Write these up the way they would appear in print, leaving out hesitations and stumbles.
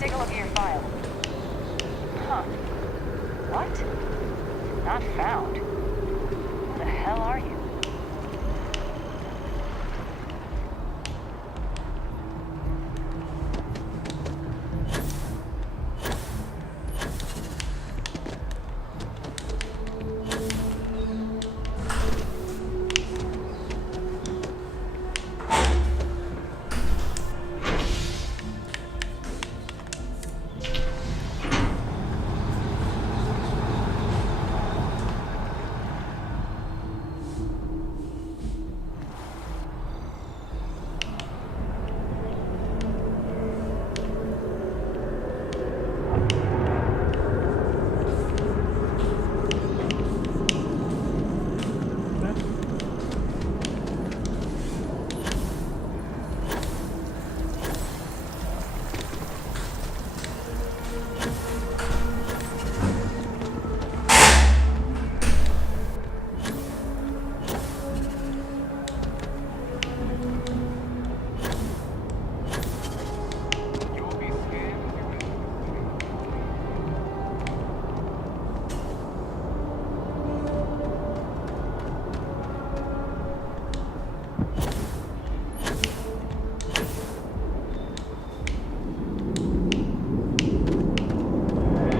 take a look at your file. Huh. What? Not found. Who the hell are you?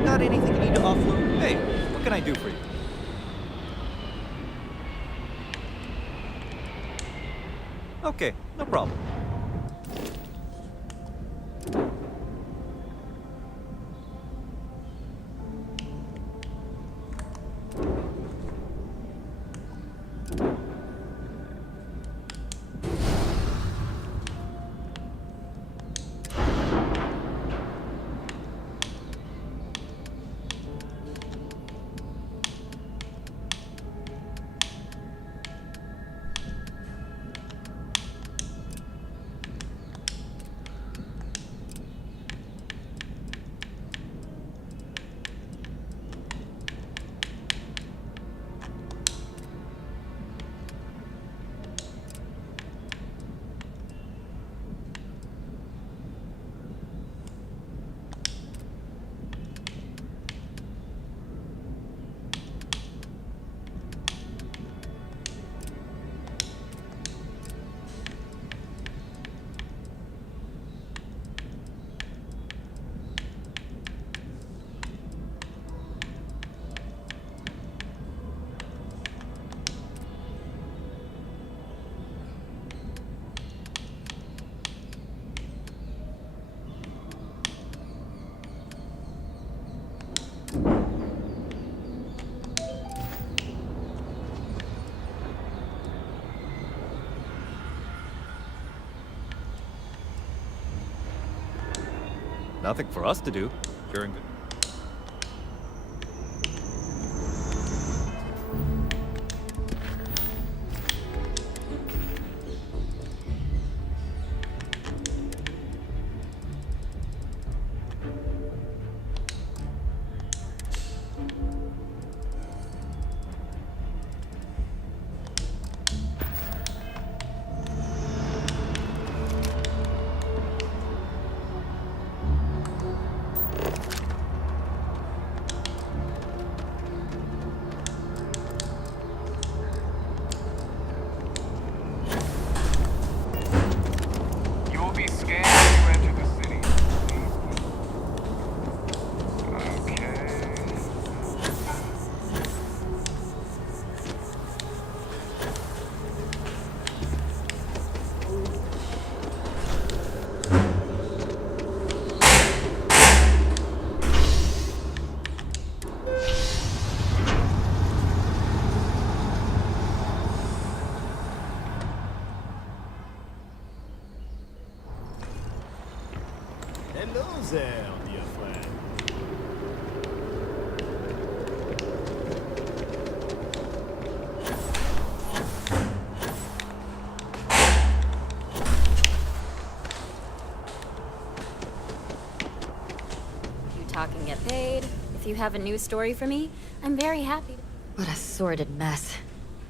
Got anything you need to offload? Hey, what can I do for you? Okay, no problem. Nothing for us to do during the... Hello there, dear friend. You talk and get paid. If you have a new story for me, I'm very happy. What a sordid mess.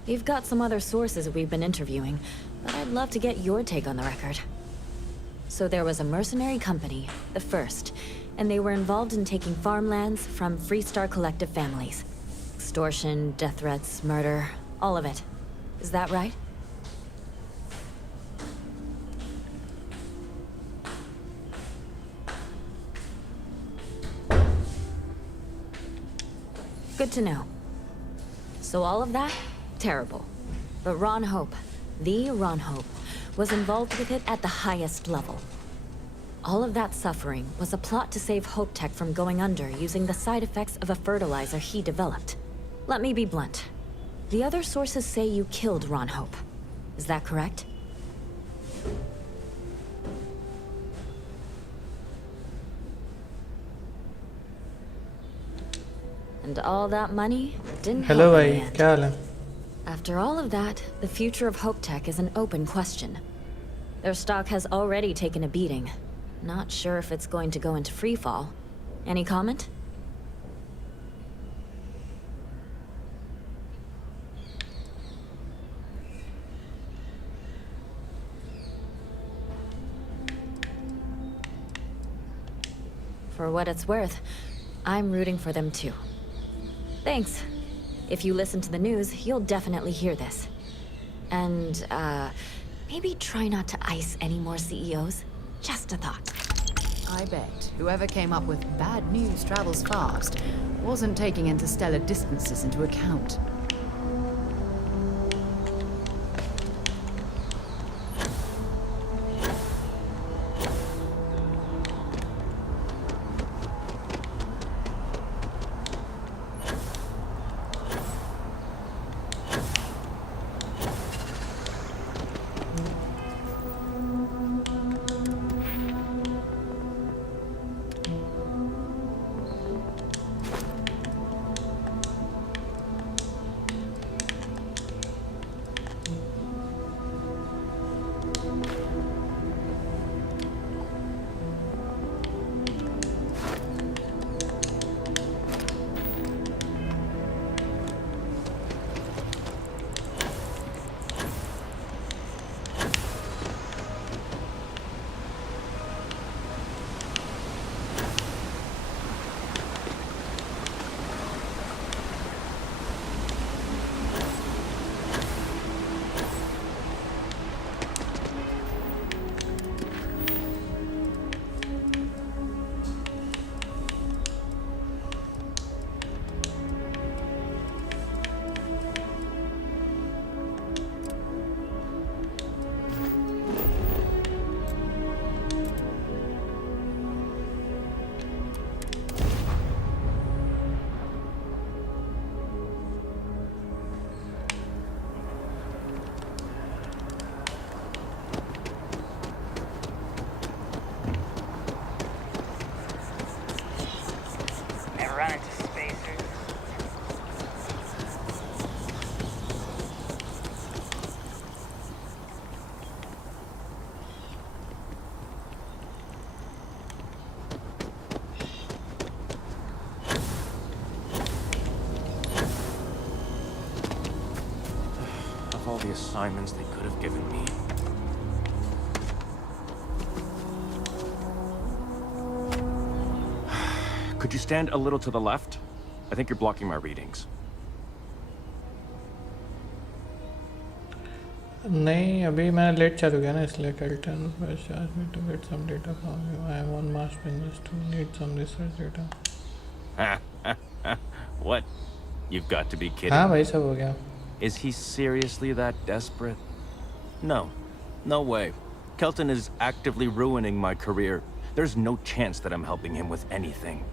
You've got some other sources we've been interviewing, but I'd love to get your take on the record. So there was a mercenary company, the First. and they were involved in taking farmlands from Freestar Collective families. Extortion, death threats, murder, all of it. Is that right? Good to know. So all of that? Terrible. But Ron Hope, the Ron Hope, was involved with it at the highest level. All of that suffering was a plot to save Hope Tech from going under using the side effects of a fertilizer he developed. Let me be blunt. The other sources say you killed Ron Hope. Is that correct? And all that money didn't hello help in भाई the end. क्या हाल है After all of that, the future of Hope Tech is an open question. Their stock has already taken a beating. Not sure if it's going to go into free fall. Any comment? For what it's worth, I'm rooting for them too. Thanks. If you listen to the news, you'll definitely hear this. And, maybe try not to ice any more CEOs. Just a thought. I bet whoever came up with bad news travels fast wasn't taking interstellar distances into account. Ever run into spacers? Of all the assignments they could have given me. Could you stand a little to the left? I think you're blocking my readings. नहीं अभी मैं late चालू किया ना इसलिए Kelton first asked me to get some data from you. I am on Mars business to need some research data. What? You've got to be kidding. हाँ भाई सब हो गया. Is he seriously that desperate? No. No way. Kelton is actively ruining my career. There's no chance that I'm helping him with anything.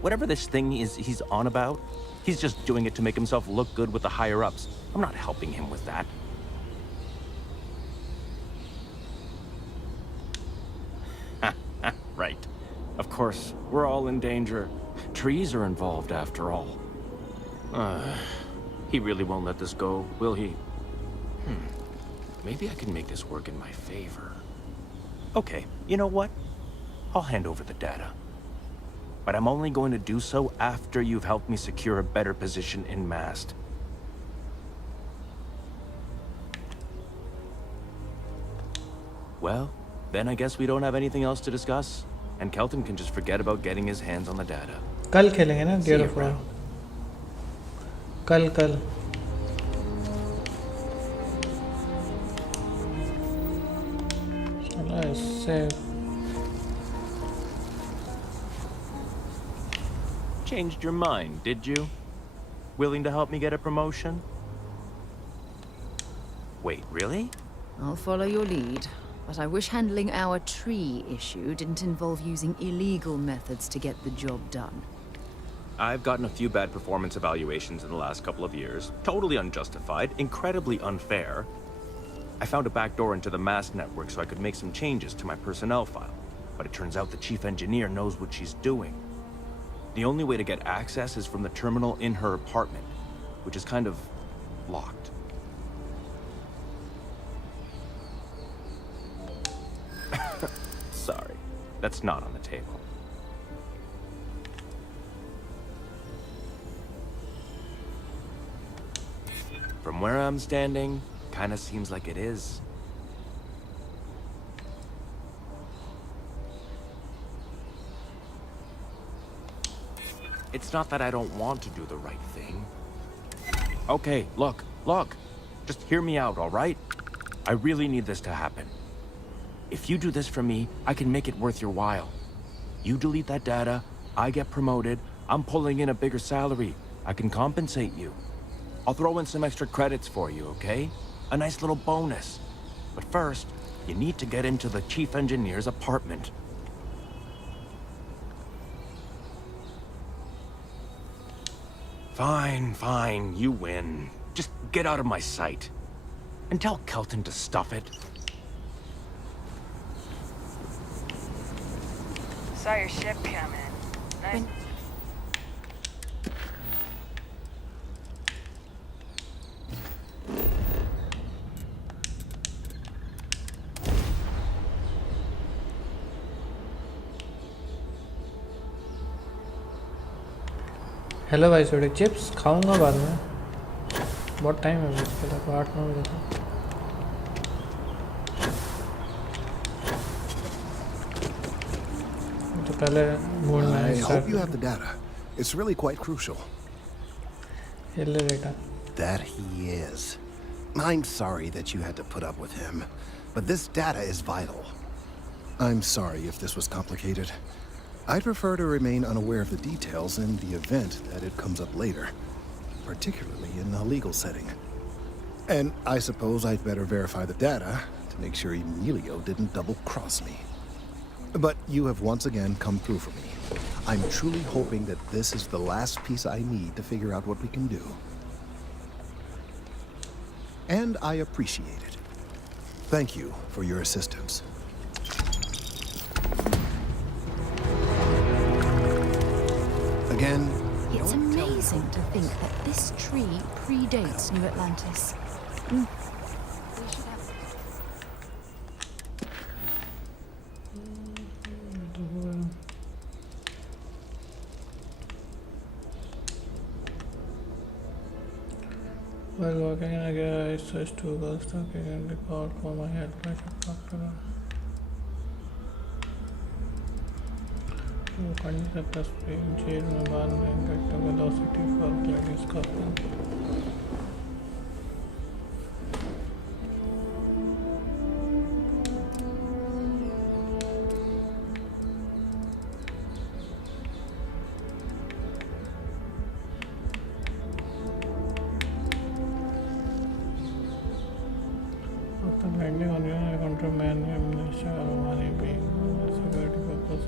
Whatever this thing is he's on about, he's just doing it to make himself look good with the higher-ups. I'm not helping him with that. Right. Of course, we're all in danger. Trees are involved after all. He really won't let this go, will he? Maybe I can make this work in my favor. Okay, you know what? I'll hand over the data. But I'm only going to do so after you've helped me secure a better position in Mast. Well, then I guess we don't have anything else to discuss. and Kelton can just forget about getting his hands on the data. कल खेलेंगे ना See Gear you of War. around. कल चला इससे Changed your mind, did you? Willing to help me get a promotion? Wait, really? I'll follow your lead, but I wish handling our tree issue didn't involve using illegal methods to get the job done. I've gotten a few bad performance evaluations in the last couple of years. Totally unjustified, incredibly unfair. I found a backdoor into the mass network so I could make some changes to my personnel file. But it turns out the chief engineer knows what she's doing. The only way to get access is from the terminal in her apartment, which is kind of locked. Sorry, that's not on the table. From where I'm standing, kinda seems like it is. It's not that I don't want to do the right thing. Okay, look. Just hear me out, all right? I really need this to happen. If you do this for me, I can make it worth your while. You delete that data, I get promoted, I'm pulling in a bigger salary. I can compensate you. I'll throw in some extra credits for you, okay? A nice little bonus. But first, you need to get into the chief engineer's apartment. Fine, you win. Just get out of my sight. And tell Kelton to stuff it. Saw your ship coming. Nice. Hello भाई सोडे chips खाऊंगा बाद में बहुत time है इसके लिए 8-9 बजे तक तो पहले ढूंढना है I hope you have the data. It's really quite crucial. ले बेटा That he is. I'm sorry that you had to put up with him, but this data is vital. I'm sorry if this was complicated. I'd prefer to remain unaware of the details in the event that it comes up later, particularly in a legal setting. And I suppose I'd better verify the data to make sure Emilio didn't double-cross me. But you have once again come through for me. I'm truly hoping that this is the last piece I need to figure out what we can do. And I appreciate it. Thank you for your assistance. Again, It's amazing to think that this tree predates New Atlantis. We should have... While working in a garage, I searched 2 girls talking and record for my head. I should talk to them. वो करने से plus jail में बाद में gate velocity for ladies का After landing on your control man, ammunition or money being security purposes.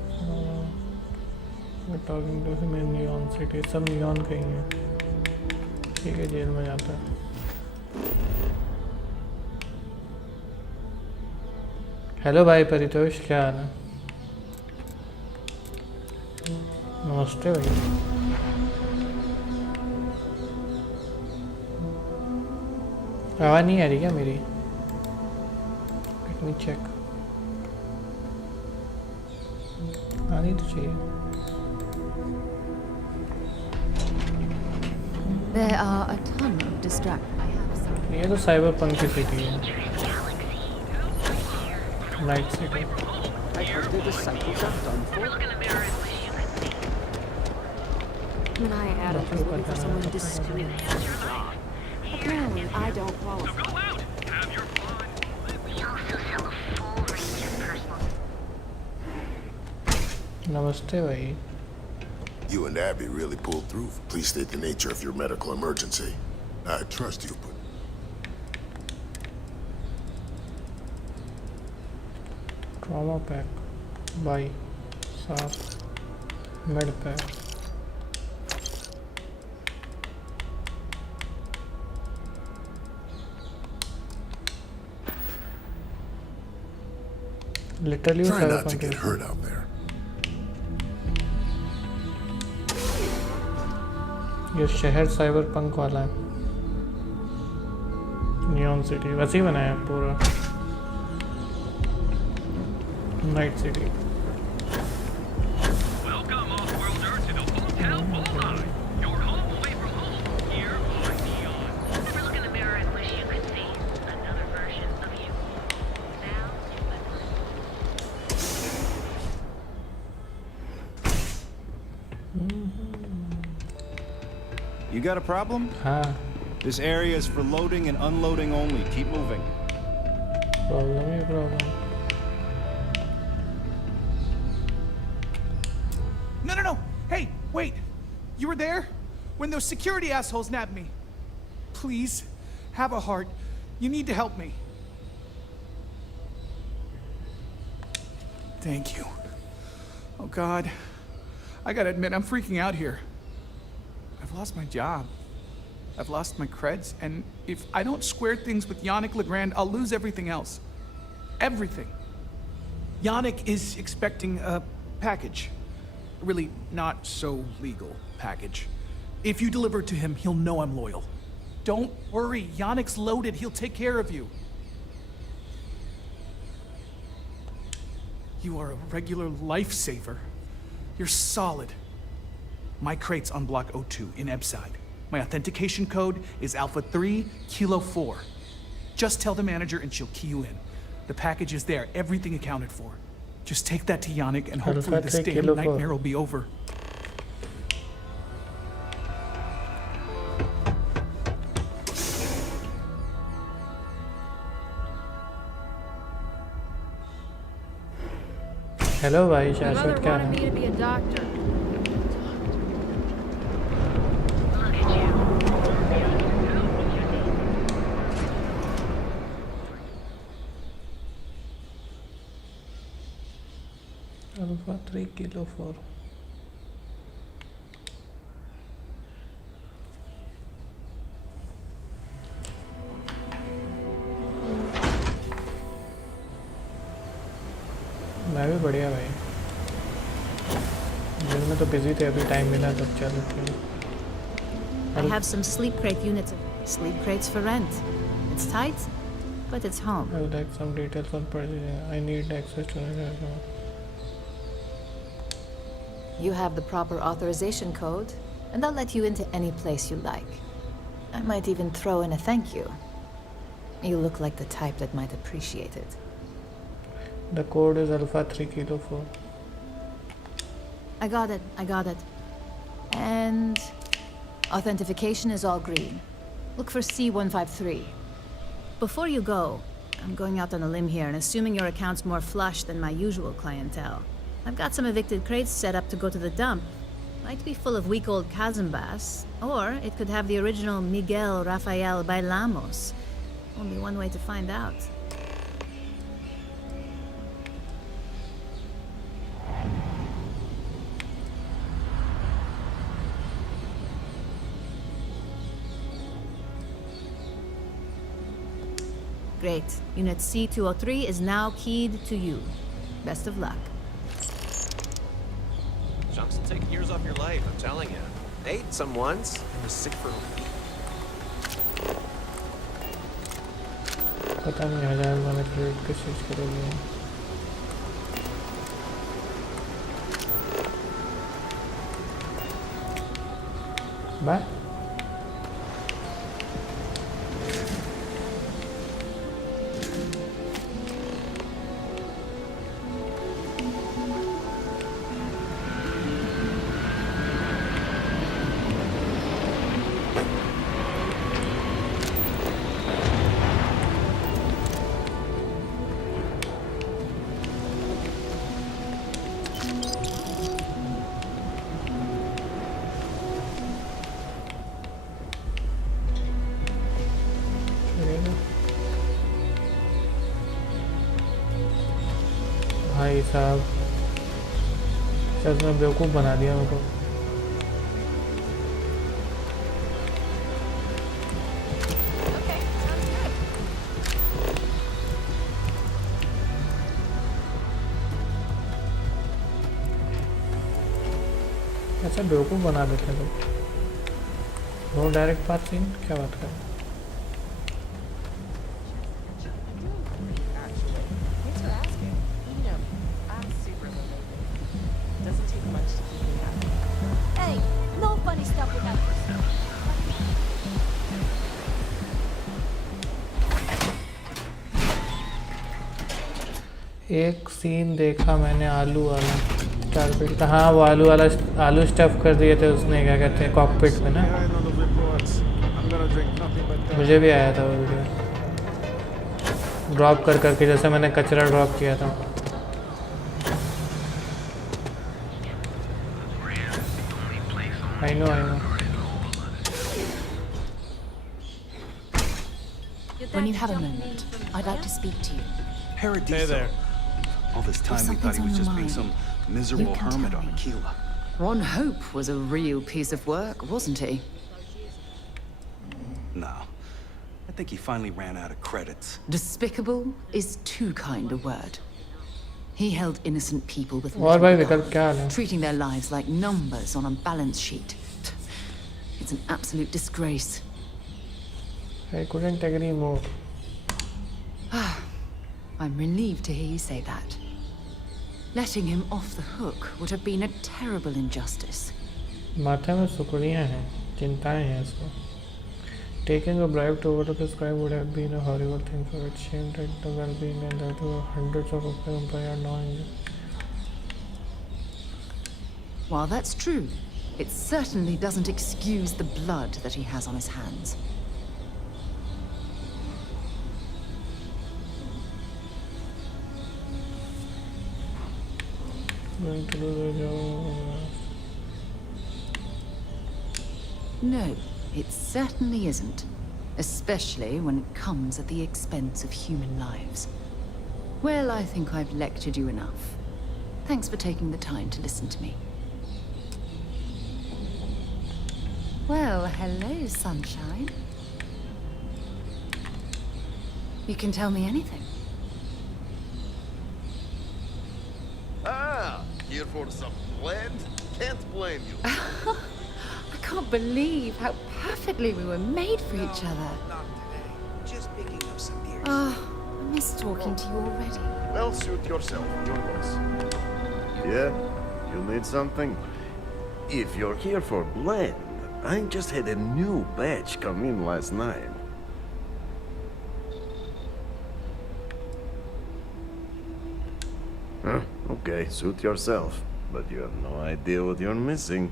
We're talking to him in Neon City. सब neon कहीं है ठीक है जेल में जाता है हेलो भाई परितोष क्या हाल है नमस्ते भाई आवाज़ नहीं आ रही क्या मेरी लेट मी चेक आनी तो चाहिए There are a ton of distractions. ये तो साइबर पंक की सिटी है night city I hope their disciples are done for. Look in the mirror and wish you could see. And I advocate looking for someone discreet. Apparently, I don't qualify. Go out! Have your fun! We also sell a full range of personal... नमस्ते भाई. You and Abby really pulled through. Please state the nature of your medical emergency. I trust you, but... Trauma pack. Buy. साफ. Med pack. Literally Try not to get hurt out there. ये शहर cyber punk वाला है. Neon city वैसे ही बनाया है पूरा. Night city. Welcome, Off-Worlder, to the Hotel Bullseye. Your home away from home, here on Neon. Ever look in the mirror and wish you could see another version of you? Now, You got a problem? हाँ. This area is for loading and unloading only. Keep moving. Problem he problem. No. Hey, wait. You were there? When those security assholes nabbed me. Please, have a heart. You need to help me. Thank you. Oh, God. I gotta admit, I'm freaking out here. I've lost my job. I've lost my creds, and if I don't square things with Yannick Legrand, I'll lose everything else. Everything. Yannick is expecting a package. A really not so legal package. If you deliver it to him, he'll know I'm loyal. Don't worry, Yannick's loaded. He'll take care of you. You are a regular lifesaver. You're solid. My crate's on Block 02 in Ebside. My authentication code is Alpha 3 Kilo 4. Just tell the manager and she'll key you in. The package is there, everything accounted for. Just take that to Yannick and hopefully Alpha 3 this Kilo damn 4. nightmare will be over. Hello भाई My mother शाश्वत क्या wanted me है? to be a doctor. look at you. Alpha 3 Kilo 4. मैं भी बढ़िया भाई. दिन में तो बिजी थे, अभी टाइम मिला तब चल रहे. I have some sleep crate units. Sleep crates for rent. It's tight, but it's home. I would like some details on purchasing. I need access to it. You have the proper authorization code, and I'll let you into any place you like. I might even throw in a thank you. You look like the type that might appreciate it. The code is Alpha 3 Kilo 4. I got it. And authentication is all green. Look for C153. Before you go, I'm going out on a limb here and assuming your account's more flush than my usual clientele. I've got some evicted crates set up to go to the dump. Might be full of week old Kazambas, or it could have the original Miguel Rafael Bailamos. Only one way to find out. Great. Unit C203 is now keyed to you. Best of luck. Jumps will take years off your life, I'm telling you. I ate some once. I was sick for a week. पता नहीं 1000 वाला credit का चीज करोगे. Bye. भाई साहब सच में बेवकूफ़ बना दिया मेरे को। ऐसा बेवकूफ़ बना देते लोग। नो डायरेक्ट पाथ सीन, क्या बात कर। एक सीन देखा मैंने आलू वाला स्टारफील्ड का। हाँ वो आलू वाला, आलू स्टफ कर दिए थे उसने, क्या कहते हैं, कॉकपिट में ना। मुझे भी आया था वो वीडियो, ड्रॉप कर करके, जैसे मैंने कचरा ड्रॉप किया था। I know I know. When you have a moment, I'd like to speak to you. Paradiso. Hey there. All this time we thought he was just being some miserable hermit on Aquila. Ron Hope was a real piece of work, wasn't he? No. I think he finally ran out of credits. Despicable is too kind a word. He held innocent people with और भाई विकल्प regard, क्या हाल है? treating their lives like numbers on a balance sheet. It's an absolute disgrace. I couldn't agree more. I'm relieved to hear you say that. Letting him off the hook would have been a terrible injustice. माथे में सुकुड़ियाँ हैं, चिंताएं हैं इसको। Taking a bribe to vote of his crime would have been a horrible thing for its shame that the well-being and that were hundreds of employees are now injured. While that's true, it certainly doesn't excuse the blood that he has on his hands. No, it certainly isn't. Especially when it comes at the expense of human lives. Well, I think I've lectured you enough. Thanks for taking the time to listen to me. Well, hello, sunshine. You can tell me anything. Ah, here for some blend? Can't blame you. I can't believe how perfectly we were made for each other. Not today. Just picking up some beers. Oh, I miss talking to you already. Well, suit yourself, your boss. Yeah? You need something? If you're here for blend, I just had a new batch come in last night. Huh? Okay, suit yourself. But you have no idea what you're missing.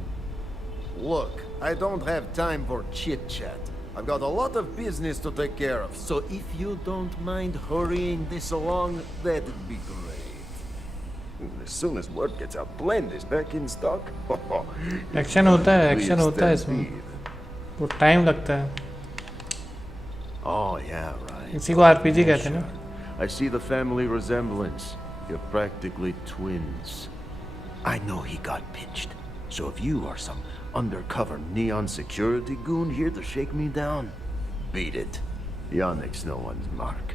Look, I don't have time for chit-chat. I've got a lot of business to take care of, so if you don't mind hurrying this along, that'd be great. As soon as word gets out, blend is back in stock. Action होता है इसमें, वो time लगता है। Oh yeah, right. इसी को RPG कहते हैं ना? I see the family resemblance. You're practically twins. I know he got pinched. So if you are some undercover neon security goon here to shake me down, beat it. Yannick's no one's mark.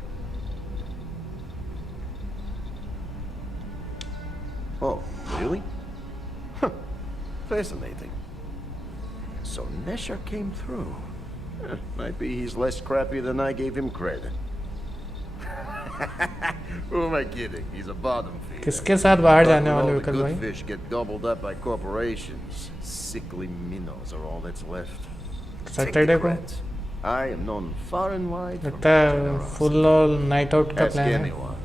Oh, really? Huh. Fascinating. So Nesher came through. Might be he's less crappy than I gave him credit. Who am I kidding? He's a bottom feeder. किसके साथ बाहर जाने All वाले the विकल्प good भाई? fish get gobbled up by corporations. Sickly minnows are all that's left. Saturday को I am known far and wide. लगता है फुल और नाइट आउट का Ask प्लान है। anyone.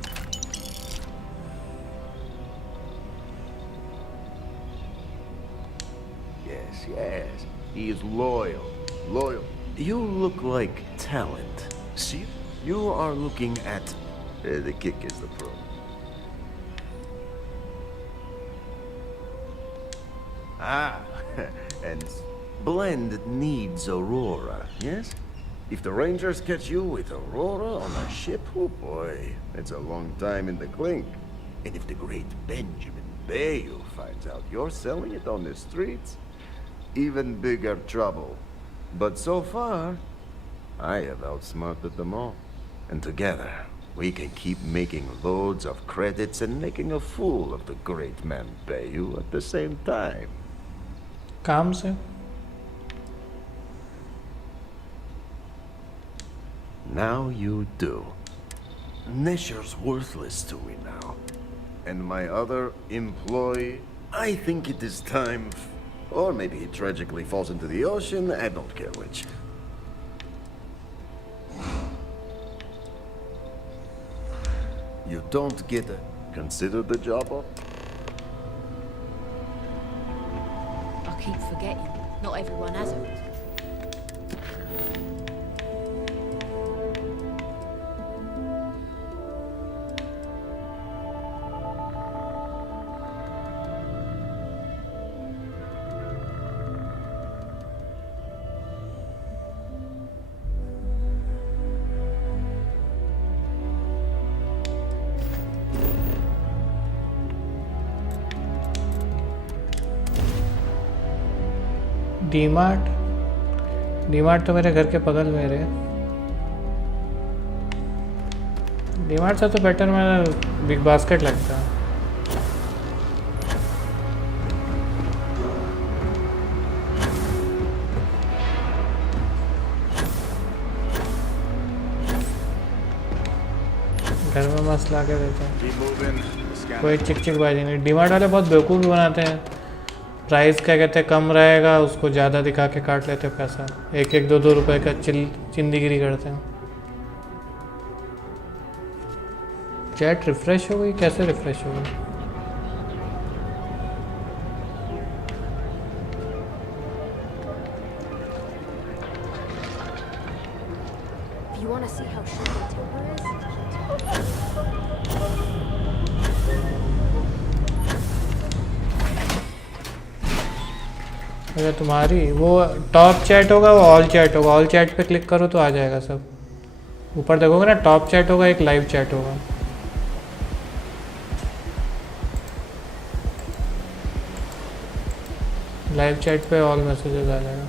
Yes. He is loyal. Loyal. You look like talent. See? You are looking at... the kick is the pro. Ah, and blend needs Aurora, yes? If the Rangers catch you with Aurora on a ship, oh boy, it's a long time in the clink. And if the great Benjamin Bayou finds out you're selling it on the streets, even bigger trouble. But so far, I have outsmarted them all. And together, we can keep making loads of credits and making a fool of the great man Bayou at the same time. काम से Now you do. Nesher's worthless to me now. And my other employee, I think it is time... Or maybe he tragically falls into the ocean, I don't care which. You don't get it. Consider the job up? I keep forgetting. Not everyone has them. DMart तो मेरे घर के बगल में रहे। डीमार्ट से तो better मेरा बिग बास्केट लगता है। घर में मस्त ला के देते हैं, कोई चिक बाजी नहीं। डीमार्ट वाले बहुत बेवकूफ़ बनाते हैं, प्राइस क्या कहते हैं कम रहेगा उसको ज़्यादा दिखा के काट लेते हैं पैसा, एक एक दो रुपए का चिंदीगिरी करते हैं। चैट रिफ्रेश हो गई? कैसे रिफ्रेश हो गई? You want to see how short my temper is? अगर तुम्हारी वो टॉप चैट होगा, वो ऑल चैट होगा। ऑल चैट पे क्लिक करो तो आ जाएगा सब। ऊपर देखोगे ना, टॉप चैट होगा, एक लाइव चैट होगा। लाइव चैट पे ऑल मैसेजेस आ जाएगा।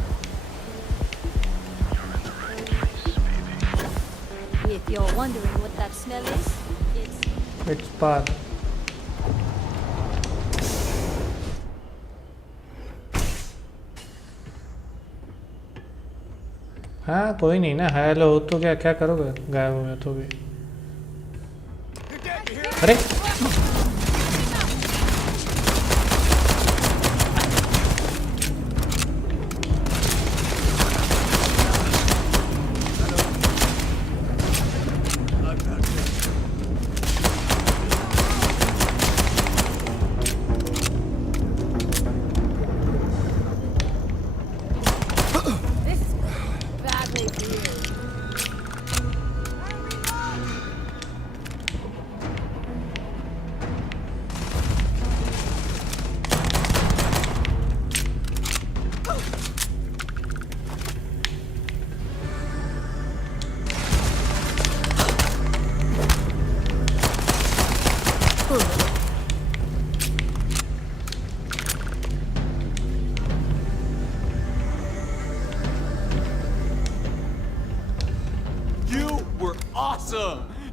If you're wondering what that smell is, It's par. हाँ कोई नहीं ना, हेलो हो तो क्या करोगे, गायब हो गया तो भी। अरे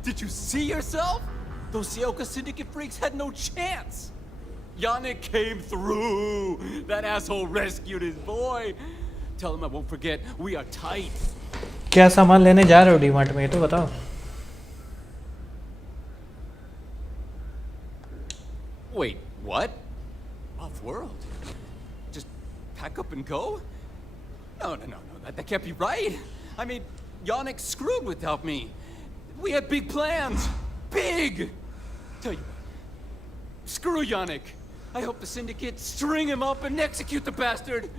Did you see yourself? Those Sioka Syndicate freaks had no chance. Yannick came through. That asshole rescued his boy. Tell him I won't forget. We are tight. क्या सामान लेने जा रहे हो डीमार्ट में, ये तो बताओ। Wait, what? Off-world? Just pack up and go? No, that can't be right. I mean, Yannick screwed without me. We had big plans. Big! Tell you what, screw Yannick. I hope the Syndicate string him up and execute the bastard.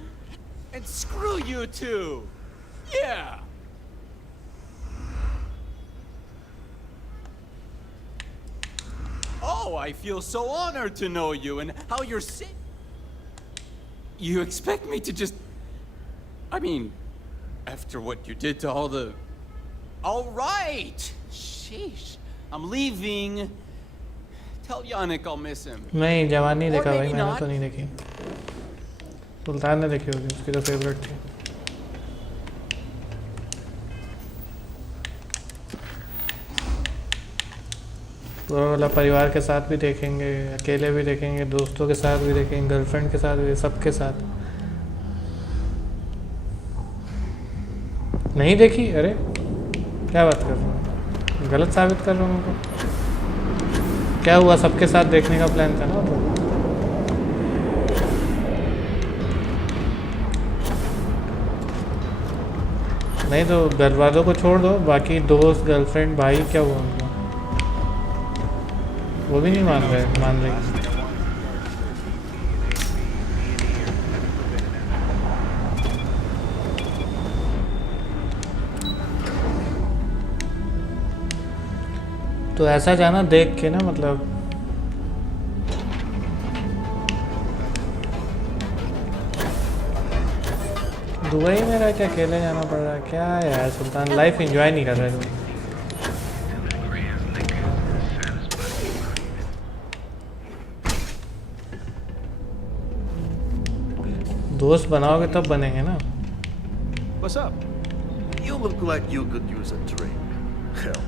And screw you too. Yeah! Oh, I feel so honored to know you and how you're You expect me to just... I mean, after what you did to all the... All right! Sheesh. I'm leaving. Tell Yannick I'll miss him. नहीं जवान नहीं Or देखा भाई maybe मैंने not. तो नहीं देखी सुल्तान ने देखी होगी उसकी तो फेवरेट थी पूरा वाला परिवार के साथ भी देखेंगे अकेले भी देखेंगे दोस्तों के साथ भी देखेंगे गर्लफ्रेंड के साथ भी सबके साथ नहीं देखी अरे क्या बात कर रहा हूँ गलत साबित कर रहा हूँ उनको क्या हुआ सबके साथ देखने का प्लान था ना तो नहीं तो घर वालों को छोड़ दो बाकी दोस्त गर्लफ्रेंड भाई क्या हुआ उनका वो भी नहीं मान रही तो ऐसा जाना देख के ना मतलब दुबई में रह के अकेले जाना पड़ रहा है क्या यार सुल्तान लाइफ एंजॉय नहीं कर रहे तुम दोस्त बनाओगे तब बनेंगे ना What's up? You look like you could use a drink. Hell,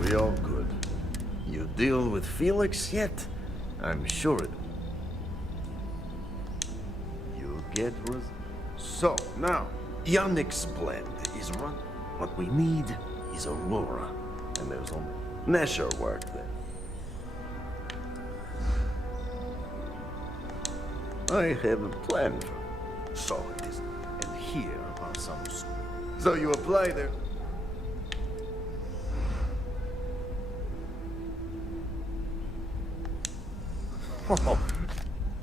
we all could. You deal with Felix yet? I'm sure it. You get res. So now, Yannick's blend is run. What we need is Aurora, and there's only Nesher work there. I have a plan for. So it is, and here are some. So you apply there.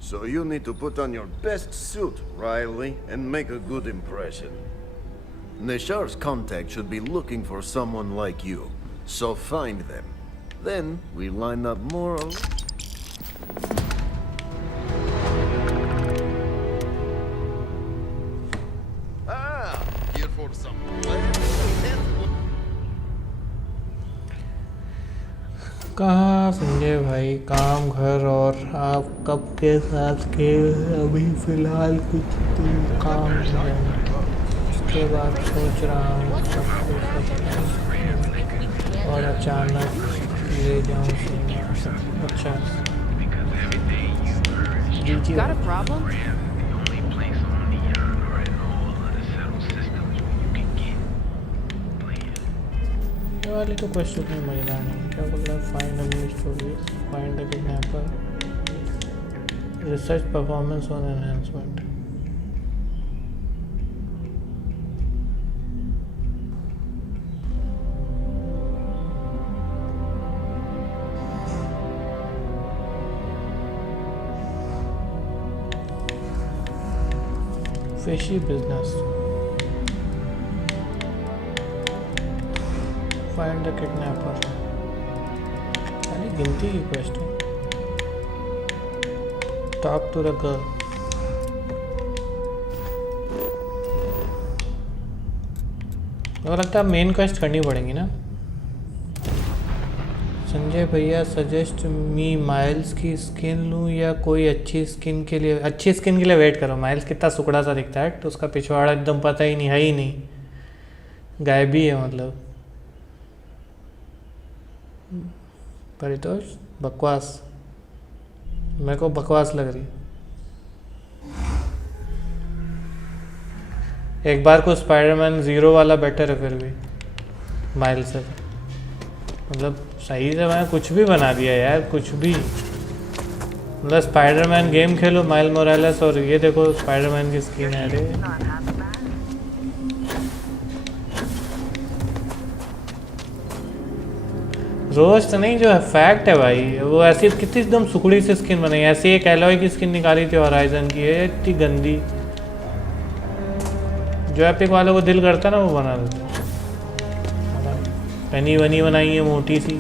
So you need to put on your best suit, Riley, and make a good impression. Neshar's contact should be looking for someone like you. So find them. Then we line up more of. Here for some. कहाँ संजय भाई काम घर और आप कब के साथ के अभी फ़िलहाल कुछ दिन काम है उसके बाद सोच रहा हूँ सब कुछ और अचानक ले जाऊँ सिनेमा अच्छा जी Got a problem? ये वाली तो क्वेश्चन में मज़ेदार नहीं क्या बोल रहा है find a new story find a kidnapper research performance on enhancement fishy business find the kidnapper खाली गिनती की question talk to the girl मुझे लगता है मेन क्वेस्ट करनी पड़ेगी ना संजय भैया सजेस्ट मी माइल्स की स्किन लूँ या कोई अच्छी स्किन के लिए वेट करो माइल्स कितना सुकड़ा सा दिखता है तो उसका पिछवाड़ा एकदम पता ही नहीं है ही नहीं गायब ही है मतलब परितोष बकवास मेरे को बकवास लग रही एक बार को स्पाइडरमैन 0 वाला बेटर है फिर भी माइल से मतलब सही से मैंने कुछ भी बना दिया यार कुछ भी मतलब स्पाइडरमैन गेम खेलो माइल मोरालेस और ये देखो स्पाइडरमैन की स्किन है अरे रोस्ट नहीं जो है फैक्ट है भाई वो ऐसी कितनी एकदम सुकड़ी से स्किन बनाई ऐसी एक एलॉय की स्किन निकाली थी होराइजन की है इतनी गंदी जो एपिक वालों को दिल करता ना वो बना देते पनी वनी बनाई है मोटी सी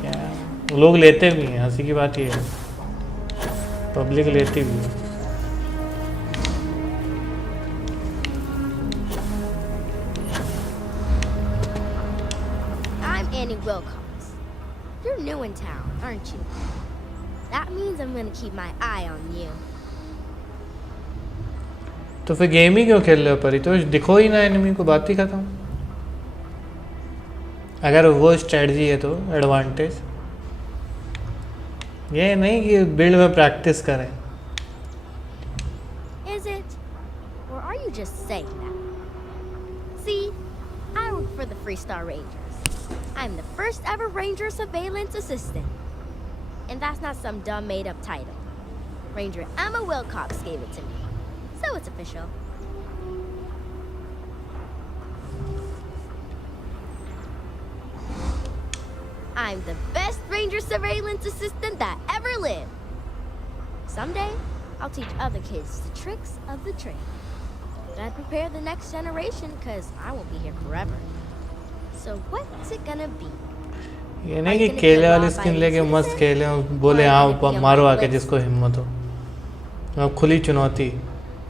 क्या लोग लेते भी हैं हंसी की बात ये है पब्लिक लेती भी है I'm Annie Wilcox. You're new in town, aren't you? That means I'm gonna keep my eye on you. तो फिर गेम ही क्यों खेल रहे हो परितोष? दिखो ही ना एनिमी को, बात ही खत्म। अगर वो स्ट्रेटजी है तो एडवांटेज ये नहीं कि बिल्ड में प्रैक्टिस करें। Is it? Or are you just saying that? See, I work for the Freestar Rangers. I'm the first ever Ranger Surveillance Assistant. And that's not some dumb made up title. Ranger Emma Wilcox gave it to me. So it's official. I'm the best Ranger Surveillance Assistant that ever lived. Someday, I'll teach other kids the tricks of the trade. Gotta prepare the next generation, because I won't be here forever. So what's it gonna be? ये नहीं कि केले वाली skin लेके मस्त खेले और बोले हाँ मारो आके जिसको हिम्मत हो। खुली चुनौती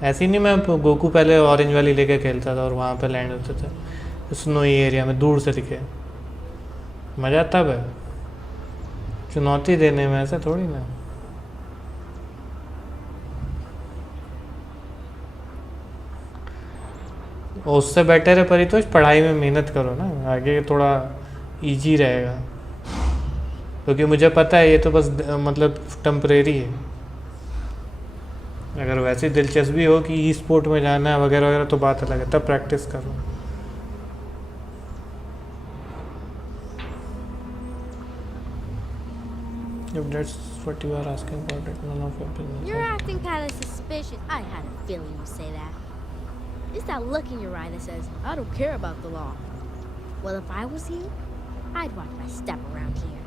ऐसी नहीं। मैं गोकू पहले ऑरेंज वाली लेके खेलता था और वहाँ पे लैंड होते थे स्नोई एरिया में, दूर से दिखे। मज़ा तब है चुनौती देने में, ऐसा थोड़ी ना। उससे बेटर है परितोष पढ़ाई में मेहनत करो ना, आगे थोड़ा इजी रहेगा। क्योंकि मुझे पता है ये तो बस मतलब टेम्परेरी है। अगर वैसी दिलचस्पी हो कि ई स्पोर्ट में जाना है वगैरह वगैरह तो बात अलग है, तब प्रैक्टिस करो। If that's what you are asking for, it none of your business. You're acting kind of suspicious. I had a feeling you'd say that. It's that look in your eye that says, I don't care about the law. Well, if I was you, I'd watch my step around here.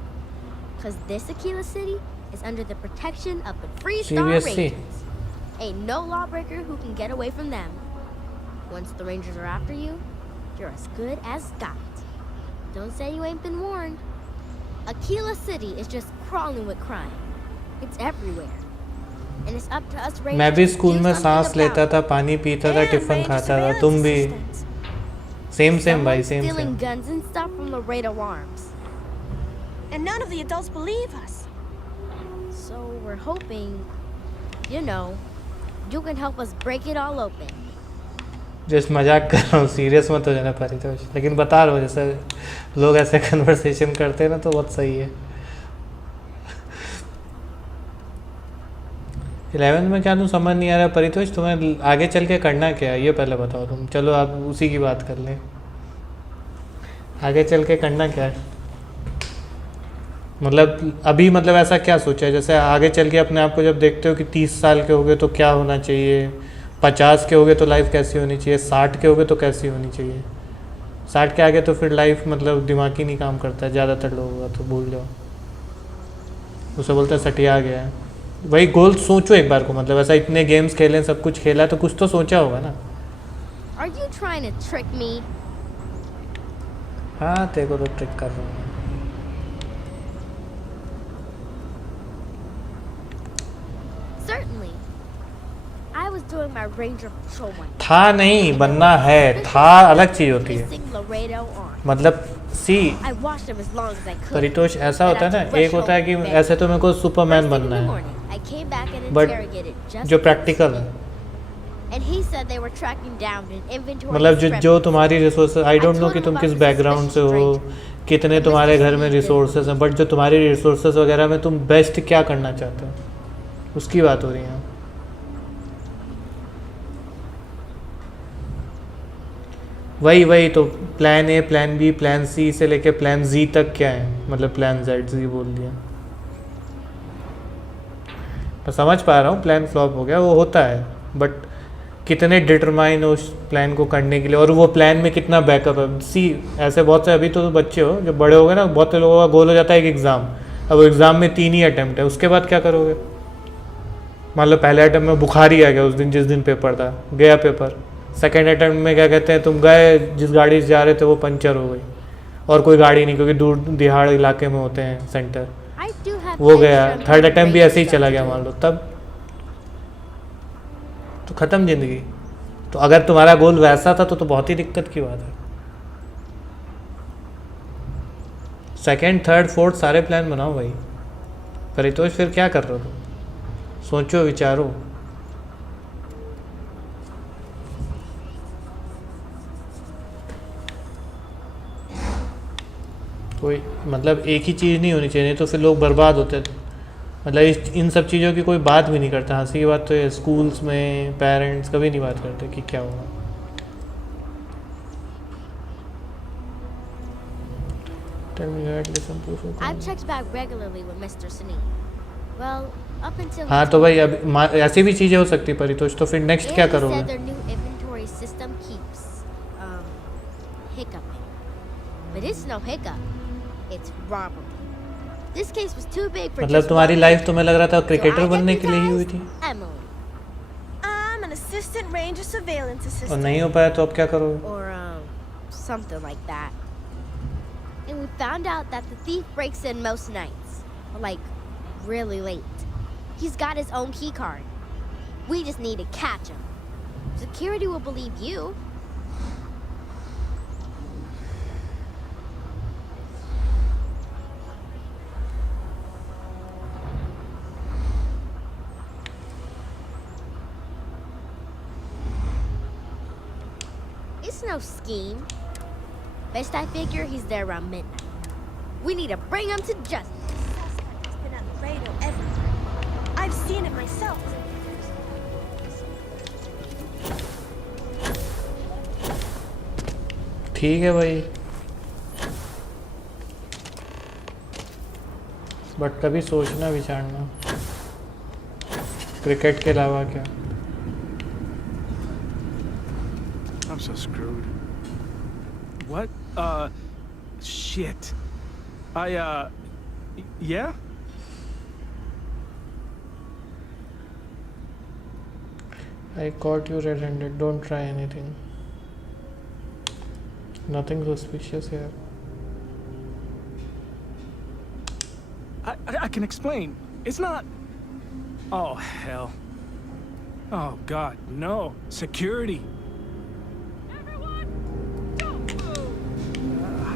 Because this Aquila City is under the protection of the Freestar Rangers. Ain't no lawbreaker who can get away from them. Once the Rangers are after you, you're as good as got. Don't say you ain't been warned. Aquila City is just crawling with crime. It's everywhere. And it's up to us Rangers. मैं भी school में सांस लेता था, पानी पीता था, tiffin खाता था, तुम भी सेम भाई, same stealing guns and stuff from Laredo Arms. And none of the adults believe us. So we're hoping, you know, you can help us break it all open. Just मजाक कर रहा हूँ, serious मत हो जाना परितोष। लेकिन बता रहा हूँ जैसे लोग ऐसे कन्वर्सेशन करते हैं ना तो बहुत सही है। 11 में क्या तुम समझ नहीं आ रहा परितोष? तुम्हें आगे चल के करना क्या है ये पहले बताओ तुम। चलो आप उसी की बात कर लें। आगे चल के करना क्या है? मतलब अभी मतलब ऐसा क्या सोचा है? जैसे आगे चल के अपने आप को जब देखते हो कि 30 साल के हो गए तो क्या होना चाहिए, 50 के हो गए तो लाइफ कैसी होनी चाहिए, 60 के हो गए तो कैसी होनी चाहिए। 60 के आगे तो फिर लाइफ मतलब दिमाग ही नहीं काम करता है ज़्यादातर लोगों का, तो भूल जाओ। उसे बोलते हैं सटिया गया है। वही गोल सोचो एक बार को, मतलब ऐसा इतने गेम्स खेले, सब कुछ खेला है तो कुछ तो सोचा होगा ना। Are you trying to trick me? हाँ तेरे को तो ट्रिक कर रहा हूँ। Certainly. I was doing my Ranger patrol one. था नहीं, बनना है। था अलग चीज़ होती है। मतलब सी परितोष ऐसा होता है ना, एक होता है कि ऐसे तो मेरे को सुपरमैन बनना है, बट जो प्रैक्टिकल है मतलब जो तुम्हारी रिसोर्सेज, आई डोंट नो कि तुम किस बैकग्राउंड से हो, कितने तुम्हारे घर में रिसोर्सेज हैं, बट जो तुम्हारी रिसोर्सेज वगैरह में तुम बेस्ट क्या करना चाहते हो उसकी बात हो रही है। वही तो plan A, plan B, plan C से लेके प्लान जी तक क्या है, मतलब प्लान जेड जी बोल दिया। मैं समझ पा रहा हूँ प्लान फ्लॉप हो गया, वो होता है, बट कितने डिटरमाइन हो उस प्लान को करने के लिए, और वो प्लान में कितना बैकअप है। सी ऐसे बहुत से अभी तो बच्चे हो, जब बड़े हो गए ना, बहुत से लोगों का गोल हो जाता है एक एग्ज़ाम। अब वो एग्ज़ाम में 3 ही अटैम्प्ट है, उसके बाद क्या करोगे? मान लो पहले अटैम्प्ट में बुखार ही आ गया उस दिन जिस दिन पेपर था, गया पेपर। सेकेंड अटैम्प्ट में क्या कहते हैं, तुम गए जिस गाड़ी से जा रहे थे वो पंचर हो गई और कोई गाड़ी नहीं, क्योंकि दूर दिहाड़ इलाके में होते हैं सेंटर, वो गया। थर्ड अटैम्प्ट भी ऐसे ही चला गया मान लो, तब तो ख़त्म ज़िंदगी। तो अगर तुम्हारा गोल वैसा था तो बहुत ही दिक्कत की बात है। सेकेंड, थर्ड, फोर्थ सारे प्लान बनाओ भाई, परितोष फिर क्या कर रहे हो? सोचो विचारो। कोई मतलब एक ही चीज़ नहीं होनी चाहिए, तो फिर लोग बर्बाद होते थे। मतलब इन सब चीज़ों की कोई बात भी नहीं करता। हंसी की बात तो ये स्कूल्स में पेरेंट्स कभी नहीं बात करते कि क्या होगा। I've checked back regularly with Mr. Sneak. Well, up until हाँ तो भाई अब ऐसी भी चीज़ें हो सकती परितोष, तो फिर नेक्स्ट क्या करोगे? said their new inventory system keeps hiccuping. But it's no hiccup. It's robbery. This case was too big for मतलब तुम्हारी लाइफ तुम्हें लग रहा था क्रिकेटर बनने के लिए ही हुई थी? Emily. I'm an assistant ranger surveillance assistant. और नहीं हो पाया तो अब क्या करोगे? Or something like that. And we found out that the thief breaks in most nights, like really late. He's got his own key card. We just need to catch him. Security will believe you. It's no scheme. Best I figure he's there around midnight. We need to bring him to justice. The suspect has been at Laredo everywhere. I've seen it myself. ठीक है भाई, but कभी सोचना विचारना cricket के अलावा क्या। I'm so screwed. What? Shit. Yeah? I caught you red-handed. Don't try anything. Nothing suspicious here. I can explain. It's not... Oh, hell. Oh, God, no. Security.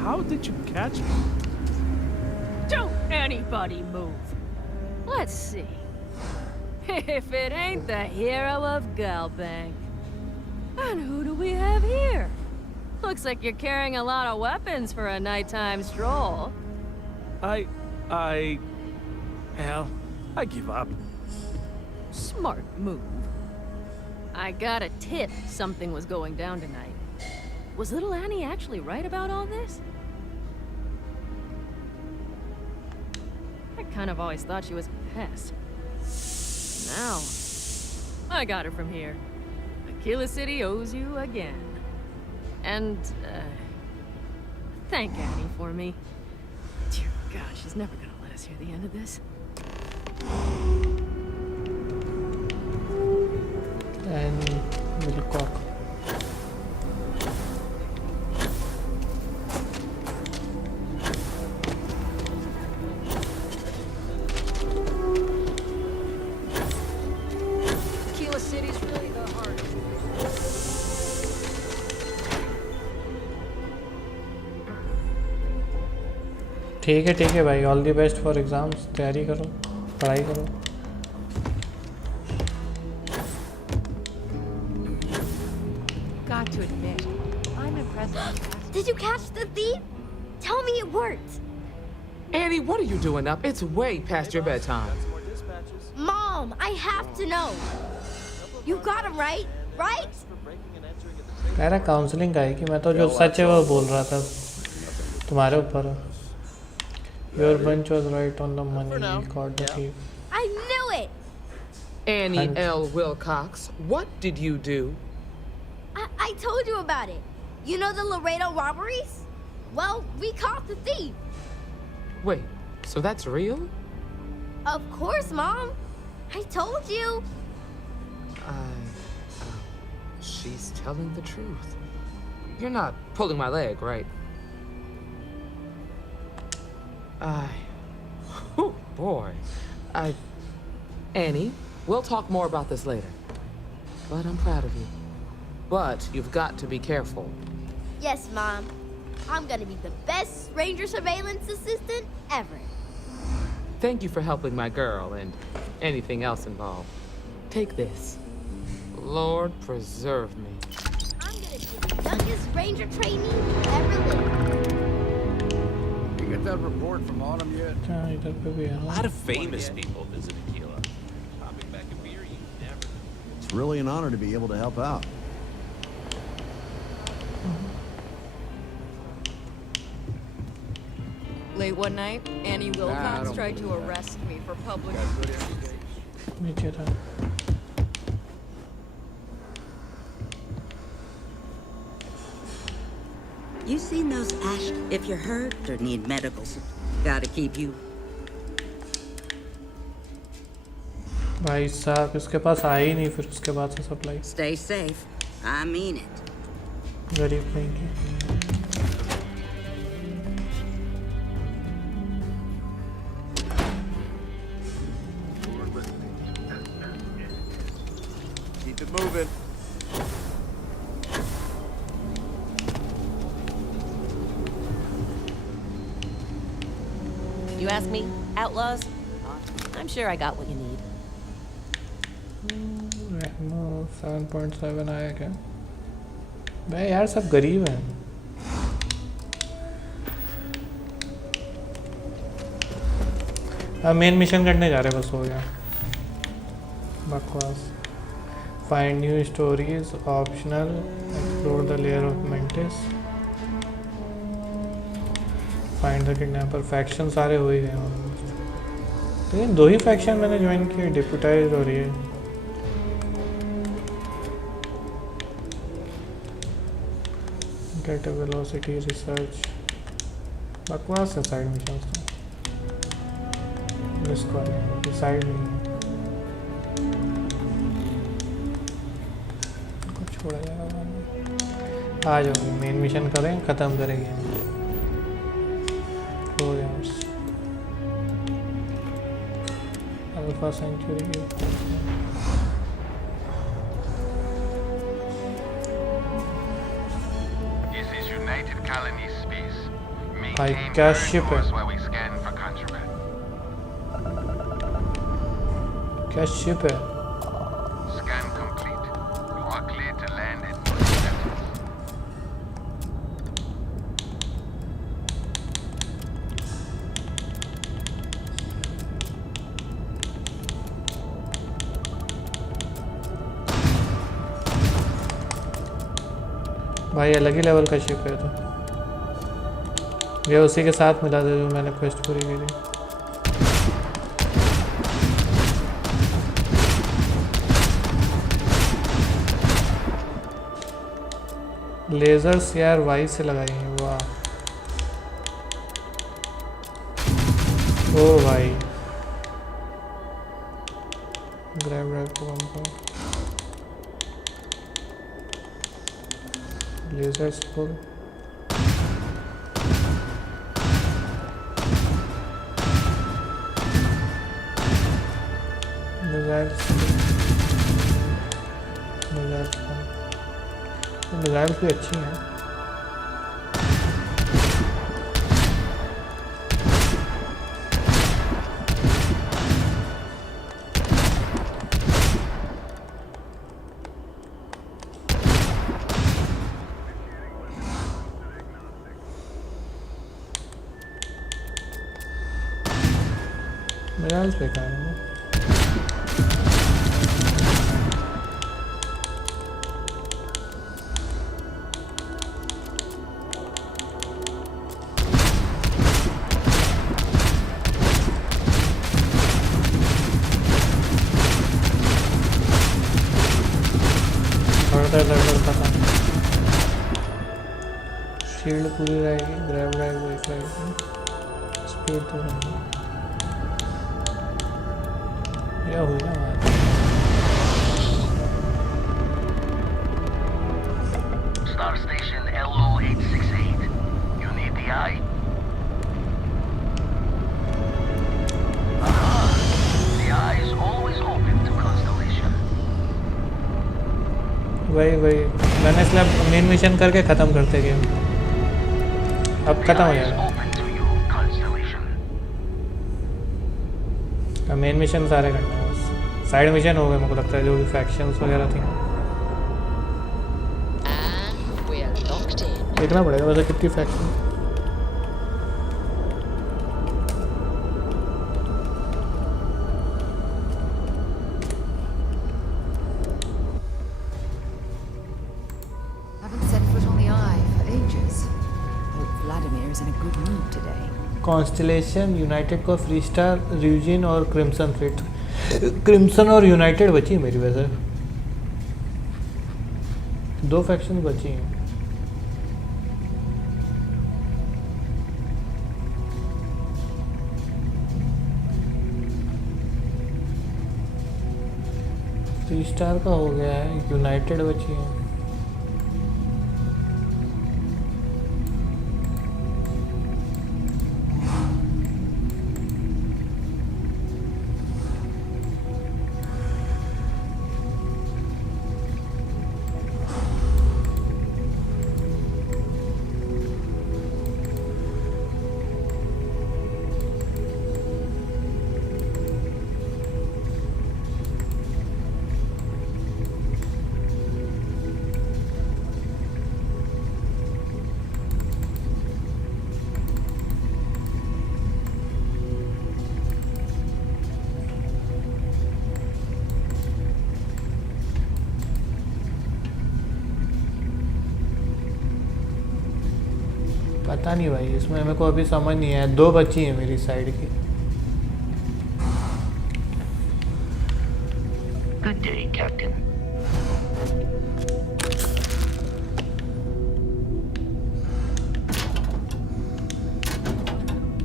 How did you catch me? Don't anybody move. Let's see. If it ain't the hero of Galbank. And who do we have here? Looks like you're carrying a lot of weapons for a nighttime stroll. Hell, I give up. Smart move. I got a tip something was going down tonight. Was little Annie actually right about all this? I kind of always thought she was a pest. Now, I got her from here. Aquila City owes you again. And, thank Annie for me. Dear God, she's never gonna let us hear the end of this. And Wilcock. Aquila City's really the heart. ठीक है भाई, all the best for exams. तैयारी करो, पढ़ाई करो। Got to admit, I'm impressed. Did you catch the thief? Tell me it worked. Annie, what are you doing up? It's way past your bedtime. Mom, I have to know. You got him right? Right? कह रहा counselling का है कि मैं तो जो सच है वो बोल रहा था, तुम्हारे ऊपर। Your bunch was right on the money. He caught the thief. I knew it. Annie L. Wilcox, what did you do? I told you about it. You know the Laredo robberies? Well, we caught the thief. Wait, so that's real? Of course, Mom. I told you. She's telling the truth. You're not pulling my leg, right? Oh boy. Annie, we'll talk more about this later. But I'm proud of you. But you've got to be careful. Yes, Mom. I'm gonna be the best ranger surveillance assistant ever. Thank you for helping my girl and anything else involved. Take this. Lord preserve me. I'm gonna be the youngest ranger trainee ever lived. You get that report from Autumn yet? अच्छा इधर पे भी है A ना lot of famous people visit Aquila. Popping back a beer, you never. It's really an honor to be able to help out. Late one night, Annie Wilcox tried to arrest me for public. नीचे था You seen those Ash? If you're hurt or need medical support, gotta keep you. भाई साहब इसके पास आया ही नहीं फिर उसके बाद से supply Stay safe. I mean it. गरीब नहीं की Keep it moving. You ask me, outlaws? I'm sure I got what you need. 7.7 आया क्या भाई यार सब गरीब हैं अब मेन मिशन करने जा रहे बस हो गया बकवास find new stories optional explore the lair of Mantis find the kidnapper faction सारे हो ही गए ऑलमोस्ट लेकिन 2 ही फैक्शन मैंने ज्वाइन किए डिप्यूटाइज और ये गेट वेलोसिटी रिसर्च बकवास है साइड मिशन तो रिस्क वाले साइड नहीं है कुछ छोड़ा जाएगा आ जाओ मेन मिशन करें ख़त्म करेंगे हो गया बस अल्फा सेंचुरी भाई क्या शिप है क्या शिप है भाई अलग ही लेवल का शिप है तो ये उसी के साथ मिला था जो मैंने क्वेस्ट पूरी की थी लेजर्स यार वाई से लगाई हैं वाह ओ भाई ग्रैब को हमको लेजर्स फुल मिसाइल भी अच्छी हैं मिसाइल बेकार है शील्ड पूरी रहेगी ग्रैब ड्राइव वही रहेगी स्पीड तो रहेगी क्या हुई ना हमारे Star Station LO868. You need the eye? The eye is always open to Constellation. वही मैंने इसलिए मेन मिशन करके ख़त्म करते गेम अब ख़त्म हो जाएगा मेन मिशन सारे करने हैं बस, साइड मिशन हो गए मेरे को लगता है, जो भी फैक्शंस वगैरह थी। देखना पड़ेगा वैसे कितनी faction. Haven't set foot on the Eye for ages. Hope Vladimir is in a good mood today. Constellation United को फ्री स्टार, र्यूजिन और क्रिम्सन फ्लीट। क्रिम्सन और यूनाइटेड बची मेरी वैसे, 2 फैक्शन बची हैं। फ्री स्टार का हो गया है, यूनाइटेड बची है। पता नहीं भाई, इसमें मेरे को अभी समझ नहीं आया। 2 बची हैं मेरी साइड की। Good day, Captain.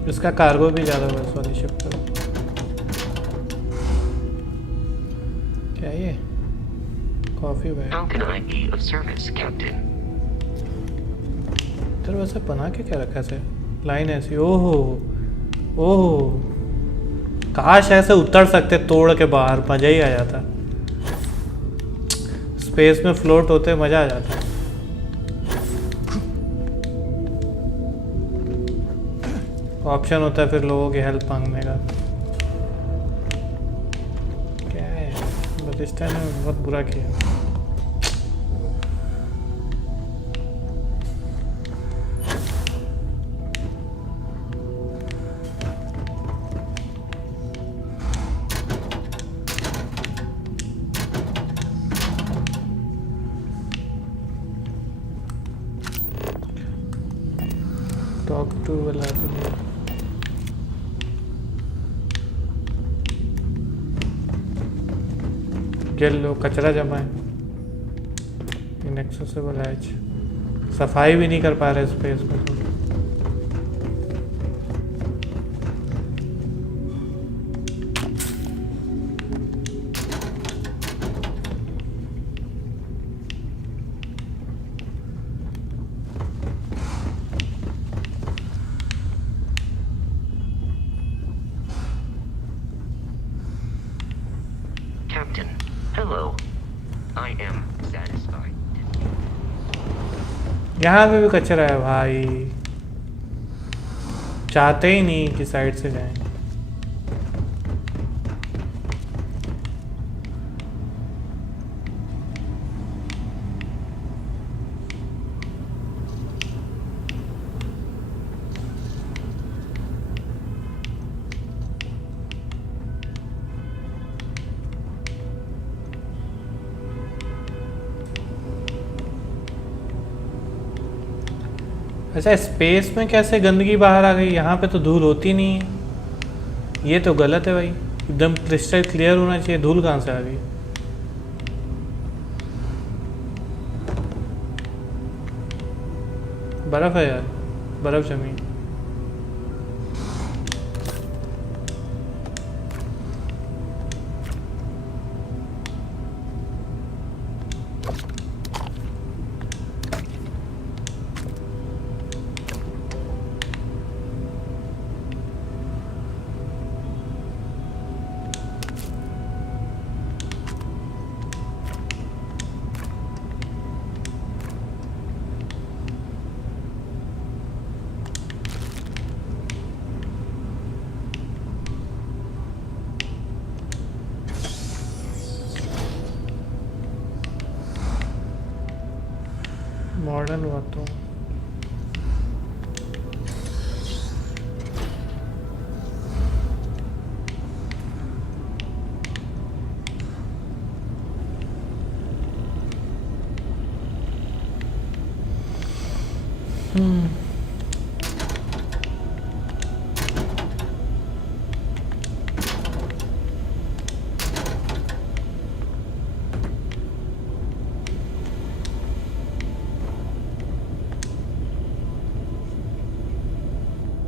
इसका कार्गो भी ज़्यादा बस वाली शिप पर। क्या ये coffee bag? How can I be of service, Captain? इधर वैसे बना के क्या रखा है? लाइन ऐसी। ओहो ओहो, काश ऐसे उतर सकते तोड़ के बाहर, मज़ा ही आ जाता। स्पेस में फ्लोट होते मज़ा आ जाता। ऑप्शन होता है फिर लोगों की हेल्प मांगने का। क्या है, बट इस टाइम ने बहुत बुरा किया। Talk to Vladimir. गेल लो, कचरा जमा है, इनएक्सेसिबल हैच। सफाई भी नहीं कर पा रहे स्पेस में तो। Captain, hello. I am satisfied. यहाँ पे भी कचरा है भाई, चाहते ही नहीं कि साइड से जाएं। अच्छा, स्पेस में कैसे गंदगी बाहर आ गई? यहाँ पे तो धूल होती नहीं है। ये तो गलत है भाई, एकदम क्रिस्टल क्लियर होना चाहिए। धूल कहाँ से आ गई? बर्फ है यार, बर्फ जमी। सडन बात हूँ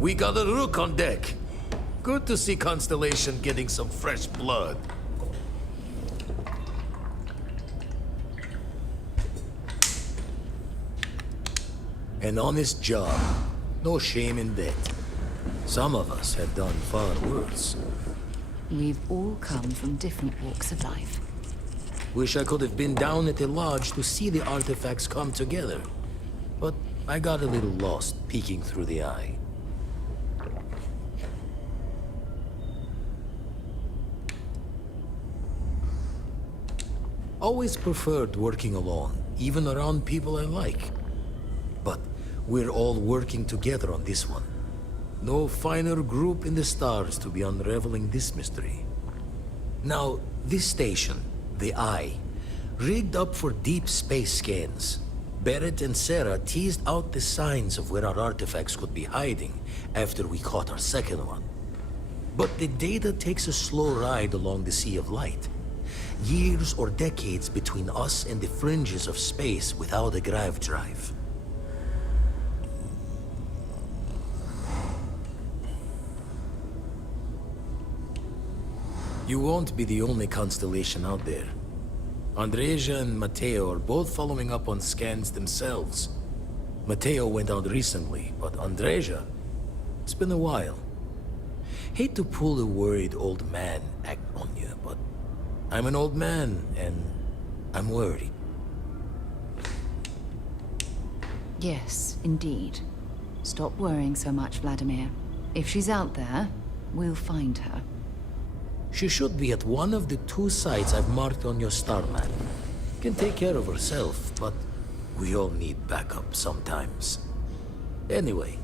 We got a rook on deck. Good to see Constellation getting some fresh blood. An honest job. No shame in that. Some of us have done far worse. We've all come from different walks of life. Wish I could have been down at the lodge to see the artifacts come together. But I got a little lost peeking through the eye. Always preferred working alone, even around people I like. But we're all working together on this one. No finer group in the stars to be unraveling this mystery. Now, this station, the Eye, rigged up for deep space scans. Barrett and Sarah teased out the signs of where our artifacts could be hiding after we caught our second one. But the data takes a slow ride along the Sea of Light. Years or decades between us and the fringes of space without a grav drive. You won't be the only constellation out there. Andreja and Matteo are both following up on scans themselves. Matteo went out recently, but Andreja, it's been a while. Hate to pull the worried old man act on you, but I'm an old man, and I'm worried. Yes, indeed. Stop worrying so much, Vladimir. If she's out there, we'll find her. She should be at one of the 2 sites I've marked on your star map. Can take care of herself, but we all need backup sometimes. Anyway,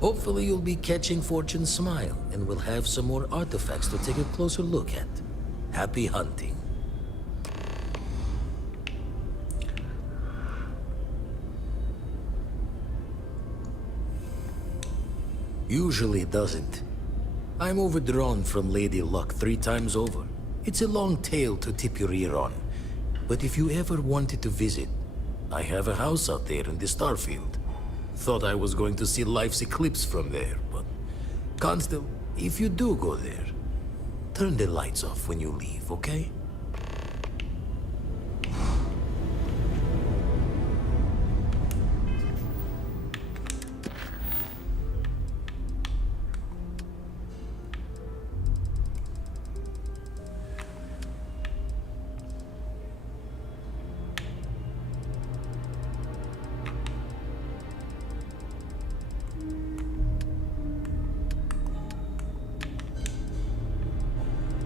hopefully you'll be catching Fortune's smile, and we'll have some more artifacts to take a closer look at. Happy hunting. Usually it doesn't. I'm overdrawn from Lady Luck 3 times over. It's a long tale to tip your ear on. But if you ever wanted to visit, I have a house out there in the Starfield. Thought I was going to see life's eclipse from there, but... Constant, if you do go there, turn the lights off when you leave, okay?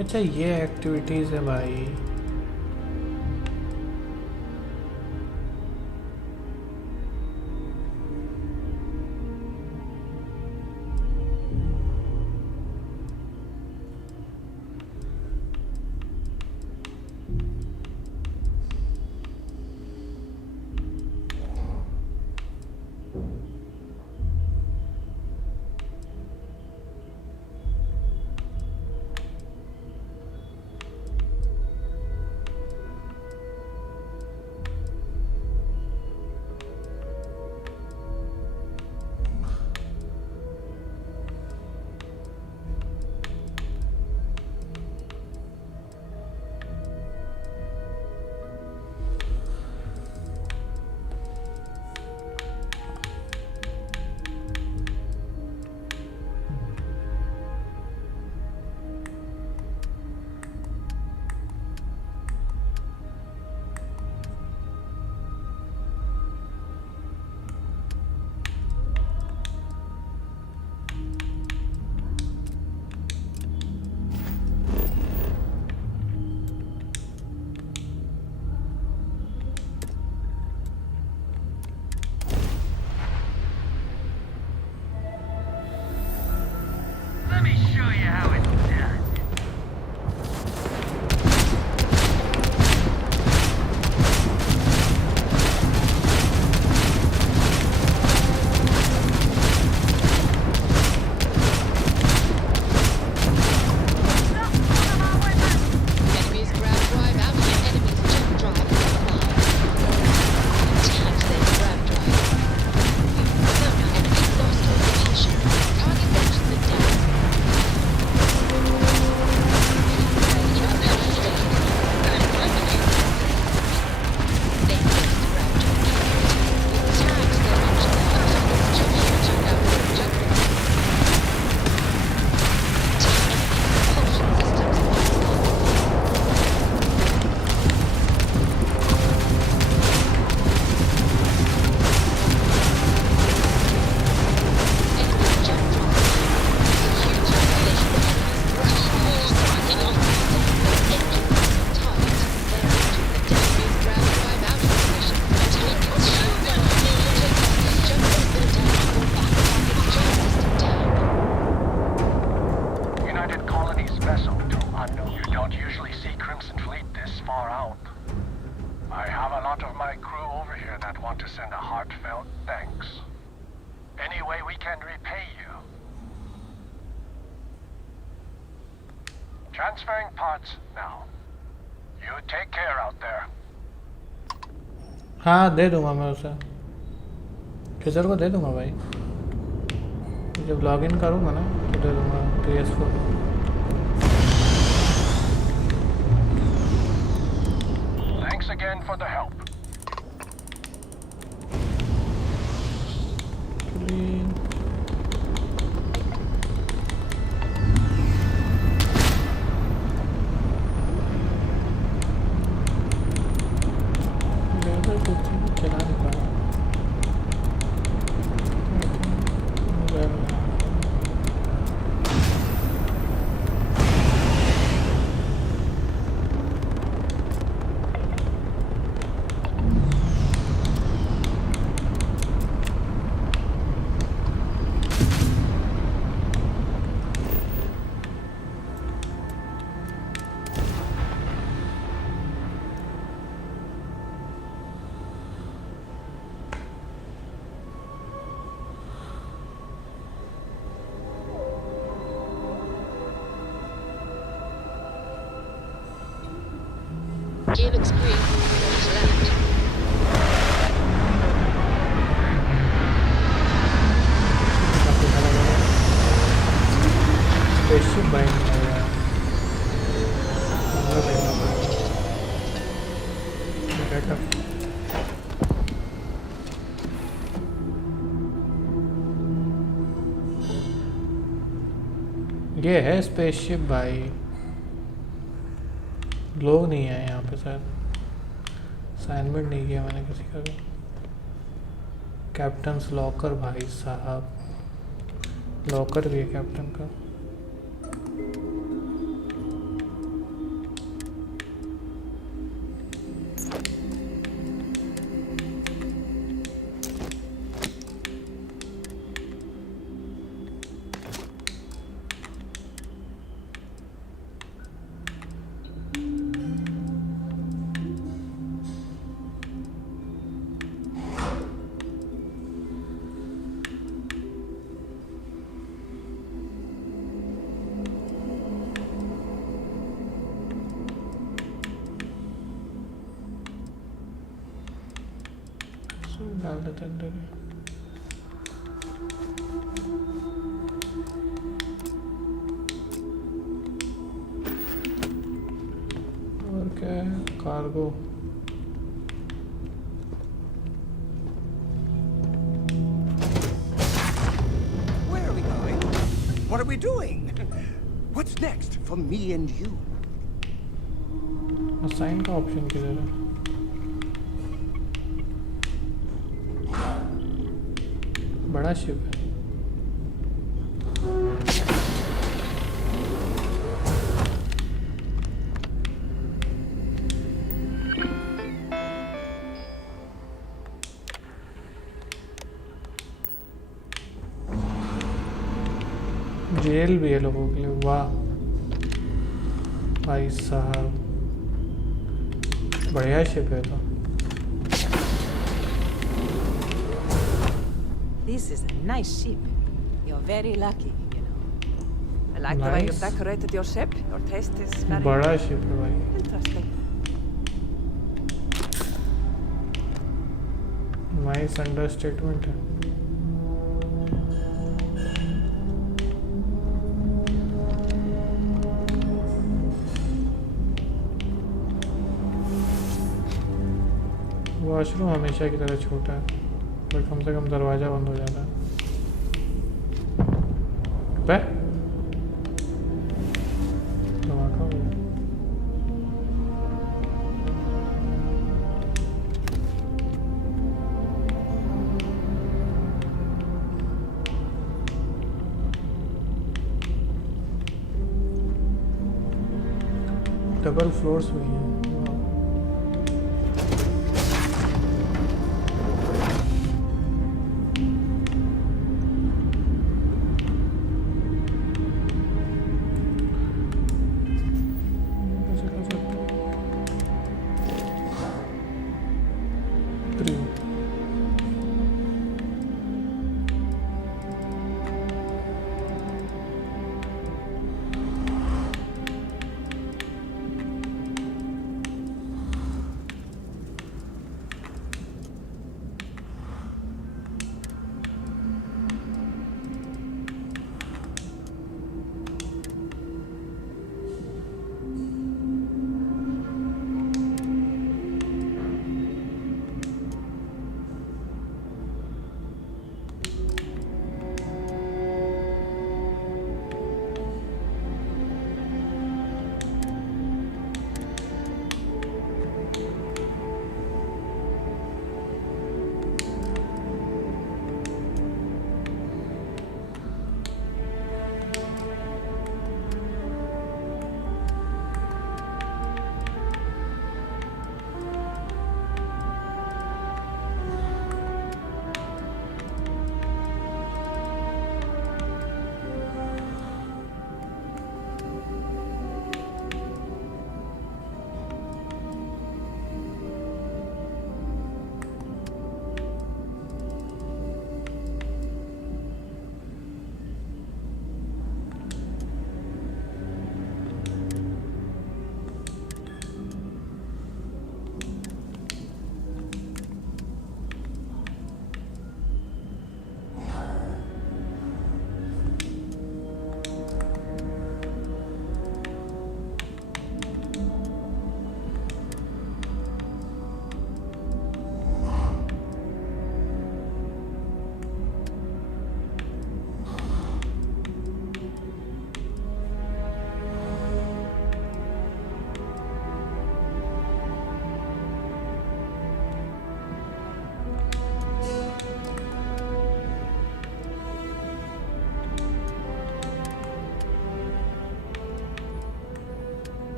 अच्छा ये activities है भाई Let me show you how it's done. Enemy's grab drive out and enemy's jump drive online. Attack their grab drive. No, enemy's lost all propulsion. Target them to the down. They lost grab drive. Attack their engine. Jump out. Propulsion systems online. United Colonies vessel to unknown. You don't usually see Crimson Fleet this far out. I have a lot of my crew over here that want to send a heartfelt thanks. Any way we can repay you. Transferring parts now. You take care out there. हाँ दे दूंगा मैं उसे kisser को दे दूंगा भाई जब login करूंगा ना तो दे दूंगा PS4 Thanks again for the help. Clean. Level कुछ चला नहीं पा रहा Game experience left. spaceship buying get up ये है स्पेसशिप भाई लोग नहीं आए यहाँ पे सर असाइनमेंट नहीं किया मैंने किसी का भी कैप्टन्स लॉकर भाई साहब लॉकर भी है कैप्टन का डाल देते हैं अंदर और क्या है cargo Where are we going? What are we doing? What's next for me and you? Assign का ऑप्शन किधर है बड़ा शिप है जेल भी है लोगों के लिए। वाह भाई साहब, बढ़िया शिप है तो। This is a nice ship. You're very lucky, you know. I like the way you've decorated your ship. Your taste is very बड़ा शिप है भाई। interesting. नाइस अंडरस्टेटमेंट है। वॉशरूम हमेशा की तरह छोटा है, पर कम से कम दरवाजा बंद हो जाता है। बे धमाका हो गया। डबल फ्लोर्स हुई हैं।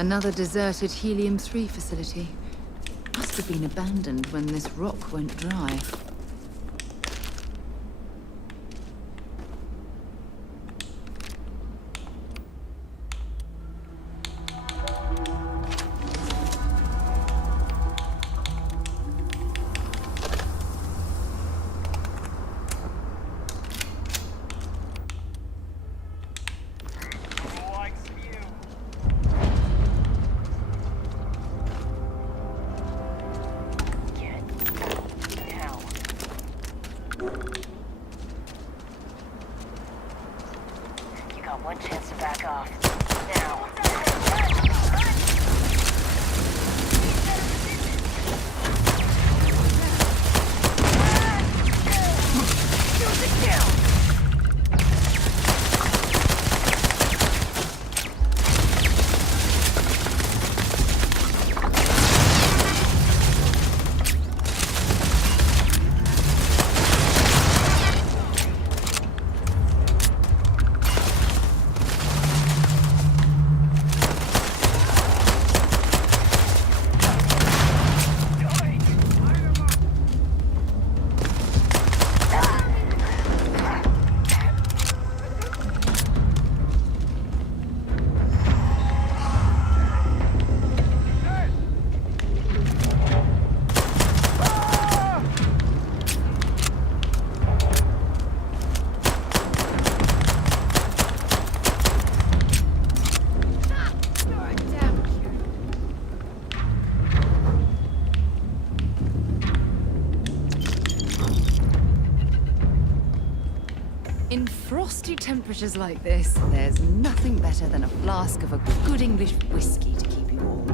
Another deserted Helium-3 facility. Must have been abandoned when this rock went dry. temperatures like this, there's nothing better than a flask of a good English whiskey to keep you warm.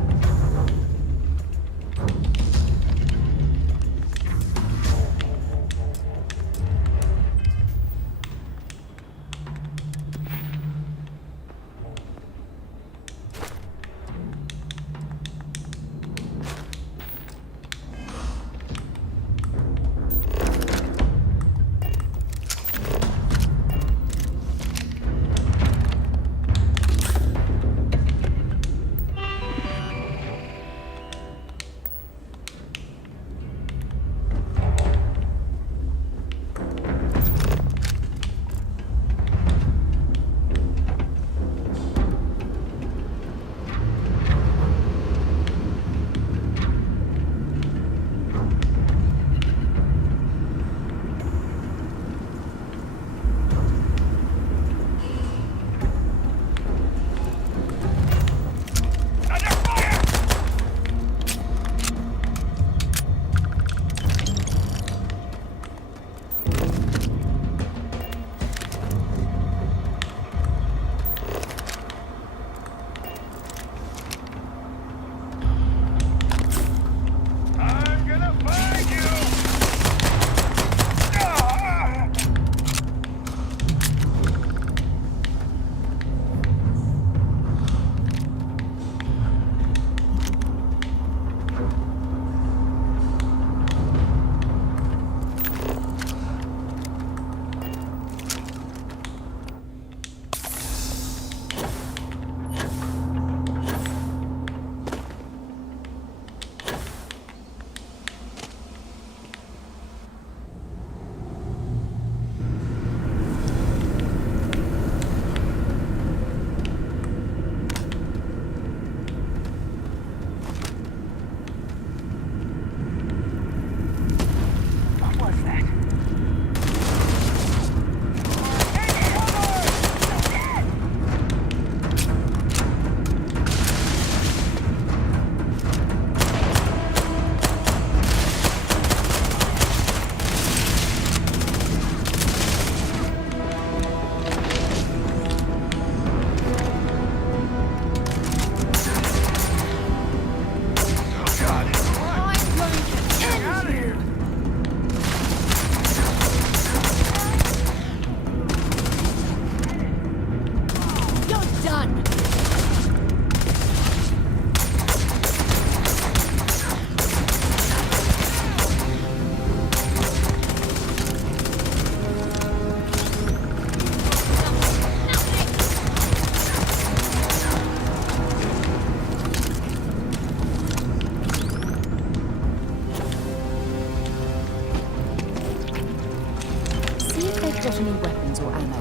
got any weapons or ammo?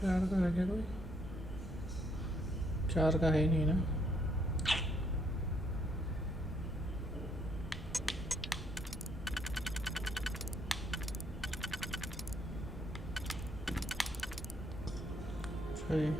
चार का है क्या कोई? चार का है नहीं ना? सही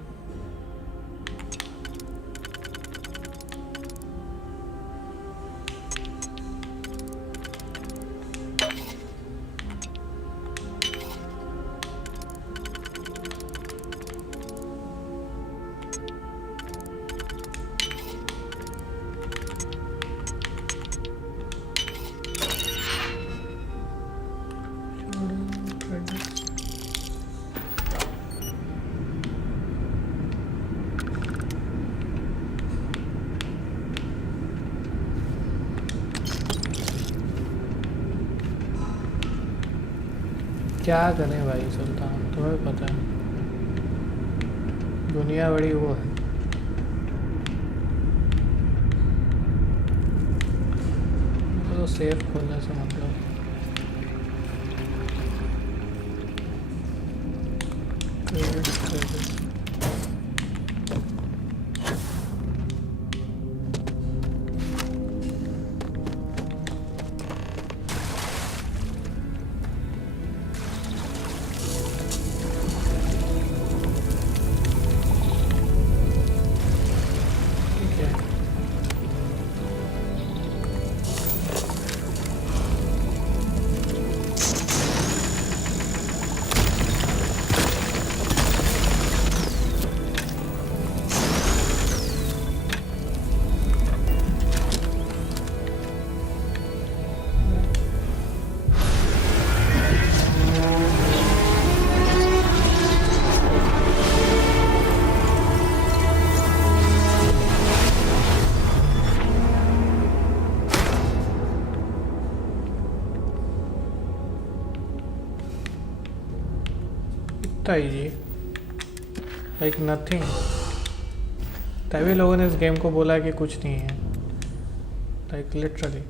क्या करें भाई सुल्तान, तुम्हें पता है दुनिया बड़ी वो है। तो सेफ खोलने से मतलब क्रेडिट दिखता ही जी लाइक नथिंग। तभी लोगों ने इस गेम को बोला कि कुछ नहीं है, लाइक लिटरली।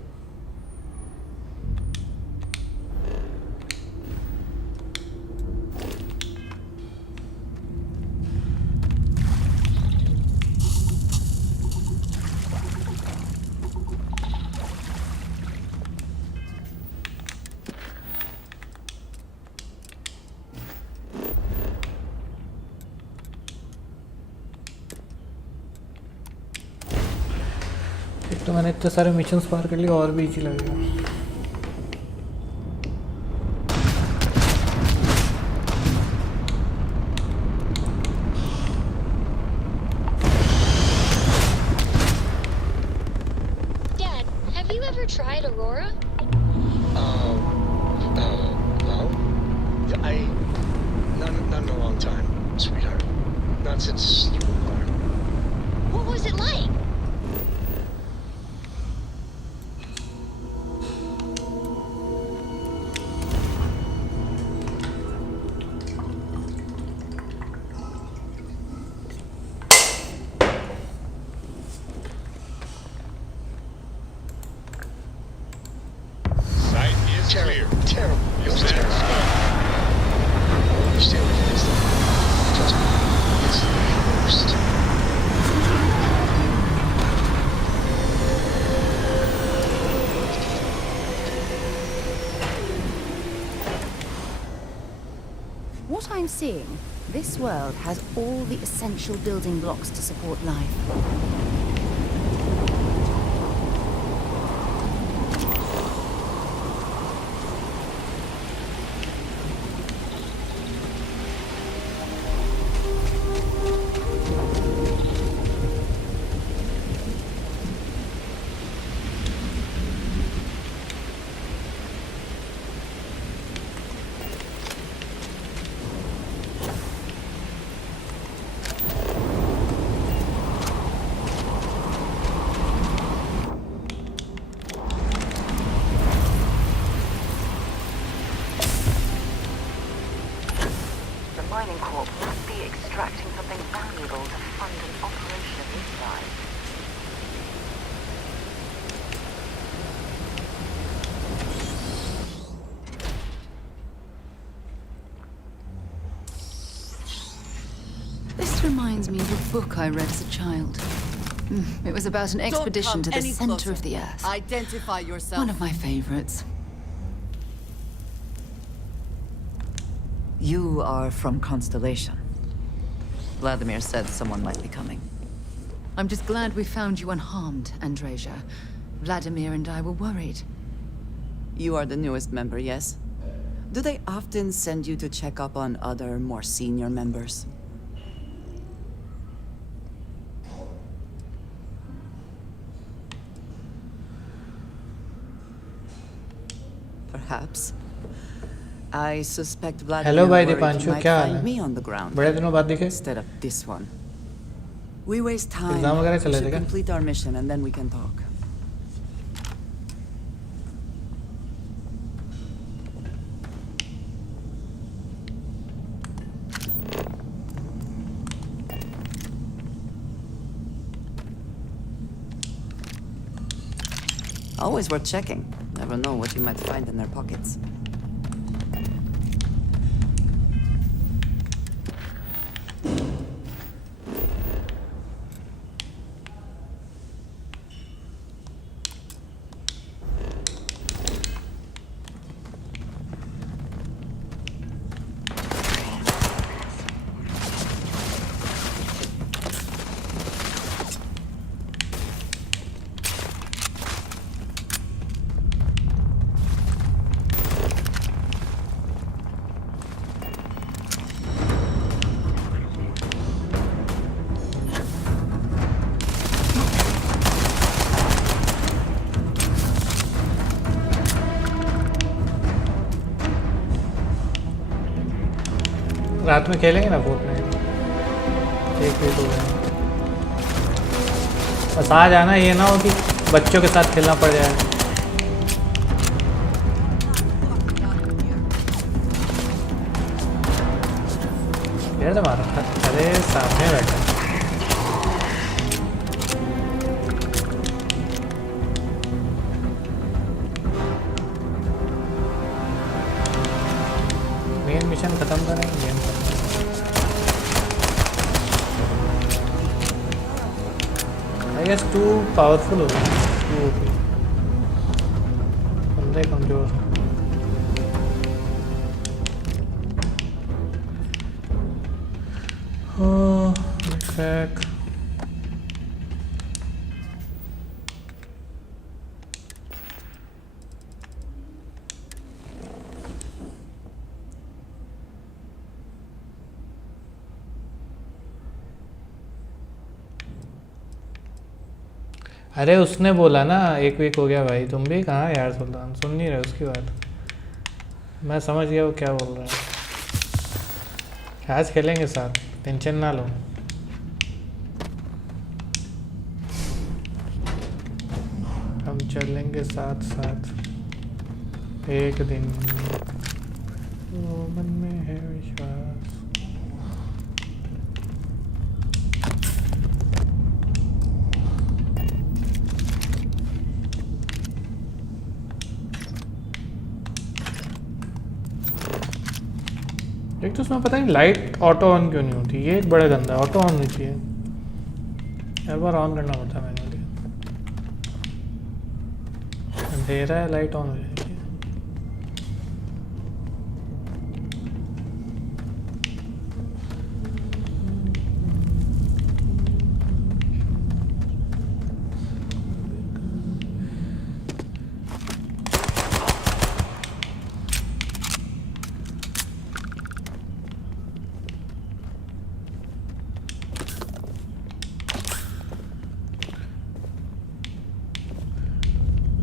तो मैंने इतने सारे मिशंस पार कर लिए और भी इजी लगेगा। Dad, have you ever tried Aurora? No. Not in a long time, sweetheart. Not since you were born. What was it like? Sight is clear. Terrible. It was terrible. Stay away from this thing. Trust me. It's the worst. What I'm seeing, this world has all the essential building blocks to support life. This reminds me of a book I read as a child. It was about an expedition to the center of the Earth. Identify yourself. One of my favorites. You are from Constellation. Vladimir said someone might be coming. I'm just glad we found you unharmed, Andreja. Vladimir and I were worried. You are the newest member, yes? Do they often send you to check up on other, more senior members? Perhaps. I suspect Vladimir hello भाई worried Deepanshu, you might क्या हाल find है? me on the ground बड़े दिनों बाद दिखे। instead of this one. We waste time. Exam वगैरह We चले should थे क्या? complete our mission and then we can talk. Always worth checking. Never know what you might find in their pockets. रात में खेलेंगे ना फोर्ट में, एक वीक हो गया। बस आ जाना, ये ना हो कि बच्चों के साथ खेलना पड़ जाए। फिर से मारा था। अरे सामने बैठा मेन मिशन खत्म करें game I guess too powerful हो गया टू ओपी बंदे कमजोर बैक अरे उसने बोला ना 1 वीक हो गया भाई तुम भी कहाँ यार सुल्तान सुन नहीं रहे उसकी बात मैं समझ गया वो क्या बोल रहा है आज खेलेंगे साथ टेंशन ना लो हम चलेंगे साथ साथ एक दिन वो मन में है विश्वास एक तो उसमें पता नहीं लाइट ऑटो ऑन क्यों नहीं होती ये एक बड़ा गंदा ऑटो ऑन होनी चाहिए हर बार ऑन करना पड़ता है मैंने अंधेरा है लाइट ऑन हो जाएगी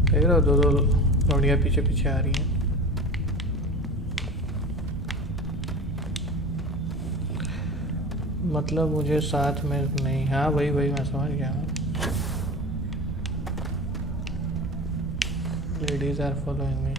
देख रहे हो दो दो लौड़ियाँ पीछे पीछे आ रही हैं मतलब मुझे साथ में नहीं हाँ वही वही मैं समझ गया हूँ लेडीज आर फॉलोइंग मी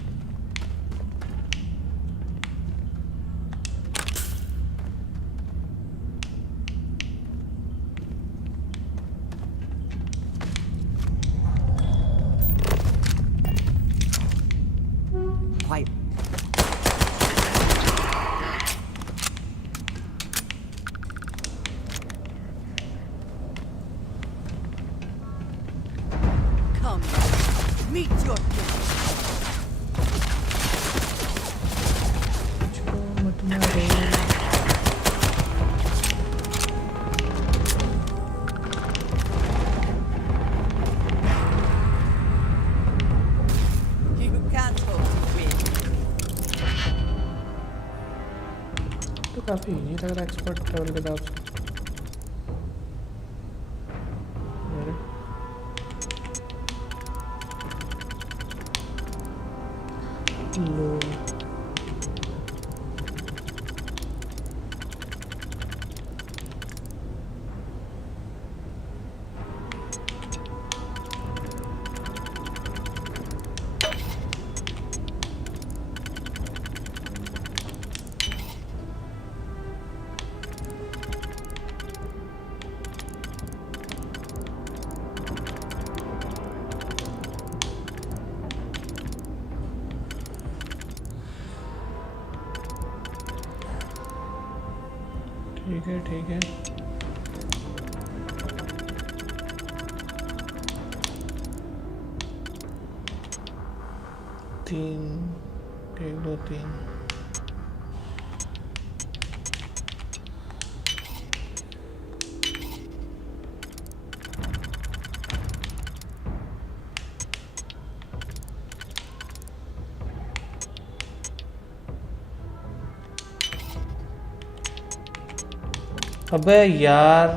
काफ़ी इजी लग रहा है एक्सपर्ट लेवल के हिसाब से लो ठीक है 3 1 2 3 अबे यार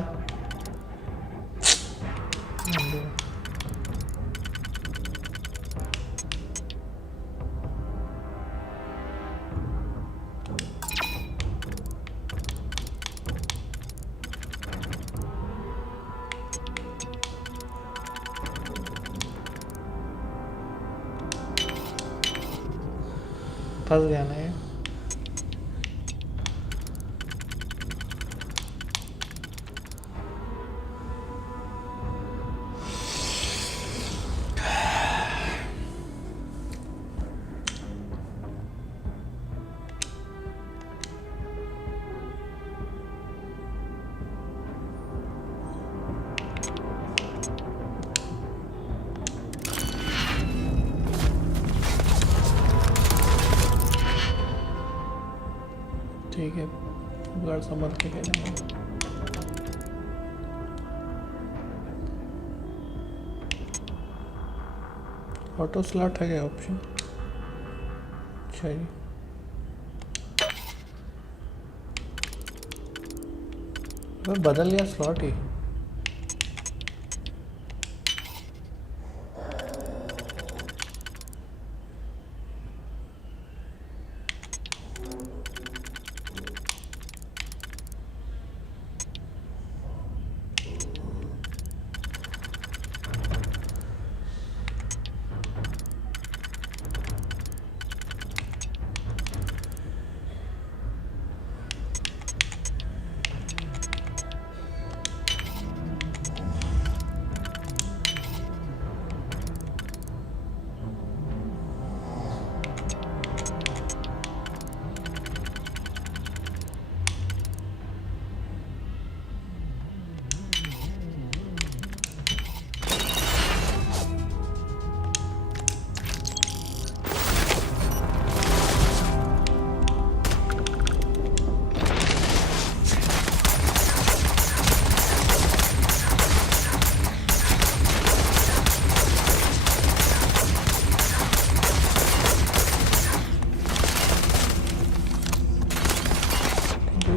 फंस गया ना ये ठीक है गाड़ संभाल के कहना ऑटो स्लॉट है क्या ऑप्शन अच्छा जी बदल गया स्लॉट ही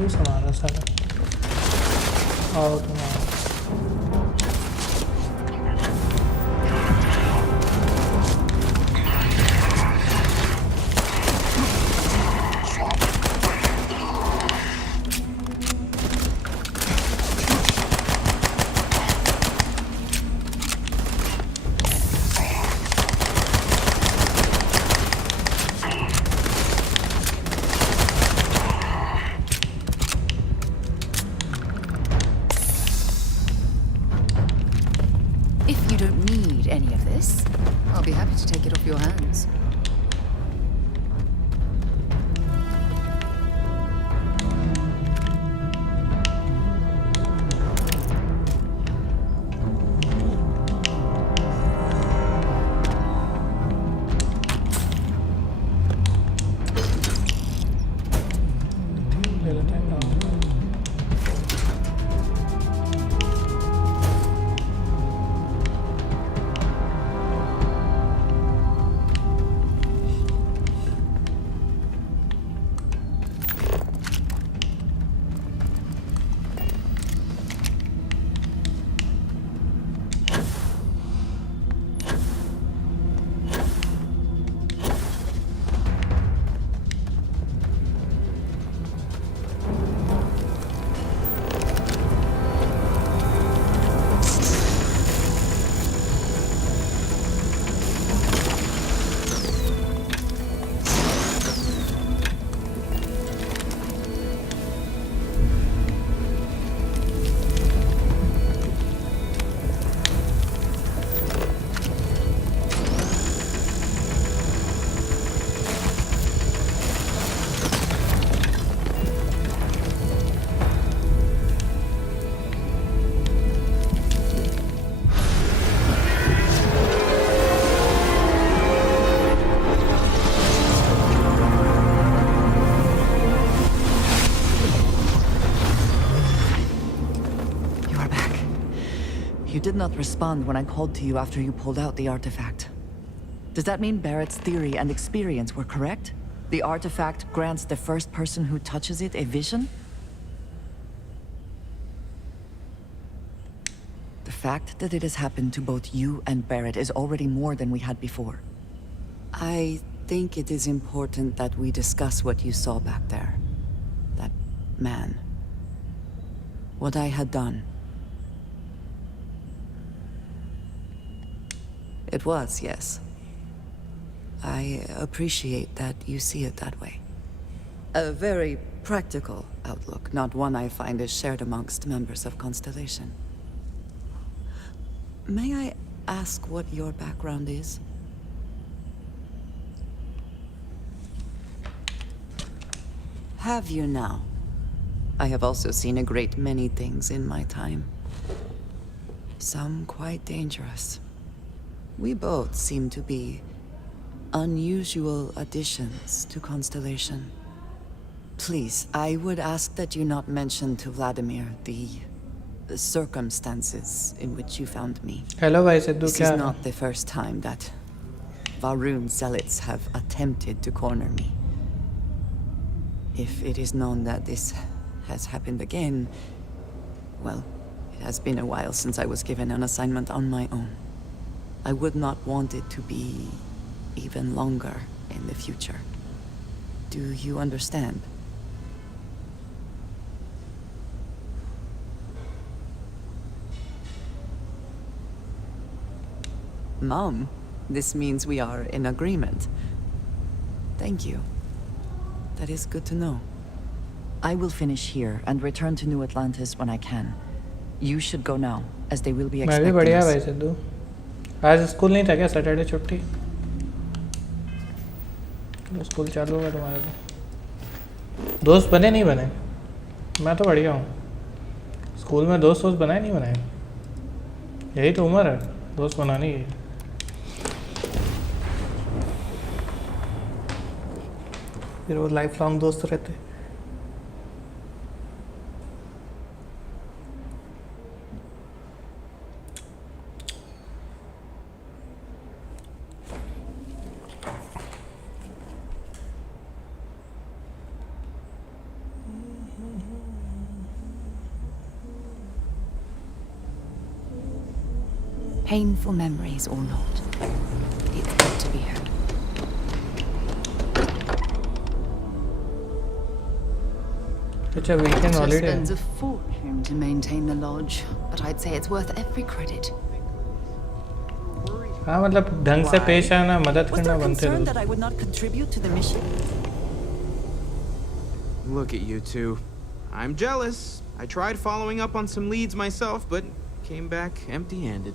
सारा सारा आओ तुम आओ If you don't need any of this, I'll be happy to take it off your hands. ले लेते हैं काम You did not respond when I called to you after you pulled out the artifact. Does that mean Barrett's theory and experience were correct? The artifact grants the first person who touches it a vision? The fact that it has happened to both you and Barrett is already more than we had before. I think it is important that we discuss what you saw back there. That man. What I had done. It was, yes. I appreciate that you see it that way. A very practical outlook, not one I find is shared amongst members of Constellation. May I ask what your background is? Have you now? I have also seen a great many things in my time. Some quite dangerous. We both seem to be unusual additions to Constellation. Please, I would ask that you not mention to Vladimir the circumstances in which you found me. Hello भाई Sidhu This क्या is है? not the first time that Varun zealots have attempted to corner me. If it is known that this has happened again, well, it has been a while since I was given an assignment on my own. I would not want it to be even longer in the future. Do you understand? Mom, this means we are in agreement. Thank you. That is good to know. I will finish here and return to New Atlantis when I can. You should go now, as they will be मैं भी expecting बढ़िया us. भाई सिद्धू आज school नहीं था क्या Saturday छुट्टी school चालू होगा तुम्हारा तो दोस्त बने नहीं बने मैं तो बढ़िया हूँ स्कूल में दोस्त बनाए नहीं बनाए यही तो उम्र है दोस्त बनानी है फिर वो लाइफ लॉन्ग दोस्त रहते Painful memories or not, it's good to be home. It's a weekend It holiday. spends a fortune to maintain the lodge, but I'd say it's worth every credit. हाँ मतलब ढंग से पेश आना मदद Was करना there बनते concern दोस्त that I would not contribute to the mission? Look at you two. I'm jealous. I tried following up on some leads myself, but came back empty-handed.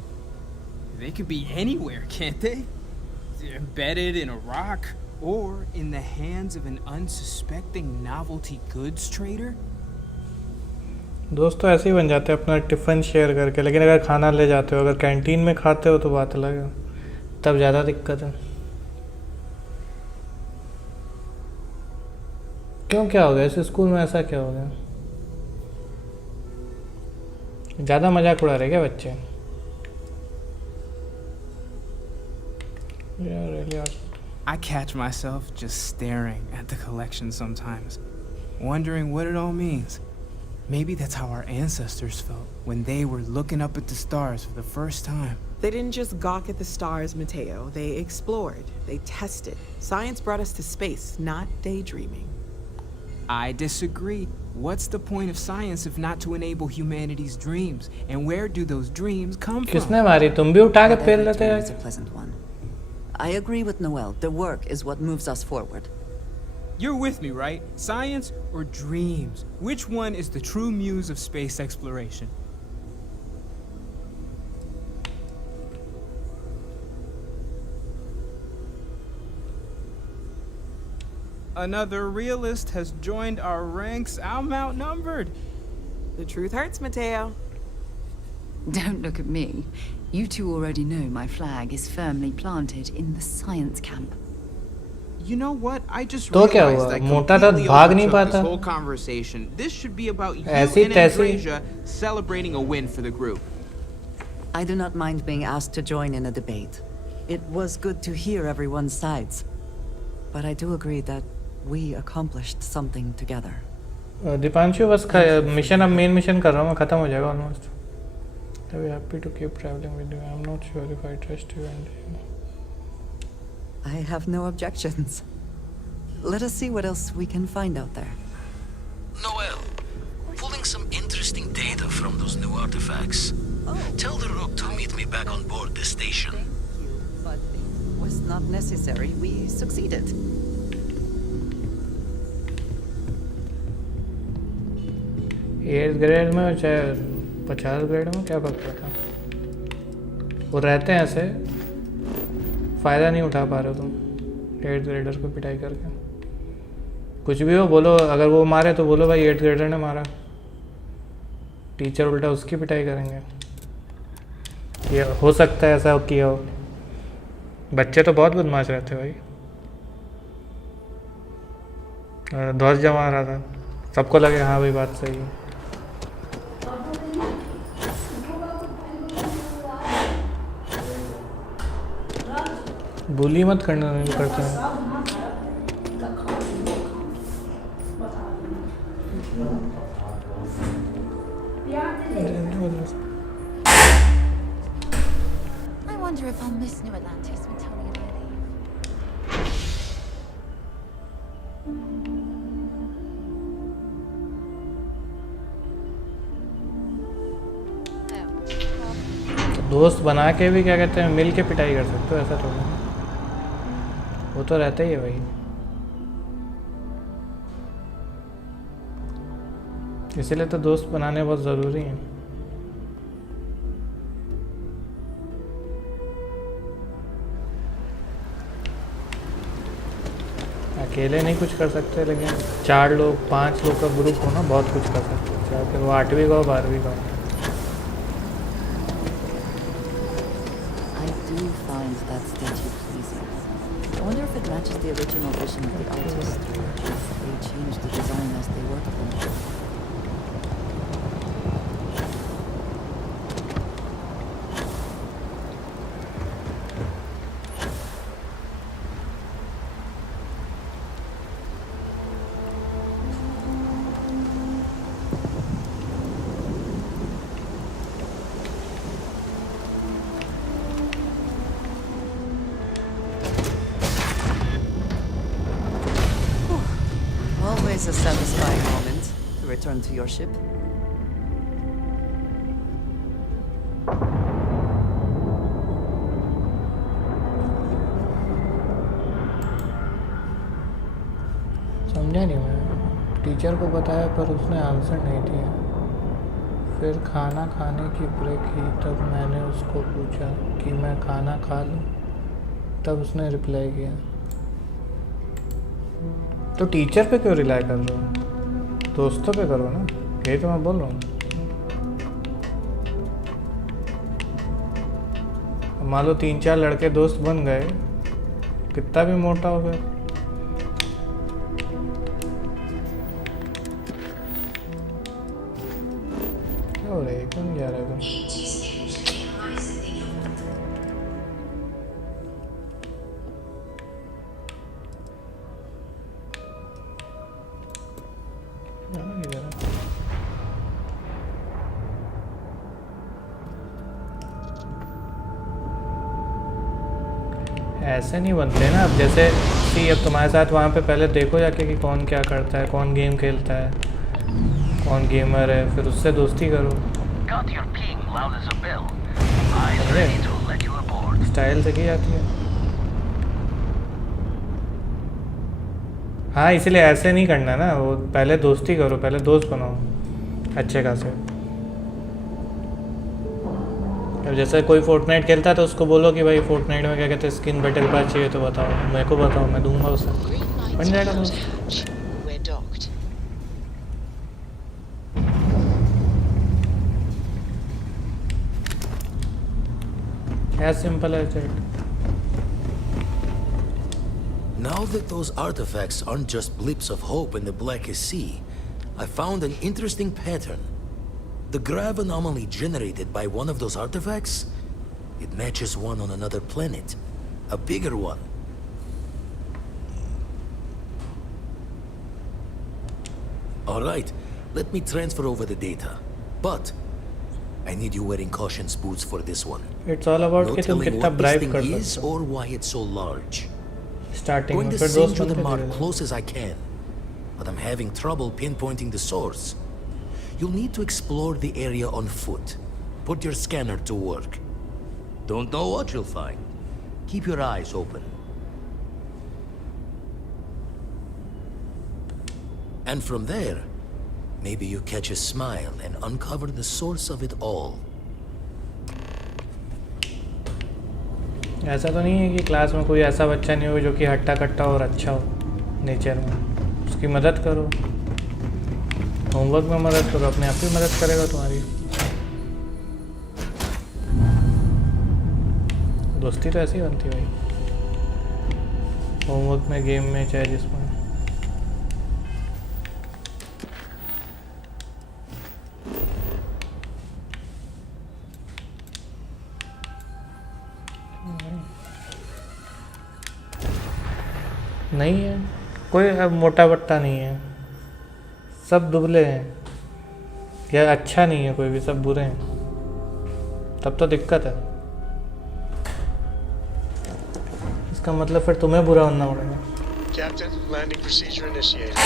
They could be anywhere, can't they? Embedded in a rock, or in the hands of an unsuspecting novelty goods trader? दोस्त तो ऐसे ही बन जाते हैं अपना tiffin share करके लेकिन अगर खाना ले जाते हो अगर कैंटीन में खाते हो तो बात अलग है तब ज़्यादा दिक्कत है क्यों क्या हो गया इस स्कूल में ऐसा क्या हो गया ज़्यादा मजाक उड़ा रहे क्या बच्चे I catch myself just staring at the collection sometimes, wondering what it all means. Maybe that's how our ancestors felt when they were looking up at the stars for the first time. They didn't just gawk at the stars, Mateo. They explored. They tested. Science brought us to space, not daydreaming. I disagree. What's the point of science if not to enable humanity's dreams? And where do those dreams come from? किसने मारी तुम भी उठा के Not fail every लेते dream हैं is a pleasant one. I agree with Noel. The work is what moves us forward. You're with me, right? Science or dreams? Which one is the true muse of space exploration? Another realist has joined our ranks. I'm outnumbered. The truth hurts, Mateo. Don't look at me. You two already know my flag is firmly planted in the science camp. You know what? I just तो क्या realized हुआ? I मोटा तो completely भाग नहीं overtook this पाता। whole conversation. This should be about you ऐसी and तैसी। Andreja celebrating a win for the group. I do not mind being asked to join in a debate. It was good to hear everyone's sides. But I do agree that we accomplished something together. Deepanshu बस mission अब main mission कर रहा हूँ मैं खत्म हो जाएगा almost I'll be happy to keep traveling with you. I'm not sure if I trust you and I have no objections. Let us see what else we can find out there. Noel, pulling some interesting data from those new artifacts. Tell the Rook to meet me back on board the station. But it was not necessary. We succeeded. Eighth grade में चाहे 50 grade में क्या फर्क पड़ता वो रहते हैं ऐसे फ़ायदा नहीं उठा पा रहे हो तुम एट्थ ग्रेडर को पिटाई करके कुछ भी हो बोलो अगर वो मारे तो बोलो भाई एट्थ ग्रेडर ने मारा टीचर उल्टा उसकी पिटाई करेंगे ये हो सकता है ऐसा किया हो बच्चे तो बहुत बदमाश रहते हैं भाई ध्वज जमा रहा था, सबको लगे हाँ भाई बात सही है। बुली मत करना, नहीं करते हैं। I wonder if I'll miss New Atlantis when Tony and I leave. दोस्त बना के भी क्या कहते हैं मिल के पिटाई कर सकते हो, ऐसा तो नहीं, वो तो रहता ही है भाई। इसीलिए तो दोस्त बनाने बहुत ज़रूरी है। अकेले नहीं कुछ कर सकते, लेकिन 4 लोग 5 लोग का ग्रुप हो ना, बहुत कुछ कर सकते हैं, चाहे फिर वो 8वीं का हो 12वीं का हो। I do find that statue pleasing. I wonder if it matches the original vision of the artist, or if they changed the design as they worked on it. Always a satisfying moment to return to your ship. समझा नहीं मैं, teacher को बताया पर उसने answer नहीं दिया। फिर खाना खाने की ब्रेक ही, तब मैंने उसको पूछा कि मैं खाना खा लूं, तब उसने रिप्लाई किया। तो टीचर पे क्यों रिलाई कर रहे हो, दोस्तों पे करो ना, यही तो मैं बोल रहा हूँ। मान लो 3-4 लड़के दोस्त बन गए, कितना भी मोटा हो गया, क्या हो रहा है, क्यों नहीं जा रहा है? ऐसे नहीं बनते ना। अब जैसे कि अब तुम्हारे साथ वहाँ पे पहले देखो जाके कि कौन क्या करता है, कौन गेम खेलता है, कौन गेमर है, फिर उससे दोस्ती करो। स्टाइल से की जाती है। हाँ, इसलिए ऐसे नहीं करना ना, वो पहले दोस्ती करो, पहले दोस्त बनाओ अच्छे खासे। अब जैसे कोई फोर्टनाइट खेलता है तो उसको बोलो कि भाई फोर्टनाइट में क्या कहते हैं स्किन बैटल पास चाहिए तो बताओ, मेरे को बताओ, मैं दूंगा उसे, बन जाएगा दोस्त। As simple as that. Now that those artifacts aren't just blips of hope in the blackest sea, I found an interesting pattern. The grav anomaly generated by one of those artifacts, it matches one on another planet. A bigger one. Alright, let me transfer over the data. But I need you wearing caution's boots for this one. It's all about no कि तुम telling कितना what bribe this कर thing सकते is or why it's so large. Starting Going में to फिर send दोस्त you the बनते mark धीरे-धीरे। close as I can, but I'm having trouble pinpointing the source. You'll need to explore the area on foot. Put your scanner to work. Don't know what you'll find. Keep your eyes open. And from there, maybe you catch a smile and uncover the source of it all. ऐसा तो नहीं है कि class में कोई ऐसा बच्चा नहीं हो जो कि हट्टा कट्टा और अच्छा हो नेचर में, उसकी मदद करो, होमवर्क में मदद करो, अपने आप ही मदद करेगा तुम्हारी। दोस्ती तो ऐसी ही बनती है भाई, होमवर्क में, गेम में, चाहे जिसमें। नहीं है कोई, अब मोटा बट्टा नहीं है, सब दुबले हैं, या अच्छा नहीं है कोई भी, सब बुरे हैं, तब तो दिक्कत है। इसका मतलब फिर तुम्हें बुरा बनना पड़ेगा। Captain, landing procedure initiated.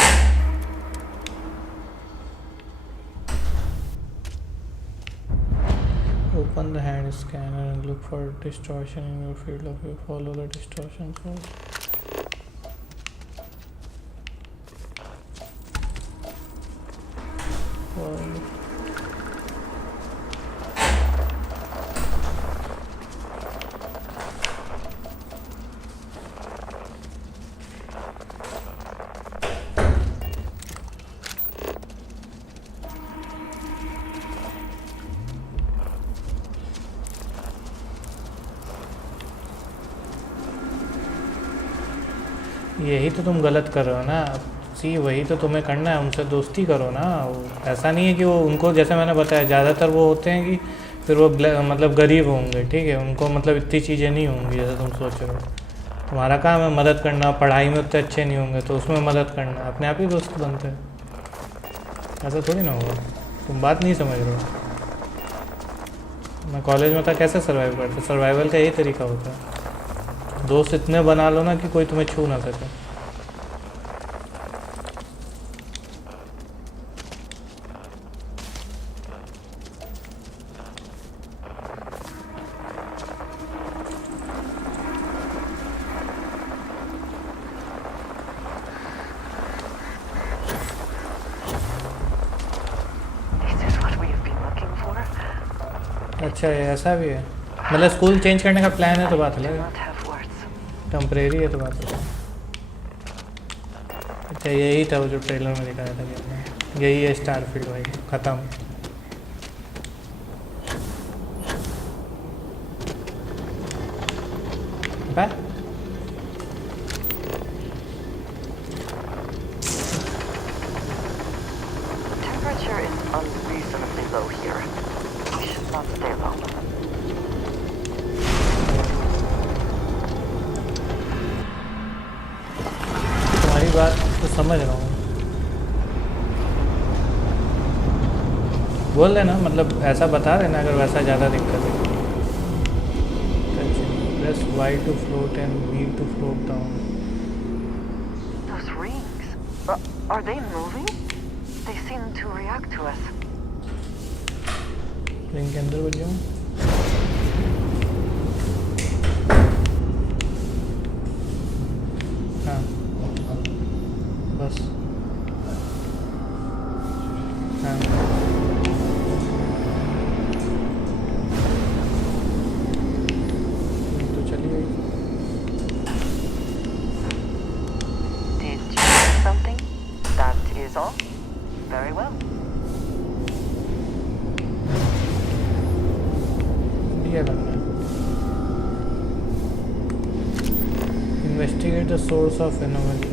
Open the hand scanner and look for distortion in your field of view. Follow the distortion source. यही तो तुम गलत कर रहे हो ना। सी वही तो तुम्हें करना है, उनसे दोस्ती करो ना। ऐसा नहीं है कि वो उनको, जैसे मैंने बताया, ज़्यादातर वो होते हैं कि फिर वो मतलब गरीब होंगे, ठीक है, उनको मतलब इतनी चीज़ें नहीं होंगी जैसे तुम सोच रहे हो। तुम्हारा काम है मदद करना, पढ़ाई में उतने अच्छे नहीं होंगे तो उसमें मदद करना, अपने आप ही दोस्त बनते हैं। ऐसा थोड़ी ना होगा, तुम बात नहीं समझ रहे हो। मैं कॉलेज में था, कैसे सर्वाइव करते, सर्वाइवल का यही तरीका होता है, दोस्त इतने बना लो ना कि कोई तुम्हें छू ना सके। अच्छा ये ऐसा भी है, मतलब स्कूल चेंज करने का प्लान है तो बात अलग है, टेम्परेरी है तो बात अलग है। अच्छा यही था वो जो ट्रेलर में दिखाया था कि यही है स्टारफील्ड भाई, ख़त्म। Temperature is unreasonably low here. We should not stay long. तुम्हारी बात तो समझ रहा हूँ, बोल देना, मतलब ऐसा बता देना अगर वैसा ज़्यादा दिक्कत है। Press Y to float and B to float down. Those rings, are they moving? They seem to react to us. Ring के अंदर बज जाऊँ? हाँ बस, हाँ तो चली गई। Did you see something? That is all. Very well. दिया करना है। Investigate the source of anomaly.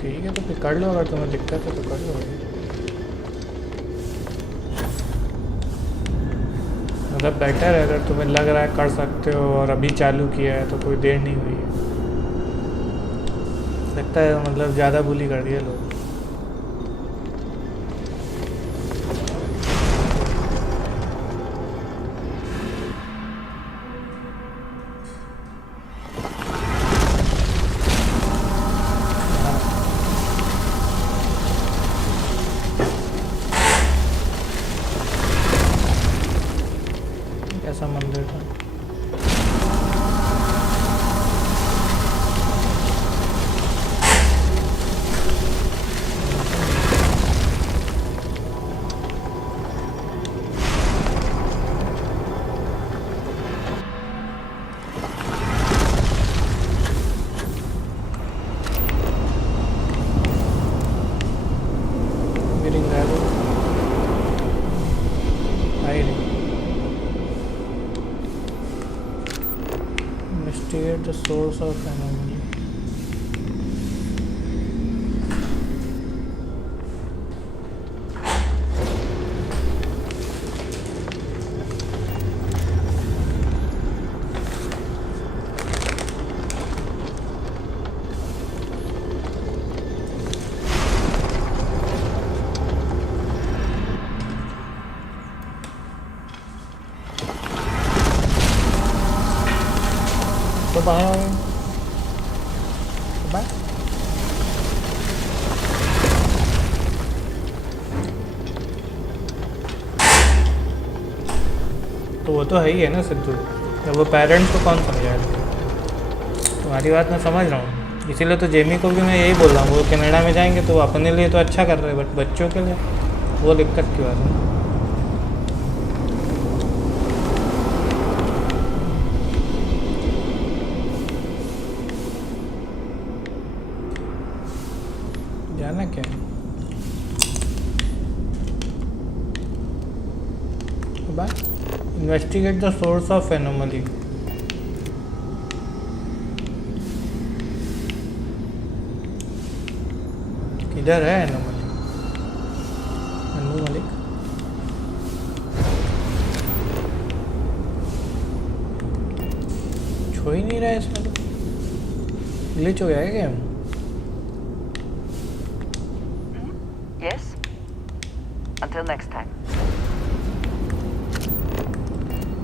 ठीक है तो फिर कर लो, अगर तुम्हें दिक्कत है तो कर लो। मतलब बेटर है अगर तुम्हें लग रहा है कर सकते हो और अभी चालू किया है तो कोई देर नहीं हुई है। लगता है मतलब ज़्यादा बुली कर दिया लोग। कैसा मंदिर था? Investigate the source of anomaly. Bye. Bye. तो वो तो है ही है ना सिद्धू, तो वो पेरेंट्स को कौन समझाएगा? तुम्हारी बात मैं समझ रहा हूँ, इसीलिए तो जेमी को भी मैं यही बोल रहा हूँ, वो कनाडा में जाएंगे तो अपने लिए तो अच्छा कर रहे हैं, बट बच्चों के लिए वो दिक्कत की बात है। जाना क्या है? बात investigate the source of anomaly. किधर है एनोमली? एनोमली छो ही नहीं रहा है इसमें, तो ग्लिच हो गया है game. Yes? Until next time.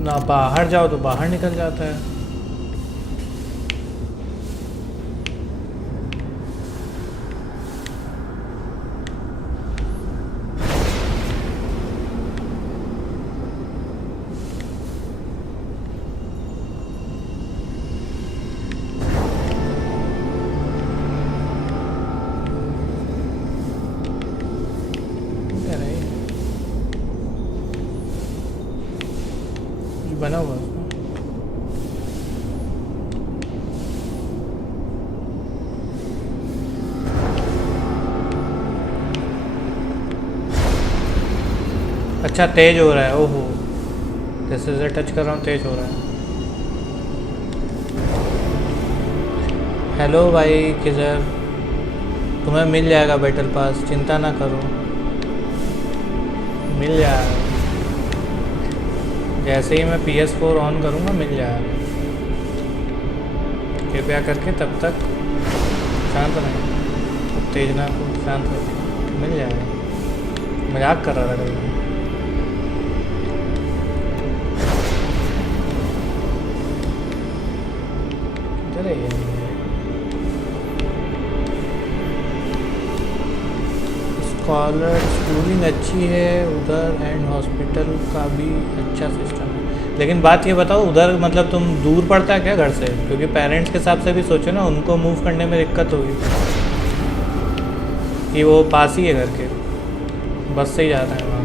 ना बाहर जाओ तो बाहर निकल जाता है। बना हुआ है। अच्छा तेज हो रहा है, ओहो जैसे जैसे टच कर रहा हूँ तेज हो रहा है। हेलो भाई किधर, तुम्हें मिल जाएगा बैटल पास, चिंता ना करो, मिल जाएगा। जैसे ही मैं PS4 ऑन करूँगा मिल जाएगा। कृपया करके तब तक शांत रहें, उत्तेजना को शांत रखें, मिल जाएगा। मजाक कर रहा था कभी। चले स्कॉलर स्कूलिंग अच्छी है उधर, एंड हॉस्पिटल का भी अच्छा सिस्टम है। लेकिन बात ये बताओ उधर मतलब तुम दूर पड़ता है क्या घर से? क्योंकि पेरेंट्स के हिसाब से भी सोचो ना, उनको मूव करने में दिक्कत होगी कि वो पास ही है घर के, बस से ही जाता है वहाँ।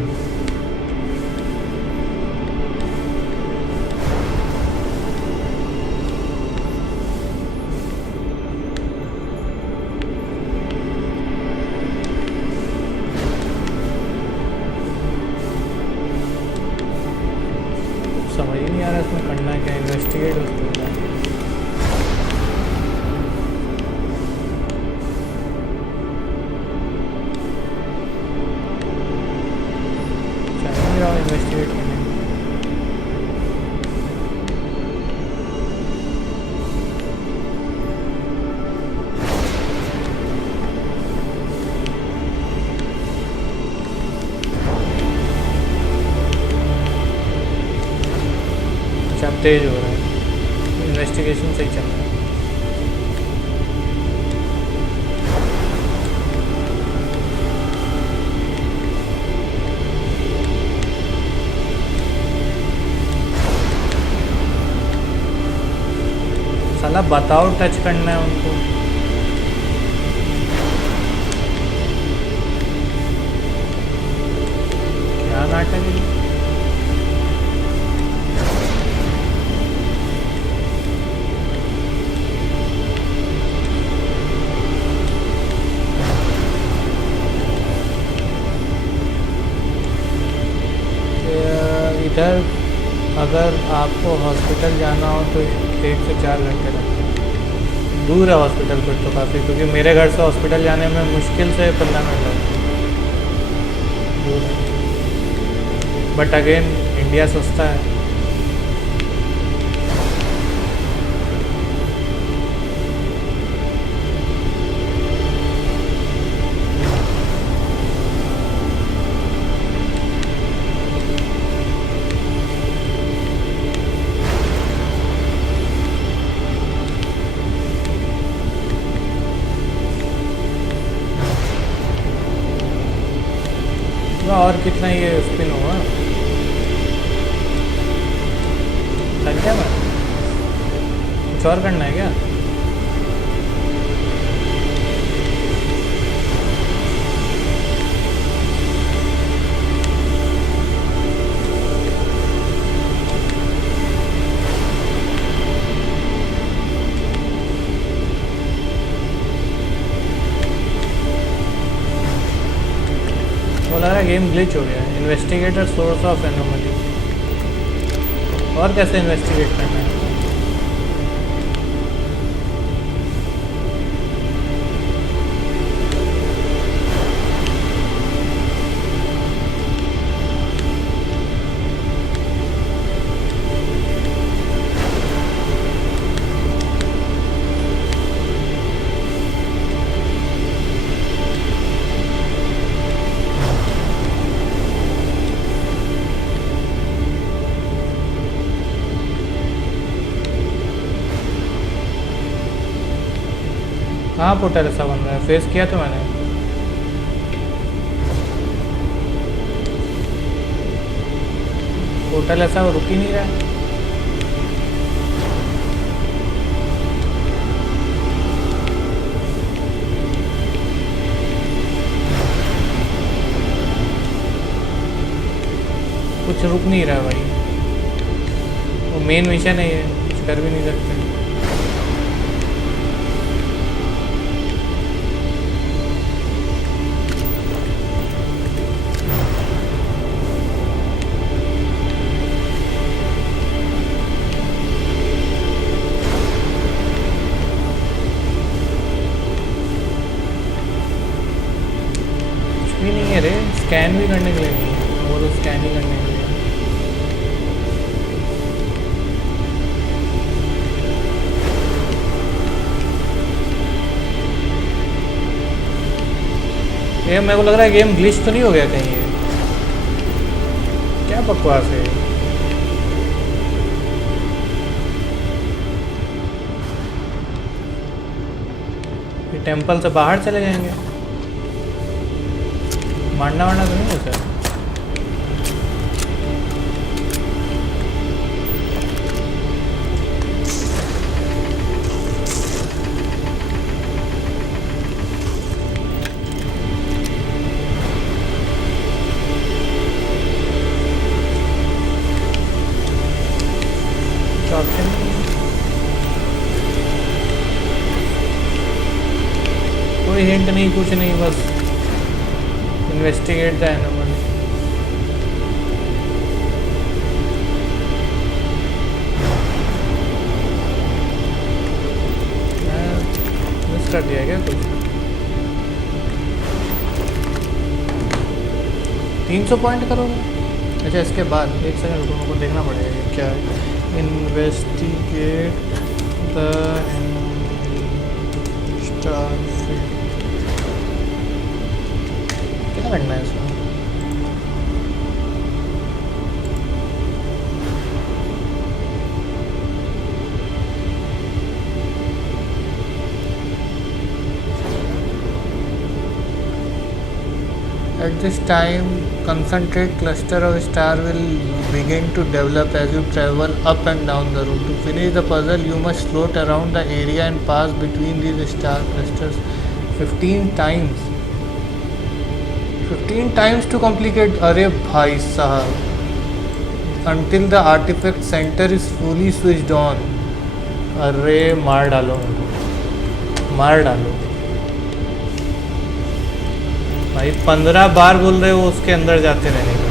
समझ ही नहीं आ रहा इसमें करना है क्या, इन्वेस्टिगेट होता है। इन्वेस्टिगेट करने तेज हो रहा है, इन्वेस्टिगेशन सही चल रहा है। साला बताओ टच करना है उनको। क्या नाटक है? इधर अगर आपको हॉस्पिटल हॉस्पिटल जाना हो तो 1 से 4 घंटे लगते हैं। दूर है हॉस्पिटल फिर तो काफ़ी, क्योंकि मेरे घर से हॉस्पिटल जाने में मुश्किल से 15 मिनट लगते हैं। दूर है, बट अगेन इंडिया सस्ता है। और कितना ये स्पिन हुआ थक गया मैं, कुछ और करना है क्या? लग रहा है गेम ग्लिच हो गया है। इन्वेस्टिगेटर सोर्स ऑफ एनोमली, और कैसे इन्वेस्टिगेट करना है? हाँ पोर्टल ऐसा बन रहा है, फेस किया तो मैंने। पोर्टल ऐसा रुक ही नहीं रहा है। कुछ रुक नहीं रहा भाई, वो मेन मिशन है, ये कुछ कर भी नहीं सकते। स्कैन भी करने के लिए नहीं है, वो तो स्कैन ही करने के लिए। ये मेरे को लग रहा है गेम ग्लिच तो नहीं हो गया कहीं, ये क्या बकवास है। ये टेंपल से बाहर चले जाएंगे, मारना वारना तो नहीं है सर? कोई हिंट नहीं, कुछ नहीं, बस इन्वेस्टिगेट द एनिमल। मिस कर दिया क्या कुछ? 300 पॉइंट करोगे? अच्छा इसके बाद एक सेकंड रुको, हमको देखना पड़ेगा क्या है। इन्वेस्टिगेट द स्टारफील्ड, क्या करना है इसमें? At this time, concentrate cluster of star will begin to develop as you travel up and down the route. To finish the puzzle, you must float around the area and pass between these star clusters 15 times. 15 times to complete it. अरे भाई साहब, until the artifact center is fully switched on. अरे मार डालो, मार डालो भाई। 15 बार बोल रहे हो उसके अंदर जाते रहने का।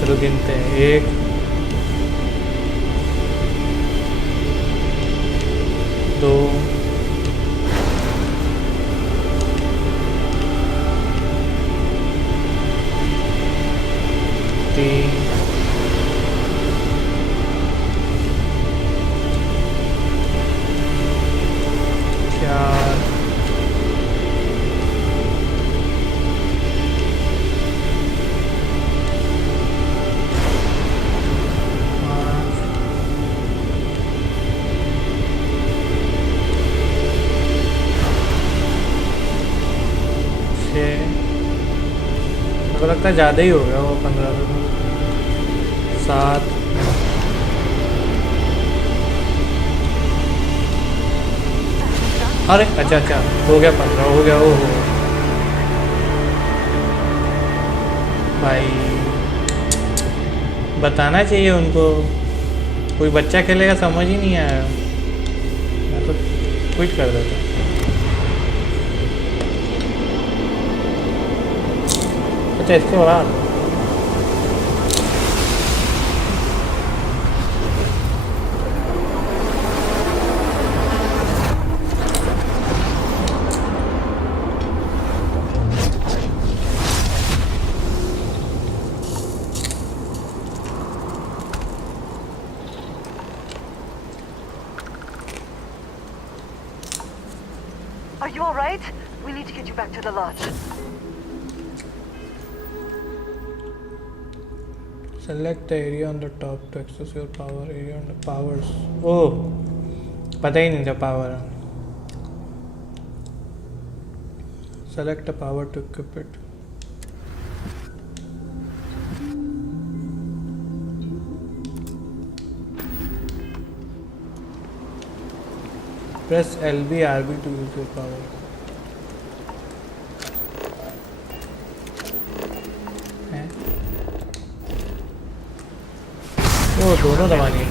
चलो गिनते हैं, 1 लगता है ज़्यादा ही हो गया वो 15 तो 7 अरे अच्छा अच्छा हो गया 15 हो गया ओहो भाई बताना चाहिए उनको कोई बच्चा खेलेगा समझ ही नहीं आया मैं तो क्विट कर देता अच्छा इसके बाद Are you all right? We need to get you back to the lodge. Select the area on the top to access your power area on the powers. Oh, पता ही नहीं था power. Select the power to equip it. Press LB RB to use your power. वो दोनों दबानी है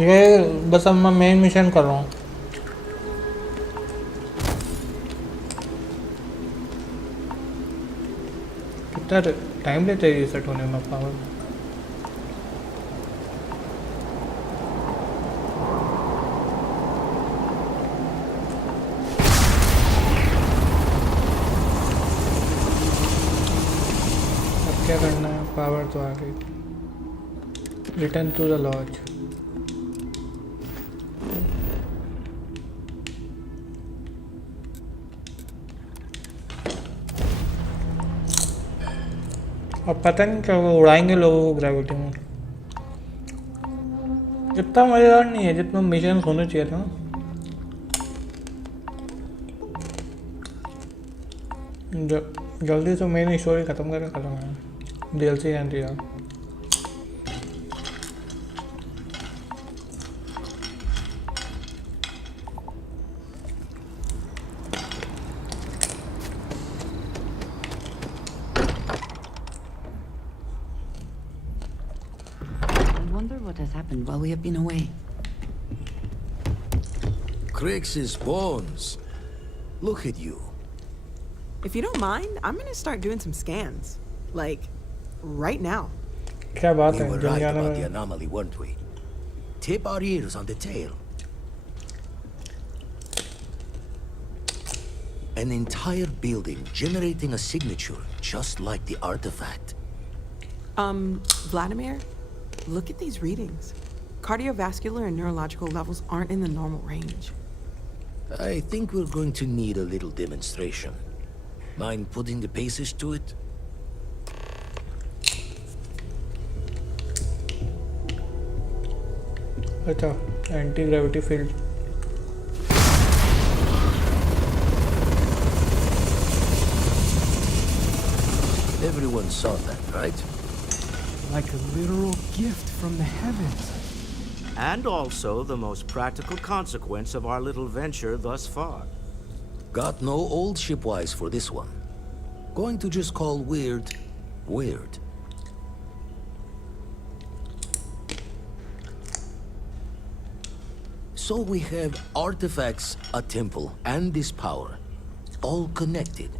ये बस अब मैं मेन मिशन कर रहा हूँ कितना टाइम लेता है रीसेट होने में पावर अब क्या करना है पावर तो आ गई रिटर्न टू द लॉज अब पता नहीं क्या होगा उड़ाएंगे लोगों को ग्रेविटी में इतना मज़ेदार नहीं है जितना मिशन होने चाहिए था जल्दी से मेन स्टोरी ख़त्म करके ख़त्म है DLC एंट्री यार While we have been away. Crix's bones. Look at you. If you don't mind, I'm gonna start doing some scans. Like, right now. We were right about the anomaly, weren't we? Tip our ears on the tail. An entire building generating a signature just like the artifact. Vladimir, look at these readings. Cardiovascular and neurological levels aren't in the normal range. I think we're going to need a little demonstration. Mind putting the paces to it? अच्छा anti-gravity field Everyone saw that, right? Like a literal gift from the heavens. And also the most practical consequence of our little venture thus far. Got no old shipwise for this one. Going to just call weird, weird. So we have artifacts, a temple, and this power. All connected.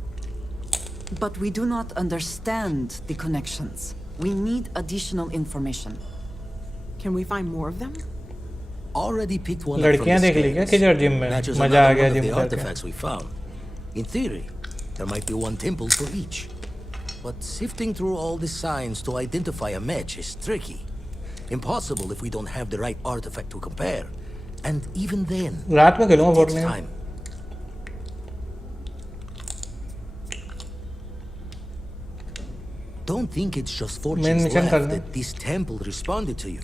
But we do not understand the connections. We need additional information. Can we find more of them? Already picked one up from लड़कियां the देख ली क्या किधर gym में Matches मजा आ another गया one of gym the करके artifacts we found. In theory, there might be one temple for each. But sifting through all the signs to identify a match is tricky. Impossible if we don't have the right artifact to compare. And even then, रात में खेलूंगा it takes Fortnite. time. Don't think it's just fortunes mission left करना. that this temple responded to you.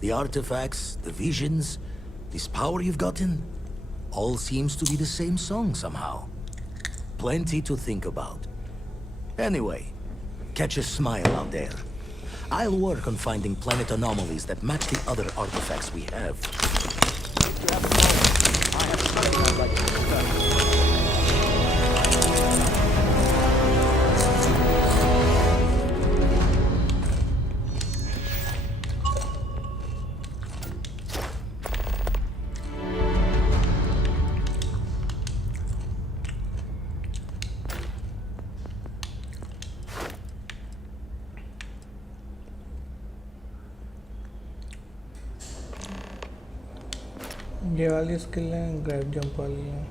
The artifacts, the visions, this power you've gotten, all seems to be the same song somehow. Plenty to think about. Anyway, catch a smile out there. I'll work on finding planet anomalies that match the other artifacts we have. ये वाली skill है, grab jump वाली है.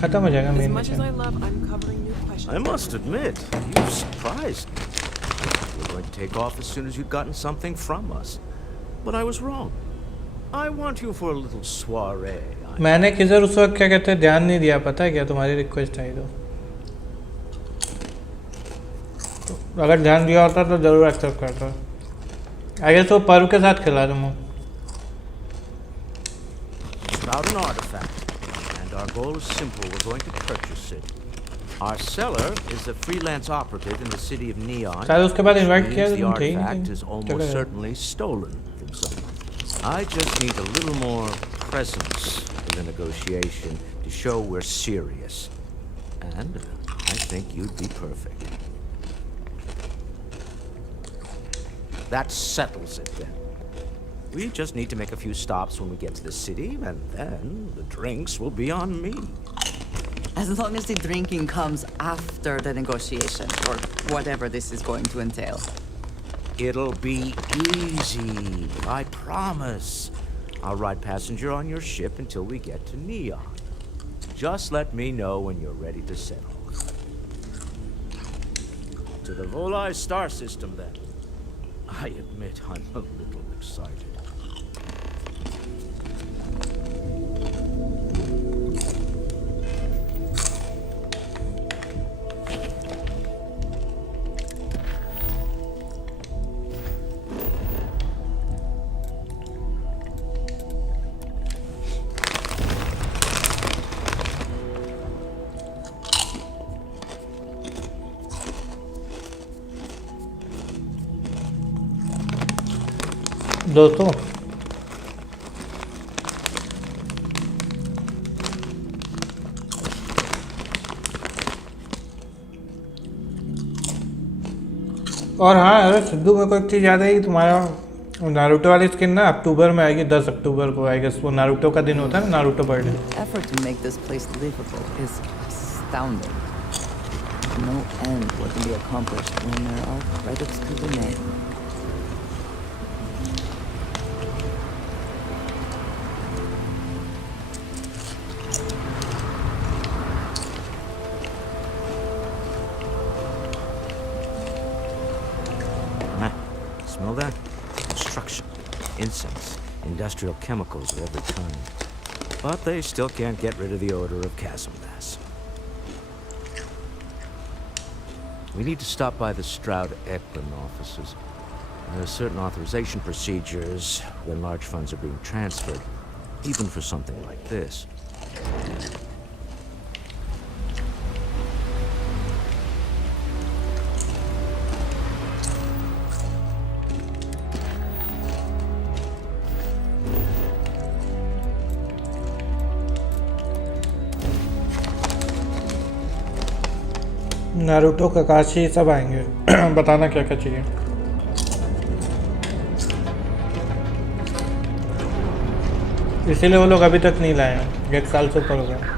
खत्म हो जाएगा As main much as I mission. love uncovering new questions. I must admit, you've surprised me. You were going to take off as soon as you'd gotten something from us. But I was wrong. I want you for a little soiree. मैंने किधर उस वक्त क्या कहते हैं ध्यान नहीं दिया, पता है क्या? तुम्हारी रिक्वेस्ट आई तो अगर ध्यान दिया होता तो जरूर एक्सेप्ट करता. आई गेस वो पर्व के साथ खिला दूँ. It's about an artifact. Our goal is simple. We're going to purchase it. Our seller is a freelance operative in the city of Neon. शायद उसके बाद इनवाइट किया The तो थे ही artifact नहीं. is almost certainly stolen from someone. I just need a little more presence in the negotiation to show we're serious. And I think you'd be perfect. That settles it then. We just need to make a few stops when we get to the city, and then the drinks will be on me. As long as the drinking comes after the negotiation, or whatever this is going to entail. It'll be easy, I promise. I'll ride passenger on your ship until we get to Neon. Just let me know when you're ready to set off. To the Volai star system, then. I admit I'm a little excited. दोस्तों और हाँ अरे सिद्धू मेरे को एक चीज़ याद है कि तुम्हारा नारुतो वाली स्किन ना अक्टूबर में आएगी, 10 अक्टूबर को आई गेस. वो नारुतो का दिन होता है ना, Naruto birthday. Effort to make this place livable is astounding. No end what can be accomplished when there are credits to the name. Smell that? Construction, insects, industrial chemicals of every kind. But they still can't get rid of the odor of chasm gas. We need to stop by the Stroud-Eklund offices. There are certain authorization procedures when large funds are being transferred, even for something like this. Naruto Kakashi सब आएंगे. बताना क्या क्या चाहिए. इसीलिए वो लोग अभी तक नहीं लाए हैं, 1 साल से ऊपर हो गया।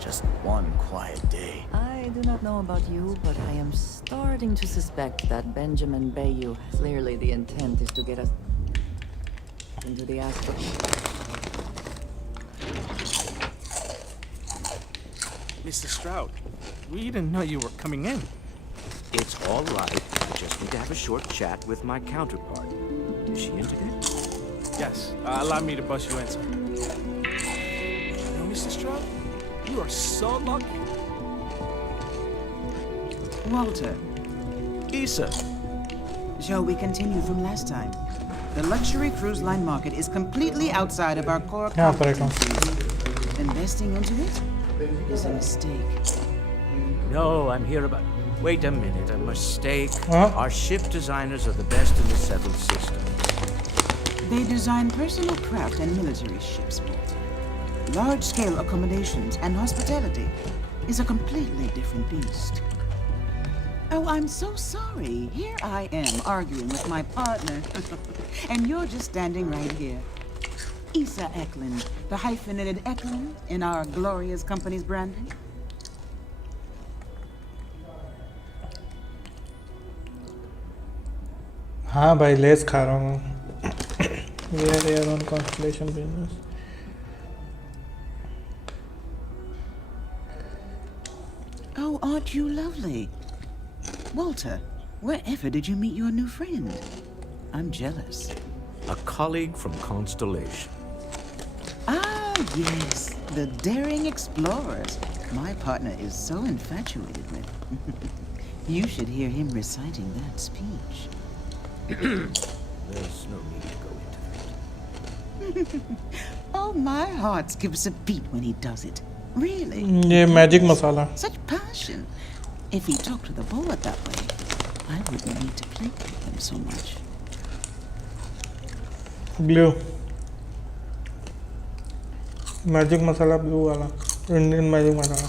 Just one quiet day. I do not know about you, but I am starting to suspect that Benjamin Bayou, clearly the intent is to get us into the asteroid. Mr. Stroud, we didn't know you were coming in. It's all right. I just need to have a short chat with my counterpart. Is she in today? Yes, allow me to bust you in, sir. You know, Mr. Stroud, you are so lucky. Walter. Issa. Shall we continue from last time? The luxury cruise line market is completely outside of our core competencies. Investing into it is a mistake. No, I'm here about... Wait a minute, a mistake. Huh? Our ship designers are the best in the settled system. They design personal craft and military ships, Walter. Large-scale accommodations and hospitality is a completely different beast. Oh, I'm so sorry. Here I am arguing with my partner. And you're just standing right here. Issa Eklund, the hyphenated Eklund in our glorious company's branding. हाँ भाई, less खा रहा हूँ। We are here on Constellation business. Oh, aren't you lovely? Walter, wherever did you meet your new friend? I'm jealous. A colleague from Constellation. Ah, yes, the daring explorers. My partner is so infatuated with. You should hear him reciting that speech. There's no need to go into that. Oh, my heart skips a beat when he does it. Really? ये magic masala. Such passion. If he talked to the board that way, I wouldn't need to placate him so much. Blue. Magic masala blue वाला। Indian magic masala.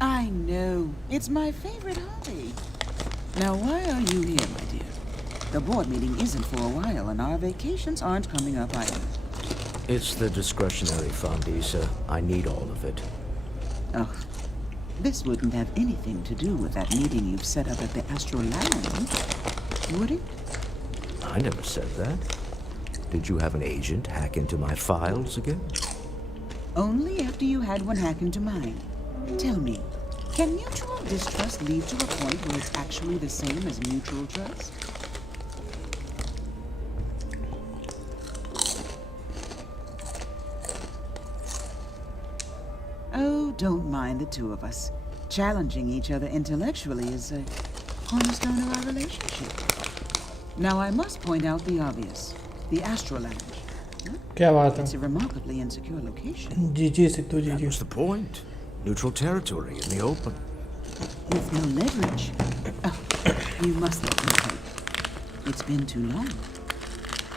I know. It's my favorite hobby. Now, why are you here, my dear? The board meeting isn't for a while, and our vacations aren't coming up either. It's the discretionary fund, Issa. I need all of it. Oh, this wouldn't have anything to do with that meeting you've set up at the Astro Lounge, would it? I never said that. Did you have an agent hack into my files again? Only after you had one hack into mine. Tell me, can mutual distrust lead to a point where it's actually the same as mutual trust? Oh, don't mind the two of us. Challenging each other intellectually is a cornerstone of our relationship. Now I must point out the obvious. The Astro Lounge. क्या बात है? It's a remarkably insecure location. GG Sidhu GG. What's the point? Neutral territory in the open. With no leverage. Oh, you must let me help. It's been too long.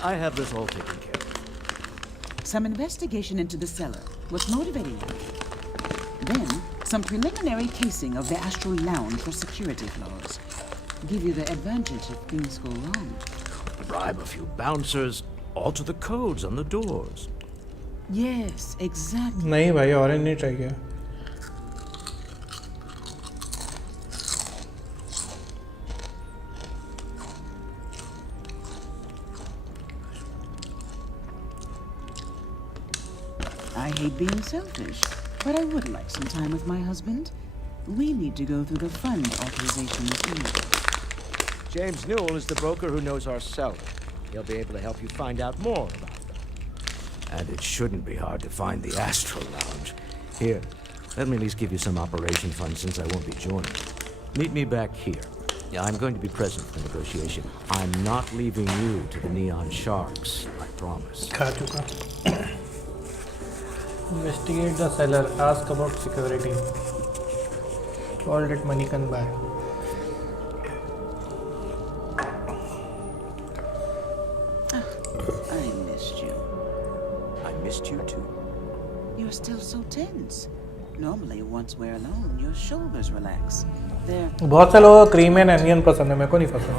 I have this all taken care of. Some investigation into the cellar. What's motivating you? Then, some preliminary casing of the Astral Lounge for security flaws. Give you the advantage if things go wrong. Bribe a few bouncers, alter the codes on the doors. Yes, exactly. नहीं भाई, orange नहीं try किया। I hate being selfish, but I would like some time with my husband. We need to go through the fund authorization with you. James Newell is the broker who knows our seller. He'll be able to help you find out more about them. And it shouldn't be hard to find the Astro Lounge. Here, let me at least give you some operation funds since I won't be joining. Meet me back here. Yeah, I'm going to be present for the negotiation. I'm not leaving you to the Neon Sharks, I promise. खा चुका। Investigate the seller. Ask about security. All that money can buy. I missed you. You're still so tense. Normally, once we're alone, your shoulders relax. They're... बहुत से लोगों को cream and onion पसंद है, मेरे को नहीं पसंद.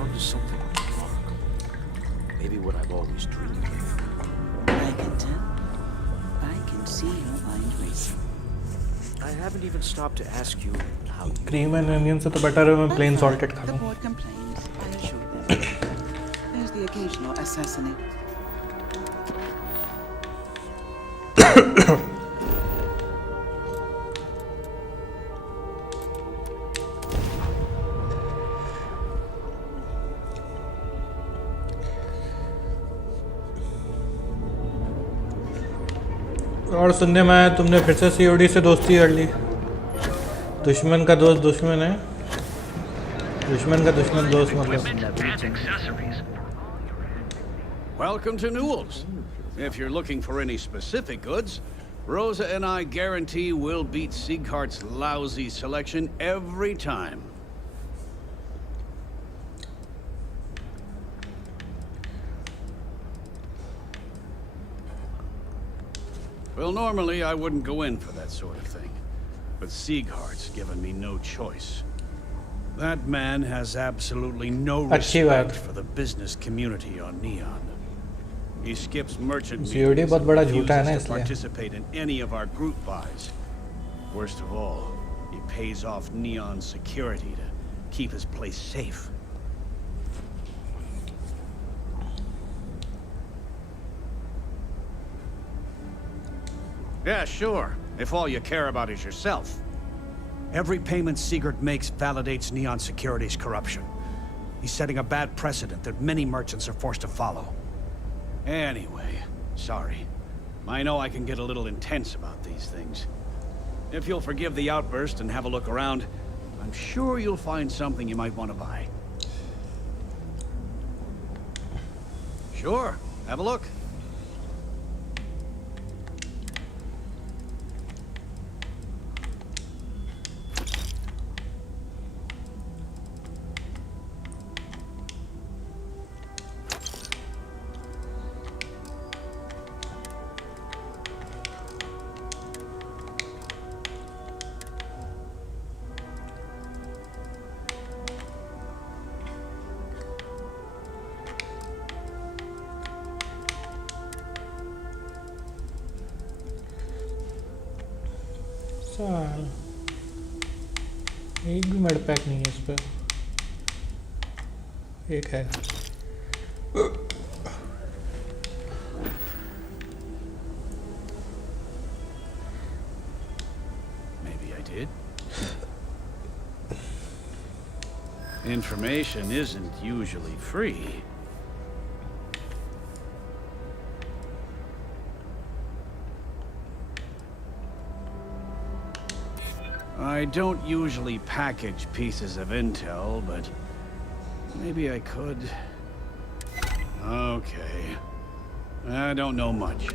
Maybe what I've always dreamed of. I can tell. I can see your mind racing. I haven't even stopped to ask you how you... cream and onion से तो बेटर है मैं प्लेन सॉल्टेड खा The लूं. board complains. I assure them. There's the occasional assassinate. और सुनने में आया तुमने फिर से सीओडी से दोस्ती कर ली. दुश्मन का दोस्त दुश्मन है, दुश्मन का दुश्मन दोस्त मतलब. Welcome to Newell's. If you're looking for any specific goods, Rosa and I guarantee we'll beat Sieghart's lousy selection every time. Well, normally I wouldn't go in for that sort of thing, but Sieghart's given me no choice. That man has absolutely no respect for the business community on Neon. He skips merchant meetings and refuses to participate in any of our group buys. Worst of all, he pays off Neon security to keep his place safe. Yeah, sure, if all you care about is yourself. Every payment Siegert makes validates Neon Security's corruption. He's setting a bad precedent that many merchants are forced to follow. Anyway, sorry. I know I can get a little intense about these things. If you'll forgive the outburst and have a look around, I'm sure you'll find something you might want to buy. Sure, have a look. एक भी made pack नहीं है इस पर. एक है. Maybe I did. Information isn't usually free. I don't usually package pieces of intel, but maybe I could. Okay. I don't know much,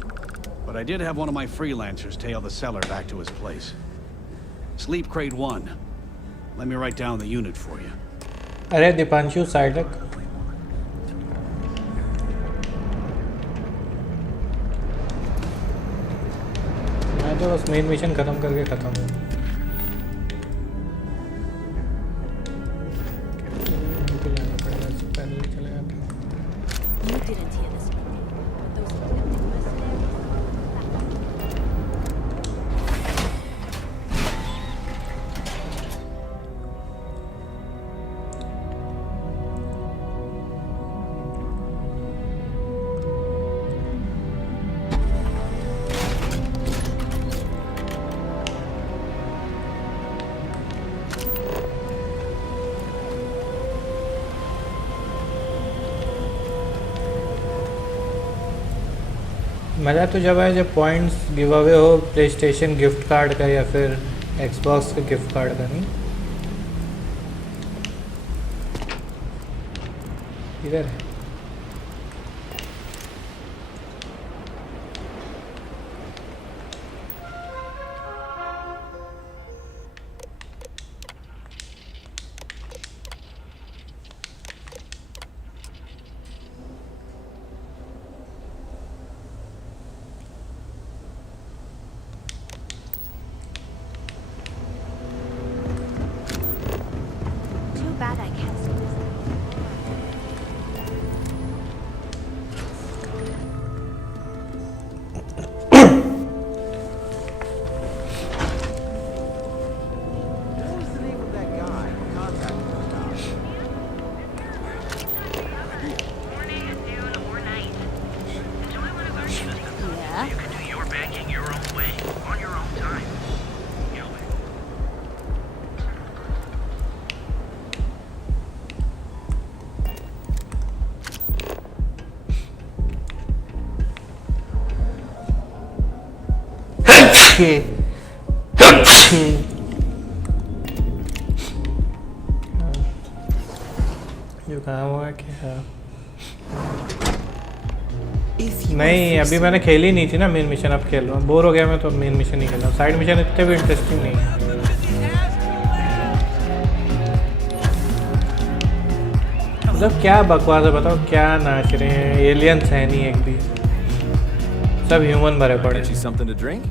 but I did have one of my freelancers tail the seller back to his place. Sleep Crate 1. Let me write down the unit for you. अरे दीपांशु साइडक. मैं तो बस main mission खत्म करके खत्म हूँ. मज़ा तो जब है जब पॉइंट्स गिव अवे हो प्ले स्टेशन गिफ्ट कार्ड का या फिर एक्सबॉक्स का गिफ्ट कार्ड का. नहीं इधर है. making your own way, on your own time. जो कहा हुआ है क्या? नहीं अभी मैंने खेली नहीं थी ना मेन मिशन, अब खेल रहा हूँ, बोर हो गया मैं तो मेन मिशन ही खेल रहा हूँ, साइड मिशन इतने भी इंटरेस्टिंग नहीं है। मतलब क्या बकवास है बताओ, क्या नाच रहे हैं, एलियंस है नहीं एक भी, सब ह्यूमन भरे पड़े। Something to drink?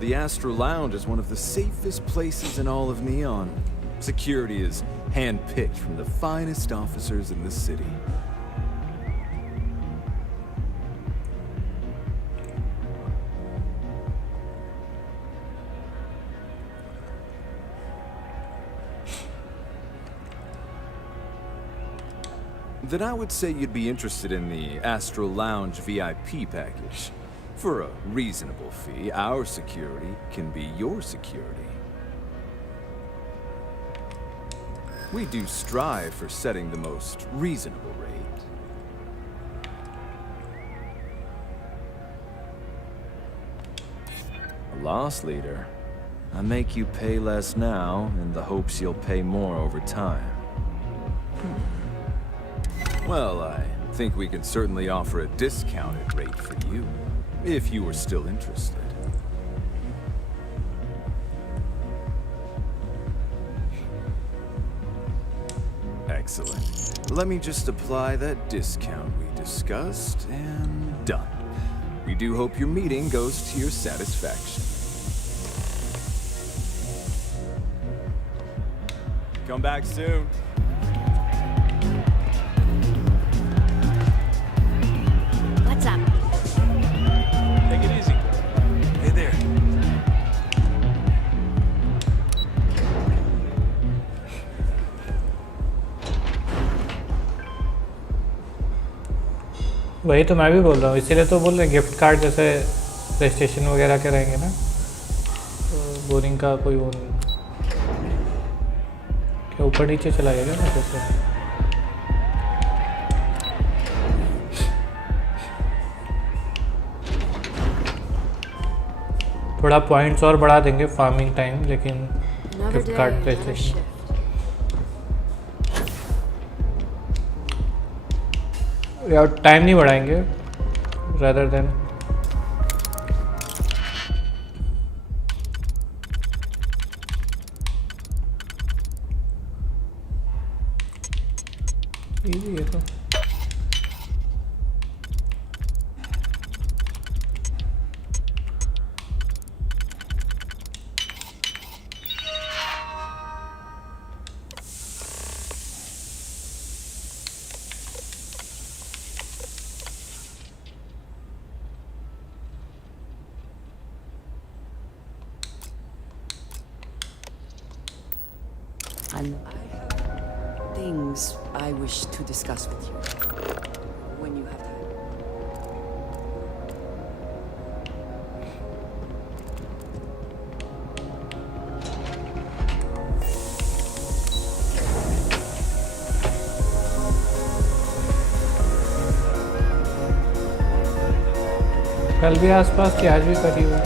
The Astro Lounge is one of the safest places in all of Neon. Security is hand-picked from the finest officers in the city. Then I would say you'd be interested in the Astro Lounge VIP package. For a reasonable fee, our security can be your security. We do strive for setting the most reasonable rate. A loss leader. I make you pay less now in the hopes you'll pay more over time. Well, I think we can certainly offer a discounted rate for you, if you were still interested. Excellent. Let me just apply that discount we discussed, and done. We do hope your meeting goes to your satisfaction. Come back soon. What's up? Take it easy. Hey there. वही तो मैं भी बोल रहा हूँ, इसीलिए तो बोल रहे हैं गिफ्ट कार्ड जैसे प्ले स्टेशन वगैरह के रहेंगे ना, तो बोरिंग का कोई वो नहीं। क्या ऊपर नीचे चला गया ना जैसे? थोड़ा पॉइंट्स और बढ़ा देंगे फार्मिंग टाइम, लेकिन गिफ्ट कार्ड प्ले स्टेशन या टाइम नहीं बढ़ाएंगे rather than easy है तो। I have things I wish to discuss with you when you have time. कल भी आसपास थी, आज भी करीब है।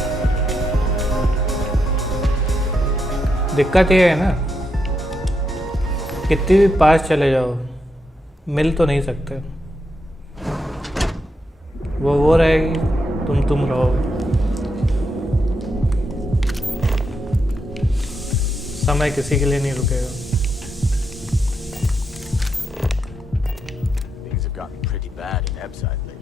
दिक्कत ये है ना, कितनी भी पास चले जाओ मिल तो नहीं सकते, वो रहेगी, तुम रहोगे। समय किसी के लिए नहीं रुकेगा। Things have gotten pretty bad in Ebside lately.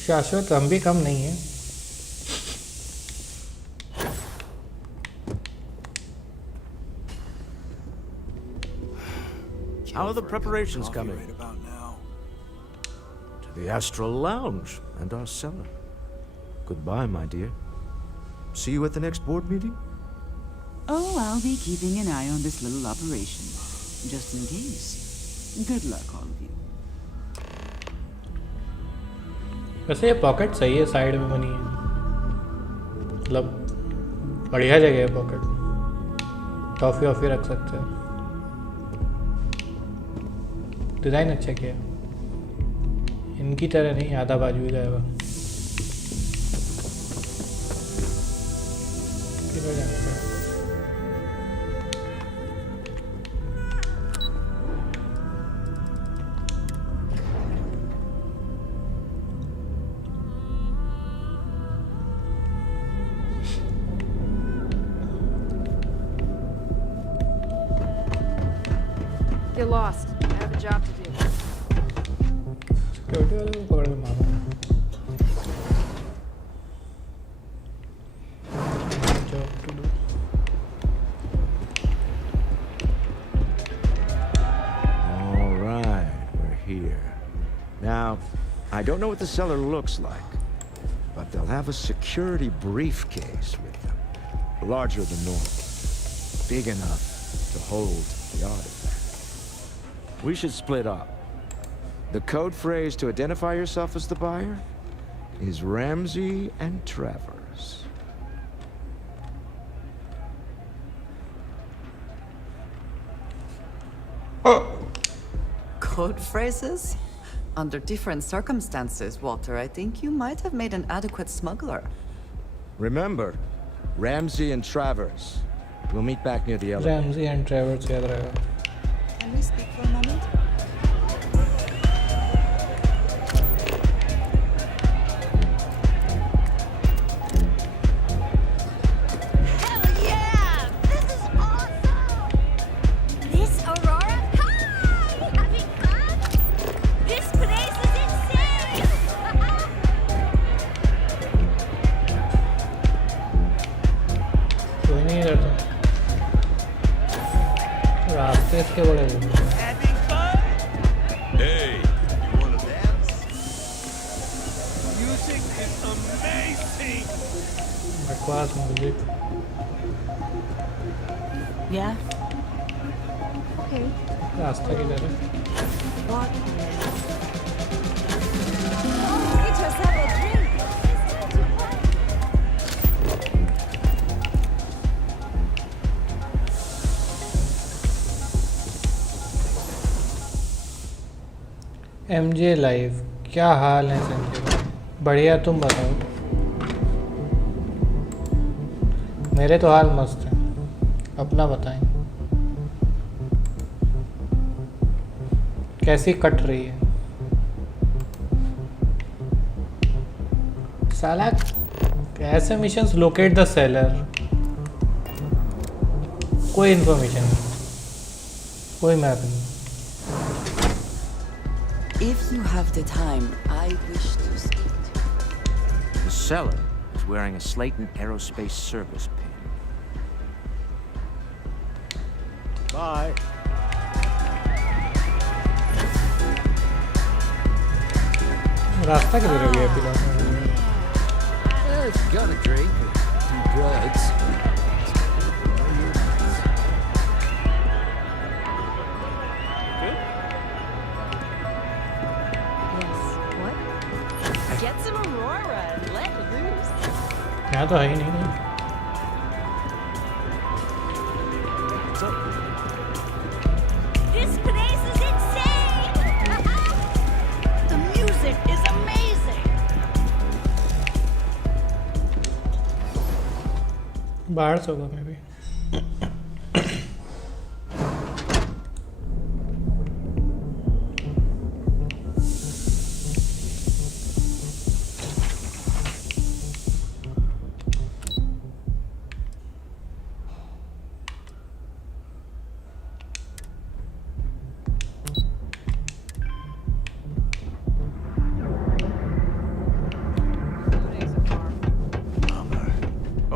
शाश्वत हम भी कम नहीं है। How are the preparations coming? To the Astral Lounge and our cellar. Goodbye, my dear. See you at the next board meeting? Oh, I'll be keeping an eye on this little operation, just in case. Good luck, all of you. वैसे ये pocket सही है, side में बनी है, मतलब बढ़िया जगह है पॉकेट, टॉफी वॉफी रख सकते हैं, डिज़ाइन अच्छा किया, इनकी तरह नहीं आधा बाजू ही जाएगा। किधर जाना है? Get lost. I have a job to do. Security वाले को पकड़ के मारो। Job to do. All right, we're here. Now, I don't know what the cellar looks like, but they'll have a security briefcase with them. Larger than normal. Big enough to hold the artifact. We should split up. The code phrase to identify yourself as the buyer is Ramsey and Travers. Code phrases? Under different circumstances, Walter, I think you might have made an adequate smuggler. Remember, Ramsey and Travers. We'll meet back near the elevator. Ramsey and Travers याद रहेगा। Can we speak for a moment? This Aurora? Hi! Having fun? This place is insane! कोई नहीं करता, रास्ते इसके बड़े हैं। Hey, you wanna dance? Music is amazing! बकवास म्यूजिक। Yeah? Okay. रास्ता किधर है? Get yourself a drink. MJ live, क्या हाल है संजय भाई? बढ़िया, तुम बताओ। मेरे तो हाल मस्त है, अपना बताएं। कैसी कट रही है? साला कैसे मिशंस? लोकेट द सेलर, कोई इन्फॉर्मेशन नहीं, कोई मैप नहीं। If you have the time, I wish to speak to you. The seller is wearing a Slayton Aerospace service pin. Bye. रास्ता किधर है VIP का? If you got a drink, do drugs. Get some Aurora and let loose. यहाँ तो है ही नहीं। This place is insane! The music is amazing! बाहर से होगा मैं भी।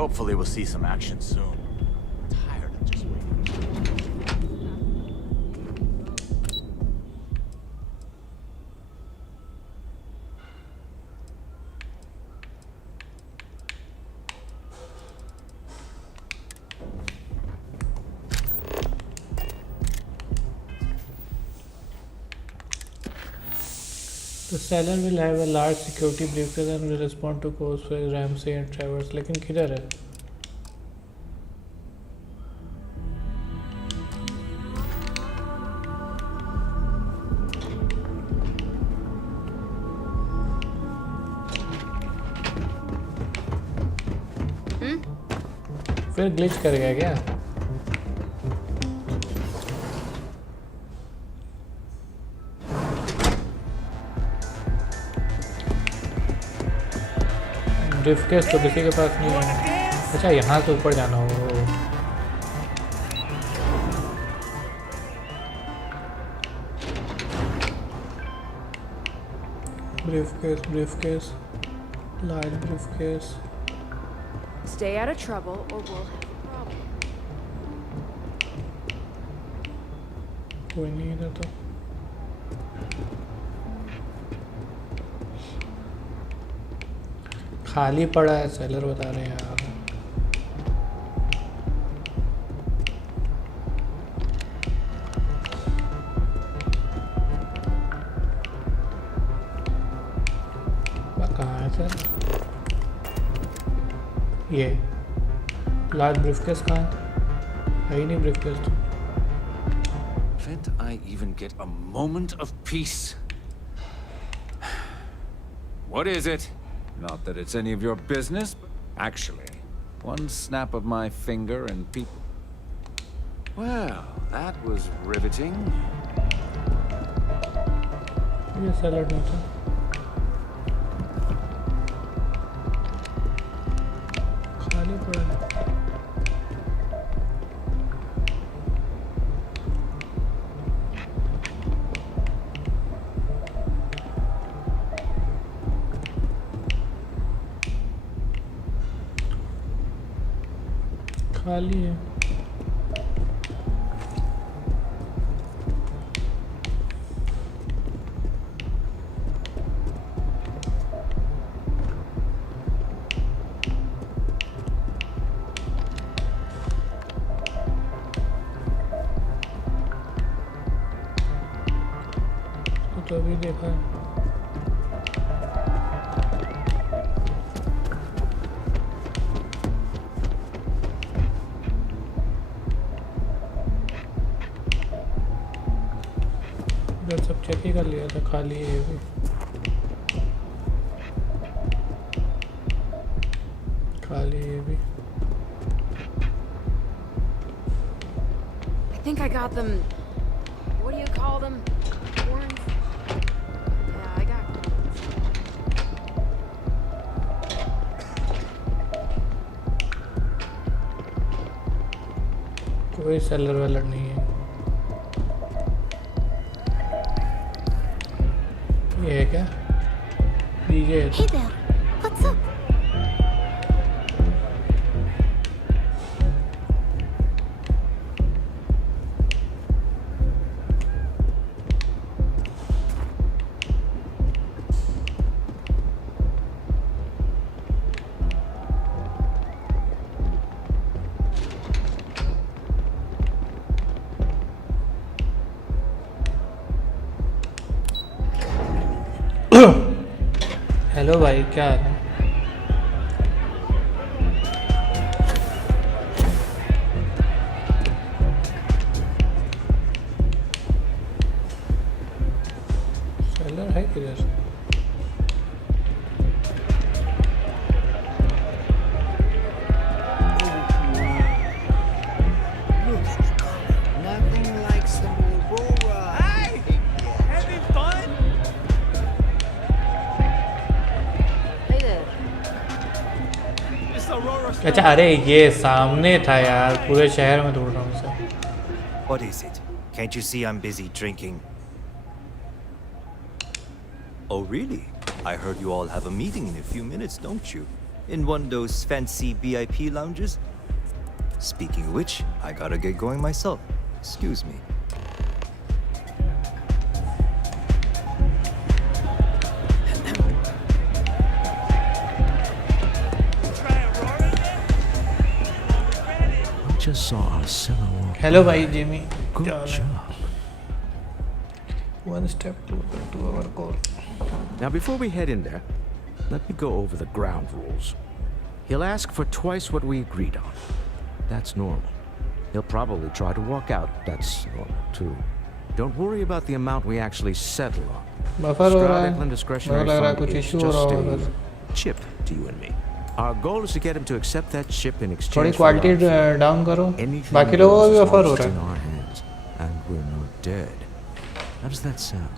Hopefully we'll see some action soon. I'm tired of just waiting. The seller will have a large security briefcase and will respond to calls for Ramsey and Travers. लेकिन किधर है? फिर glitch कर गया क्या? ब्रीफकेस तो किसी के पास नहीं है। अच्छा यहाँ से ऊपर जाना होगा। Briefcase, large briefcase. Stay out of trouble or we'll have a problem. कोई नहीं इधर तो। खाली पड़ा है, सेलर बता रहे हैं यार। कहाँ है सर? ये लार्ज ब्रीफकेस कहाँ है ही नहीं ब्रीफकेस तो। Can't I even get a moment of peace? What is it? Not that it's any of your business, but actually, one snap of my finger and people... Well, that was riveting. ये salad नहीं था। खाली पड़ा है। खाली है। तो अभी देखा है। सब चेक ही कर लिया था, खाली है ये भी। खाली है ये भी। I think I got them. What do you call them? Horns? Yeah, I got them. कोई सेलर वेलर नहीं है। ये है क्या? डीजे है। Hey there, what's up? Hello भाई, क्या हाल है? सेलर है किधर? अच्छा, अरे ये सामने था यार, पूरे शहर में ढूंढ रहा हूँ उसे। What is it? Can't you see I'm busy drinking? Oh, really? I heard you all have a meeting in a few minutes, don't you? In one of those fancy VIP lounges? Speaking of which, I gotta get going myself. Excuse me. Just saw our silhouette. Hello, bhai, Jimmy. Good job. One step closer to our goal. Now, before we head in there, let me go over the ground rules. He'll ask for twice what we agreed on. That's normal. He'll probably try to walk out. That's normal, too. Don't worry about the amount we actually settle on. Stroud discretionary fund is just a chip to you and me. Our goal is to get him to accept that chip in exchange for quality down करो बाकी लोगों को भी offer हो रहा है and we're not dead. How does that sound?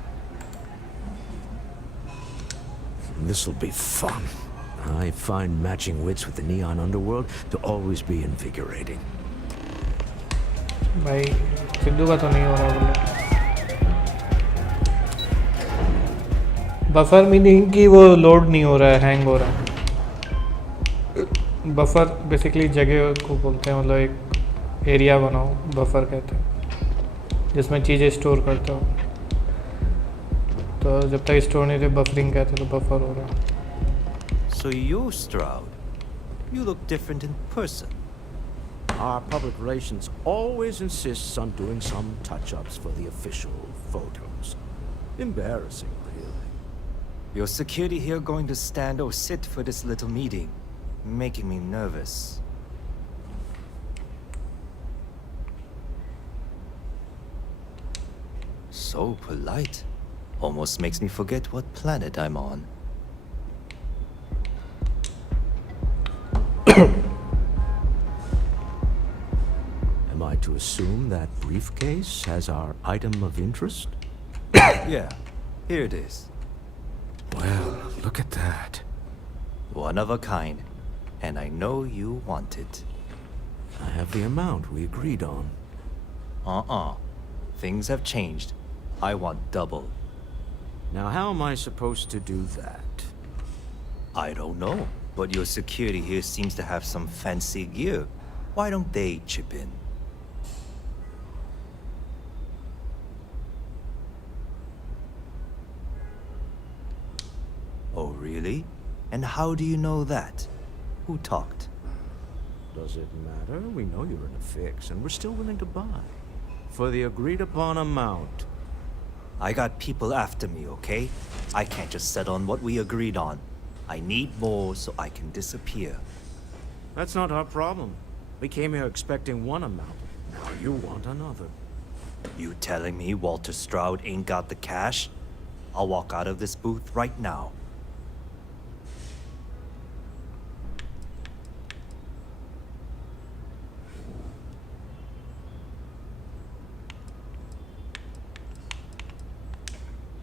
This'll be fun. I find matching wits with the neon underworld to always be invigorating. भाई सिद्धू का तो नहीं हो रहा बोले बफर मीनिंग कि वो लोड नहीं हो रहा है हैंग हो रहा है बफर बेसिकली जगह को बोलते हैं मतलब एक एरिया बनाओ बफर कहते हैं जिसमें चीज़ें स्टोर करते हो तो जब तक स्टोर नहीं थे बफरिंग कहते तो बफर हो रहा है So you, Stroud, you look different in person. Our public relations always insists on doing some touch-ups for the official photos. Embarrassing, really. Your security here going to stand or sit for this little meeting, making me nervous. So polite. Almost makes me forget what planet I'm on. Am I to assume that briefcase has our item of interest? Yeah, here it is. Well, look at that. One of a kind. And I know you want it. I have the amount we agreed on. Things have changed. I want double. Now, how am I supposed to do that? I don't know, but your security here seems to have some fancy gear. Why don't they chip in? Oh, really? And how do you know that? Who talked? Does it matter? We know you're in a fix, and we're still willing to buy. For the agreed-upon amount. I got people after me, okay? I can't just settle on what we agreed on. I need more so I can disappear. That's not our problem. We came here expecting one amount. Now you want another. You telling me Walter Stroud ain't got the cash? I'll walk out of this booth right now.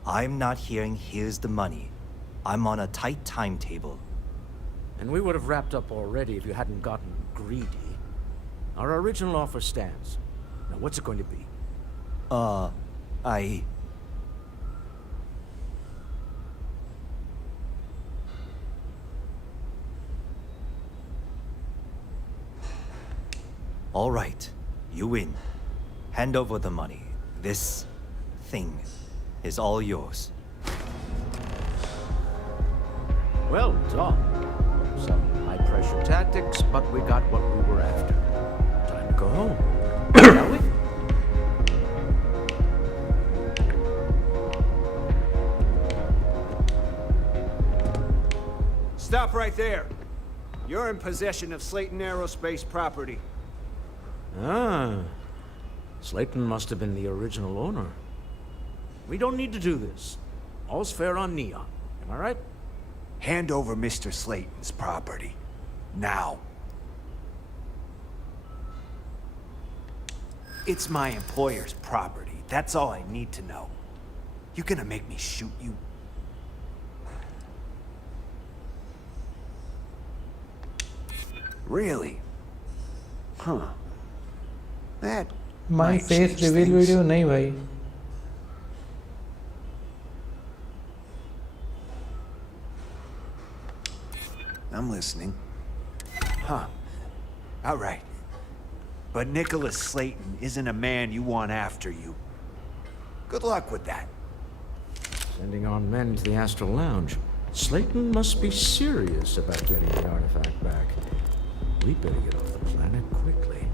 I'm not hearing here's the money. I'm on a tight timetable. And we would have wrapped up already if you hadn't gotten greedy. Our original offer stands. Now what's it going to be? All right, you win. Hand over the money. This thing is all yours. Well done. Some high-pressure tactics, but we got what we were after. Time to go home. Shall we? Stop right there. You're in possession of Slayton Aerospace property. Ah. Slayton must have been the original owner. We don't need to do this. All's fair on Neon. Am I right? Hand over Mr. Slayton's property. Now. It's my employer's property. That's all I need to know. You gonna make me shoot you? Really? Huh. That My face reveal video नहीं भाई. I'm listening. Huh. All right. But Nicholas Slayton isn't a man you want after you. Good luck with that. Sending on men to the Astral Lounge. Slayton must be serious about getting the artifact back. We better get off the planet quickly.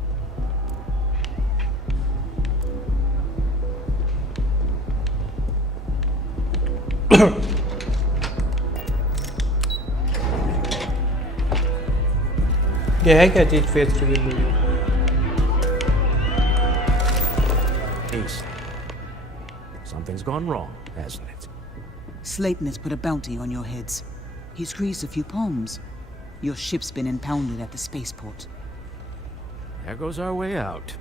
ये है क्या चीज face reveal video? Ace. Something's gone wrong, hasn't it? Slayton has put a bounty on your heads. He's greased a few palms. Your ship's been impounded at the spaceport. There goes our way out.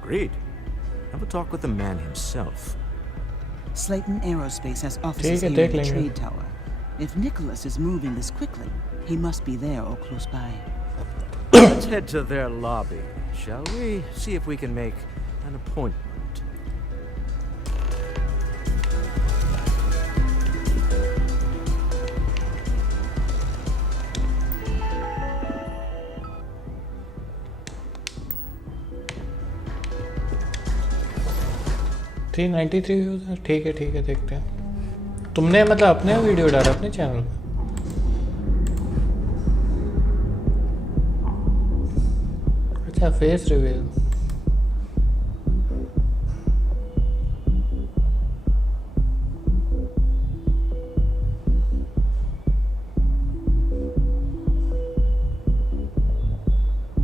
Agreed. Have a talk with the man himself. Slayton Aerospace has offices ठीक है, here देख in the लेंगे। trade tower. If Nicholas is moving this quickly, he must be there or close by. Let's head to their lobby, shall we? See if we can make an appointment. Three 93 views हैं। ठीक है देखते हैं। तुमने मतलब अपने video डाला अपने चैनल पे? अच्छा फेस रिवील।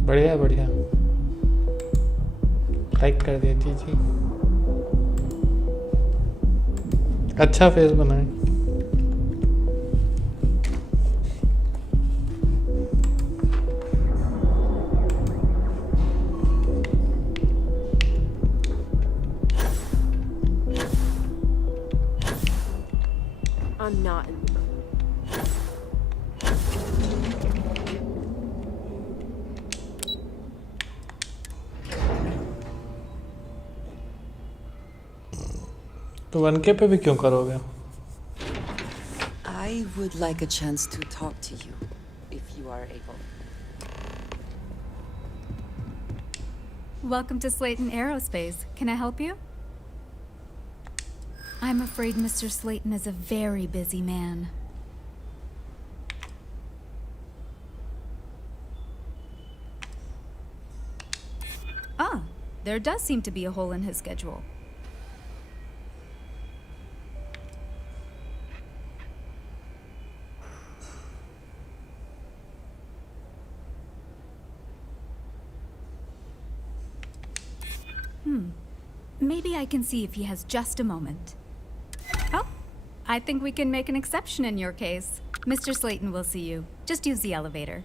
बढ़िया बढ़िया, लाइक कर दिया जी। अच्छा फेस बनाए। I'm not in the mood. तो 1K पे भी क्यों करोगे? I would like a chance to talk to you, if you are able. Welcome to Slayton Aerospace. Can I help you? I'm afraid Mr. Slayton is a very busy man. Ah, there does seem to be a hole in his schedule. Maybe I can see if he has just a moment. Oh, I think we can make an exception in your case. Mr. Slayton will see you. Just use the elevator.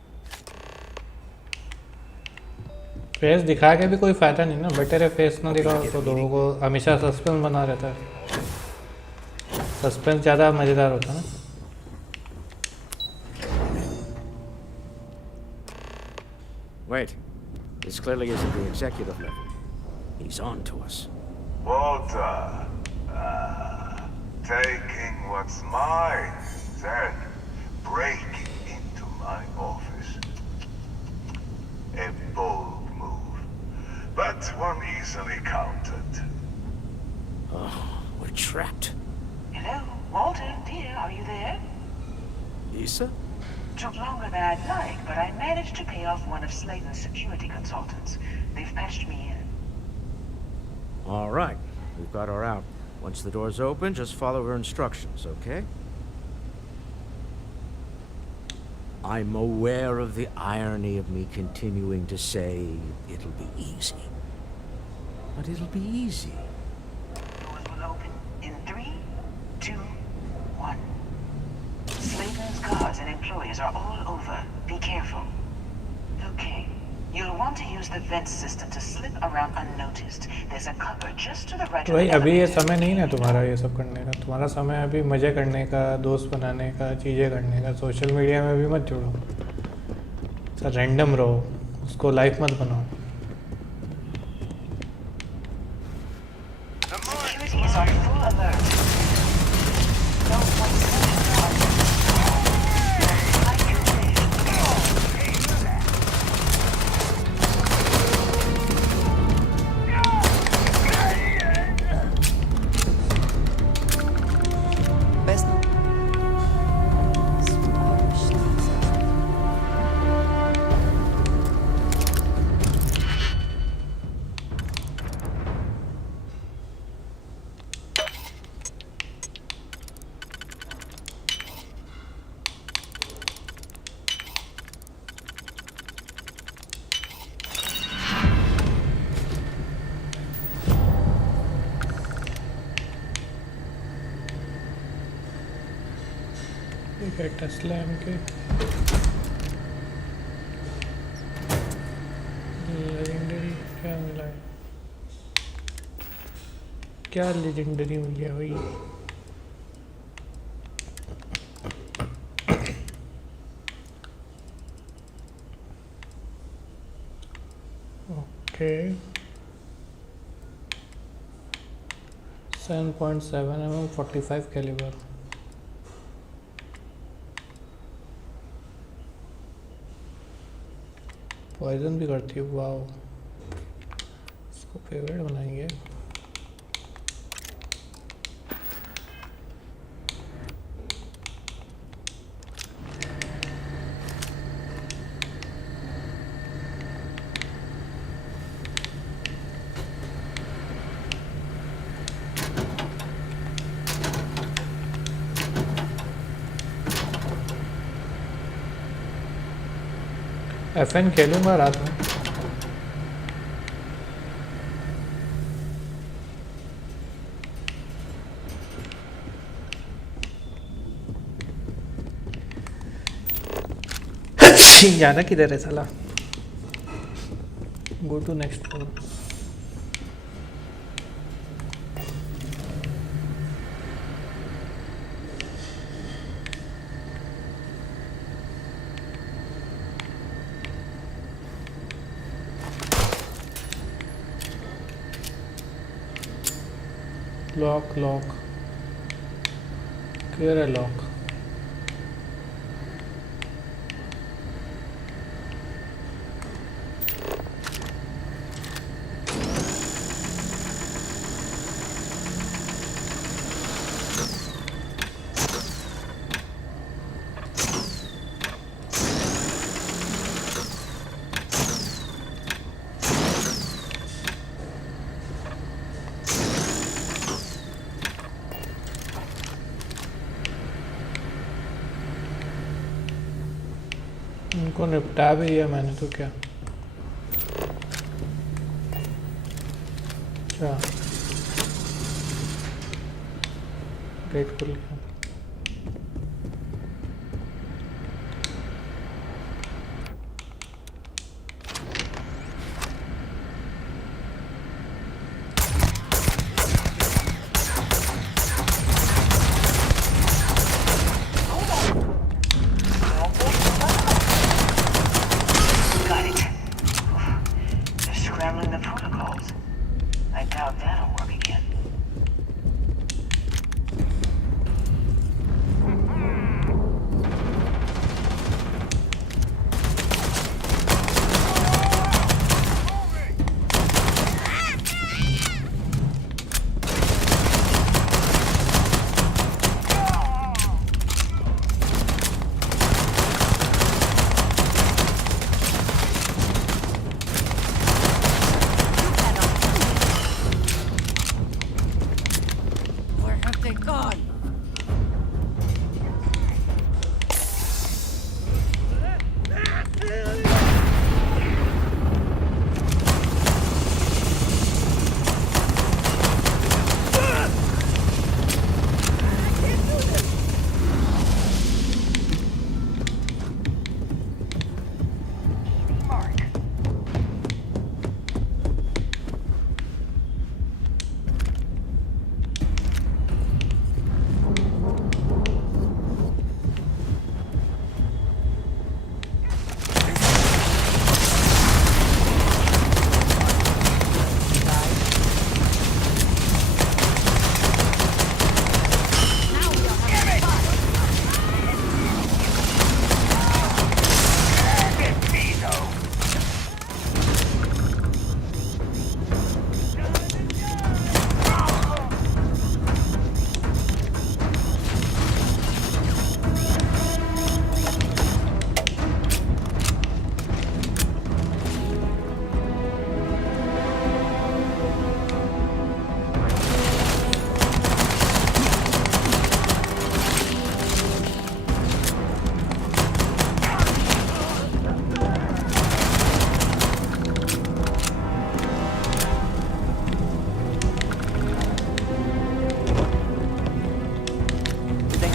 Face दिखा के भी कोई फायदा नहीं ना। Better है face ना दिखाओ तो लोगों को हमेशा सस्पेंस बना रहता है। सस्पेंस ज़्यादा मज़ेदार होता है ना। Wait. This clearly isn't the executive level. He's on to us. Walter, taking what's mine, then breaking into my office. A bold move, but one easily countered. Oh, we're trapped. Hello, Walter, dear, are you there? Issa? Took longer than I'd like, but I managed to pay off one of Slayton's security consultants. They've patched me in. All right. We've got her out. Once the door's open, just follow her instructions, okay? I'm aware of the irony of me continuing to say it'll be easy. But it'll be easy. Doors will open in 3, 2, 1. Slayton's guards and employees are all over. Be careful. Okay. You'll want to use the vent system to slip around unnoticed. There's a cupboard just to the right तो of भाई the अभी ये elevator. समय नहीं ना तुम्हारा ये सब करने का। तुम्हारा समय अभी मज़े करने का, दोस्त बनाने का, चीज़ें करने का। सोशल मीडिया में भी मत जुड़ो। सर रैंडम रहो, उसको लाइफ मत बनाओ। Security is on full alert. No one ठीक है टेस्ला के लेजेंडरी क्या मिला है क्या लेजेंडरी मिल गया भाई ओके 7.7 mm 45 कैलिबर पॉइजन भी करती है वाओ इसको फेवरेट बनाएंगे FN खेलूंगा रात में जाना किधर है साला go to next floor lock lock clear है लॉक उनको निपटा भी दिया मैंने तो क्या अच्छा गेट खुल गया Got it. They're scrambling the protocols. I doubt that'll work again. Where have they gone?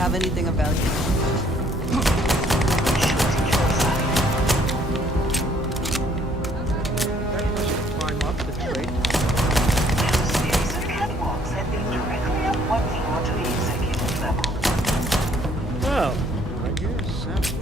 Have anything of value? Climb up the tray. There's a series of catwalks that lead directly up one floor to the executive level. Well, I guess that's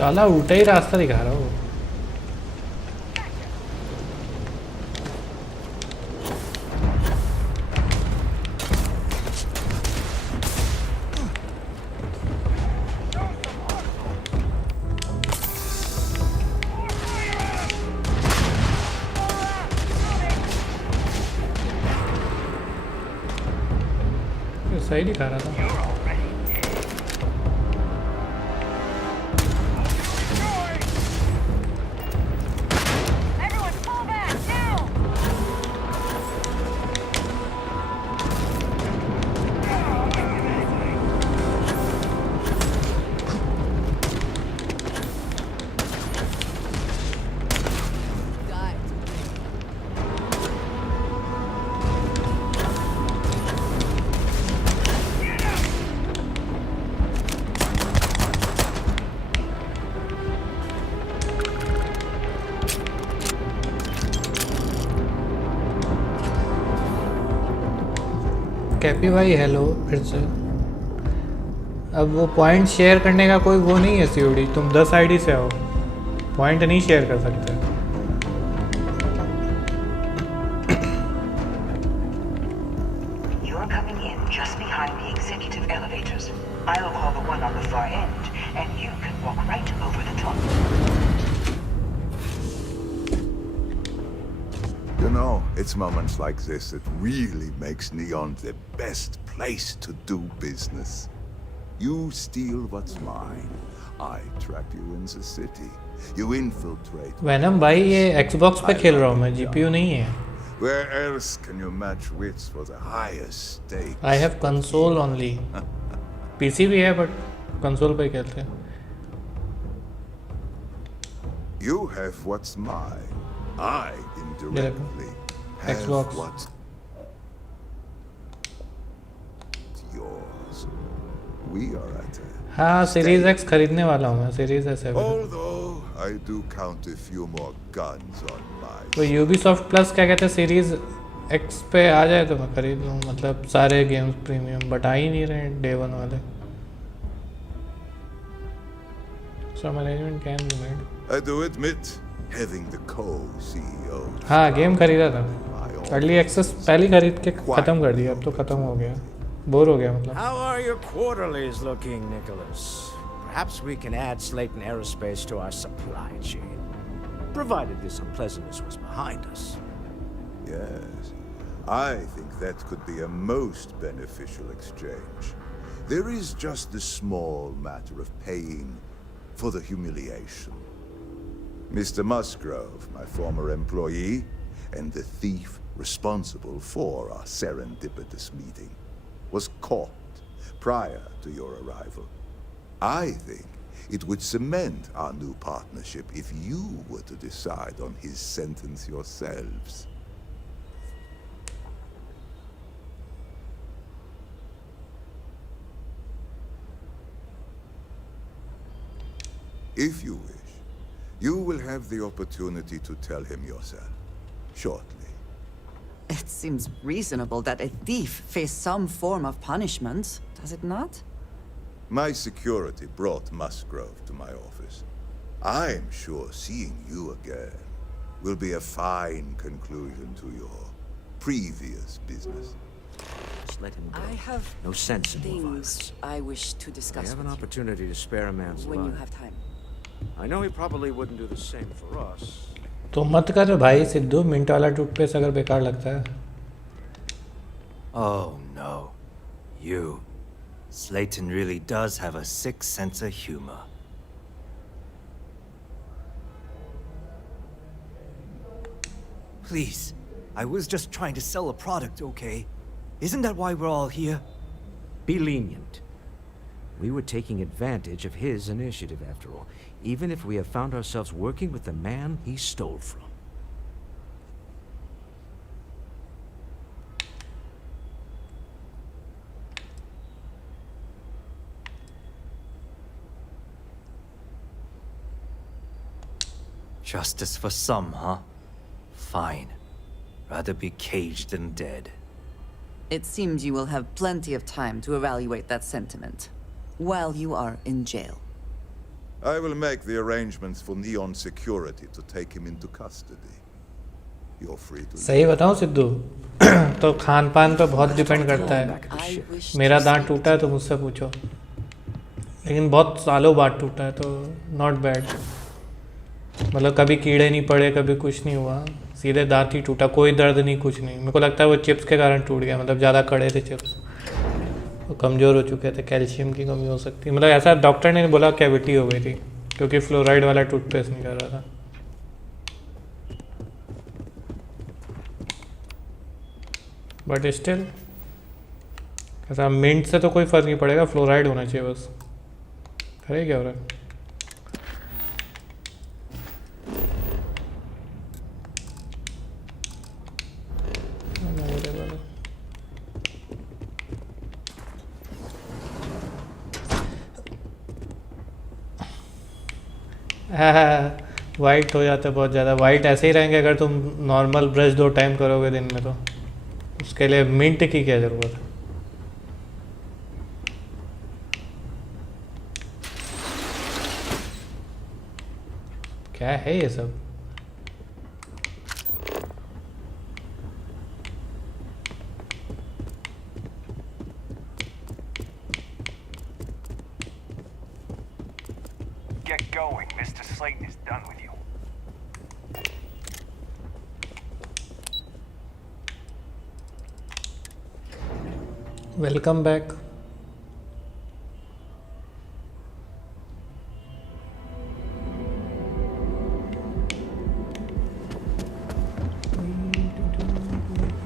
साला उल्टा ही रास्ता दिखा रहा हो। सही दिखा रहा था। कैपी भाई हेलो फिर से। अब वो पॉइंट शेयर करने का कोई वो नहीं है सीओडी, तुम 10 आईडी से आओ, पॉइंट नहीं शेयर कर सकते। You're coming in just behind the executive elevators. I'll call the one on the far end, and you can walk right over the top. You know, it's moments like this that really makes Neon the best place to do business. You steal what's mine. I trap you in the city. You infiltrate. Venom भाई ये Xbox पे खेल रहा हूँ मैं, GPU नहीं है। Where else can you match wits for the highest stakes? I have console only. PC भी है but console पे खेलते हैं। You have what's mine. I indirectly have Xbox. what's yours. We are at a हाँ series X खरीदने वाला हूँ मैं, सीरीज S है। Although I do count a few more guns on my. तो Ubisoft Plus क्या कहते हैं, सीरीज X पे आ जाए तो मैं खरीद लूँ, मतलब सारे गेम्स प्रीमियम, बट आ ही नहीं रहे डे 1 वाले। Some arrangement can be made. I do admit having the co-CEO. हाँ गेम खरीदा था, अर्ली एक्सेस पहले खरीद के ख़त्म कर दिया, अब तो ख़त्म हो गया, बोर हो गया मतलब। How are your quarterlies looking, Nicholas? Perhaps we can add Slayton Aerospace to our supply chain, provided this unpleasantness was behind us. Yes, I think that could be a most beneficial exchange. There is just the small matter of paying for the humiliation. Mr. Musgrove, my former employee, and the thief responsible for our serendipitous meeting, was caught prior to your arrival. I think it would cement our new partnership if you were to decide on his sentence yourselves. If you wish, you will have the opportunity to tell him yourself, shortly. It seems reasonable that a thief face some form of punishment, does it not? My security brought Musgrove to my office. I'm sure seeing you again will be a fine conclusion to your previous business. Just let him go. I have no sense in more things violence. I wish to discuss We have an with you opportunity to spare a man's when you life. have time. I know he probably wouldn't do the same for us. तो मत कर भाई Sidhu, mint वाला toothpaste अगर बेकार लगता है. Oh no. You. Slayton really does have a sick sense of humor. Please. I was just trying to sell a product, okay? Isn't that why we're all here? Be lenient. We were taking advantage of his initiative, after all, even if we have found ourselves working with the man he stole from. Justice for some, huh? Fine. Rather be caged than dead. It seems you will have plenty of time to evaluate that sentiment while you are in jail. I will make the arrangements for Neon Security to take him into custody. You're free to सही बताऊं सिद्धू, तो खान पान पे बहुत depend करता है. मेरा दांत टूटा है तो मुझसे पूछो, लेकिन बहुत सालों बाद टूटा है, तो नॉट बैड. मतलब कभी कीड़े नहीं पड़े, कभी कुछ नहीं हुआ, सीधे दांत ही टूटा, कोई दर्द नहीं, कुछ नहीं. मेरे को लगता है वो चिप्स के कारण टूट गया, मतलब ज़्यादा कड़े थे चिप्स, वो कमज़ोर हो चुके थे, कैल्शियम की कमी हो सकती है. मतलब ऐसा डॉक्टर ने बोला कैविटी हो गई थी क्योंकि फ्लोराइड वाला टूथपेस्ट नहीं कर रहा था. बट स्टिल ऐसा मिंट से तो कोई फ़र्क नहीं पड़ेगा, फ्लोराइड होना चाहिए बस. करे क्या हो रहा है? वाइट हो जाते बहुत ज़्यादा. वाइट ऐसे ही रहेंगे अगर तुम नॉर्मल ब्रश 2 टाइम करोगे दिन में, तो उसके लिए मिंट की क्या ज़रूरत है. क्या है ये सब? Get going. Mr. Slayton is done with you. Welcome back.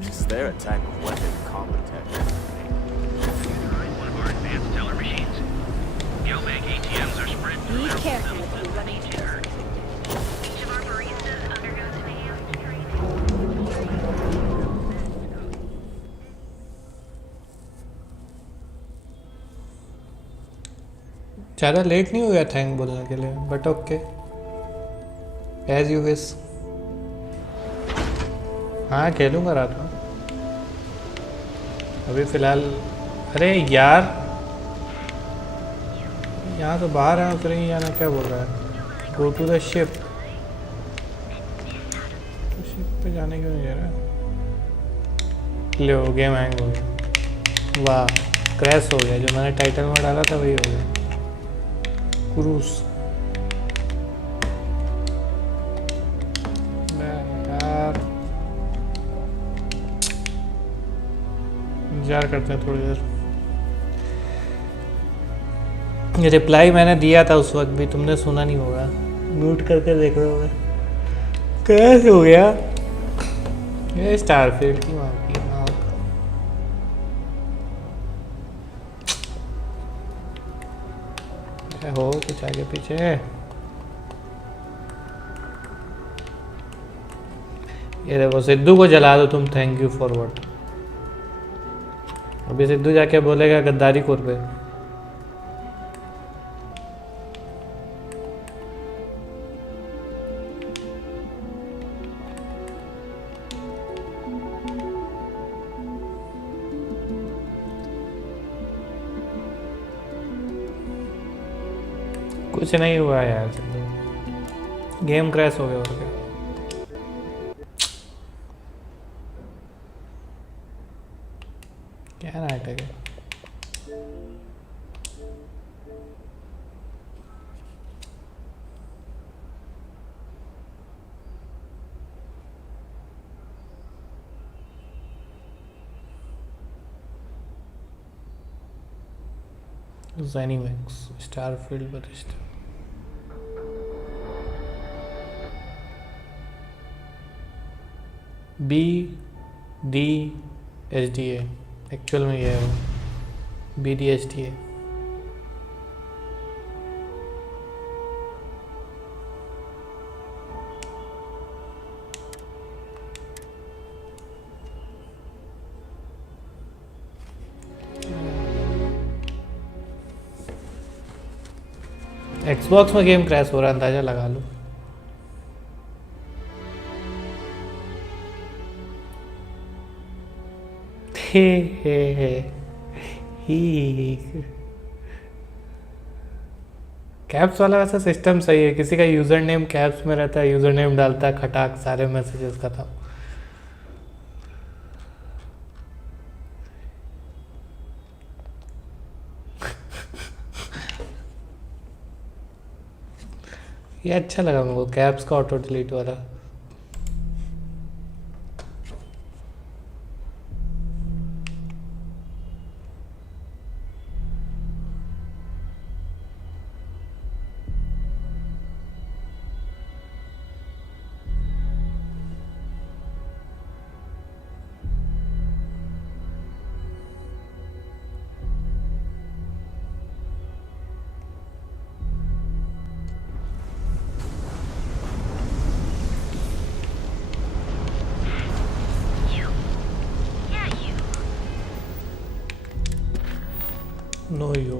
Is there a type of weapon combat tech? One of our advanced teller machines. Geomag ATMs are spread Be throughout careful the if you run into her. Each of our baristas undergoes enhanced training. ज़्यादा late नहीं हो गया thank बोलने के लिए, but okay, as you wish. हाँ खेलूँगा रात में, अभी फ़िलहाल. अरे यार यहाँ तो बाहर है, उतरे ही जाना, क्या बोल रहा है? Go to the ship. Ship पे जाने क्यों नहीं जा रहा? लो गेम हैंग हो गया. वाह, क्रैश हो गया. जो मैंने टाइटल में डाला था वही हो गया. क्रूज. यार इंतजार करते हैं थोड़ी देर. रिप्लाई मैंने दिया था उस वक्त भी, तुमने सुना नहीं होगा, म्यूट करके देख रहे होगे. कैसे हो गया ये स्टारफील्ड की माँ की माँ. हो कुछ आगे पीछे. ये देखो सिद्धू को जला दो तुम. Thank you for what. अभी सिद्धू जाके बोलेगा गद्दारी कोर पे. कुछ नहीं हुआ यार, गेम क्रैश हो गया और क्या। क्या नाटक है। Zenimax, Starfield Batista. BDSDA actual में ये है BDSDA। Xbox में गेम क्रैश हो रहा है, अंदाजा लगा लो। कैप्स वाला वैसा सिस्टम सही है, किसी का यूजर नेम कैप्स में रहता है, यूजर नेम डालता है, खटाक सारे मैसेजेस खत्म। ये अच्छा लगा मेरे को, कैप्स का ऑटो डिलीट वाला। No you.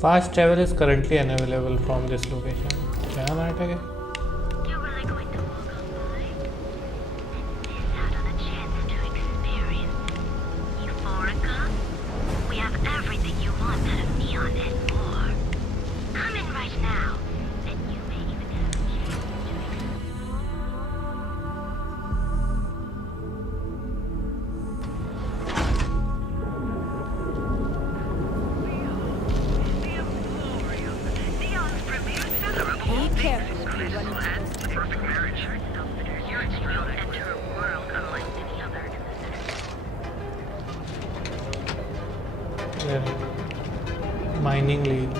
Fast travel is currently unavailable from this location. क्या नाटक है? Mining lead.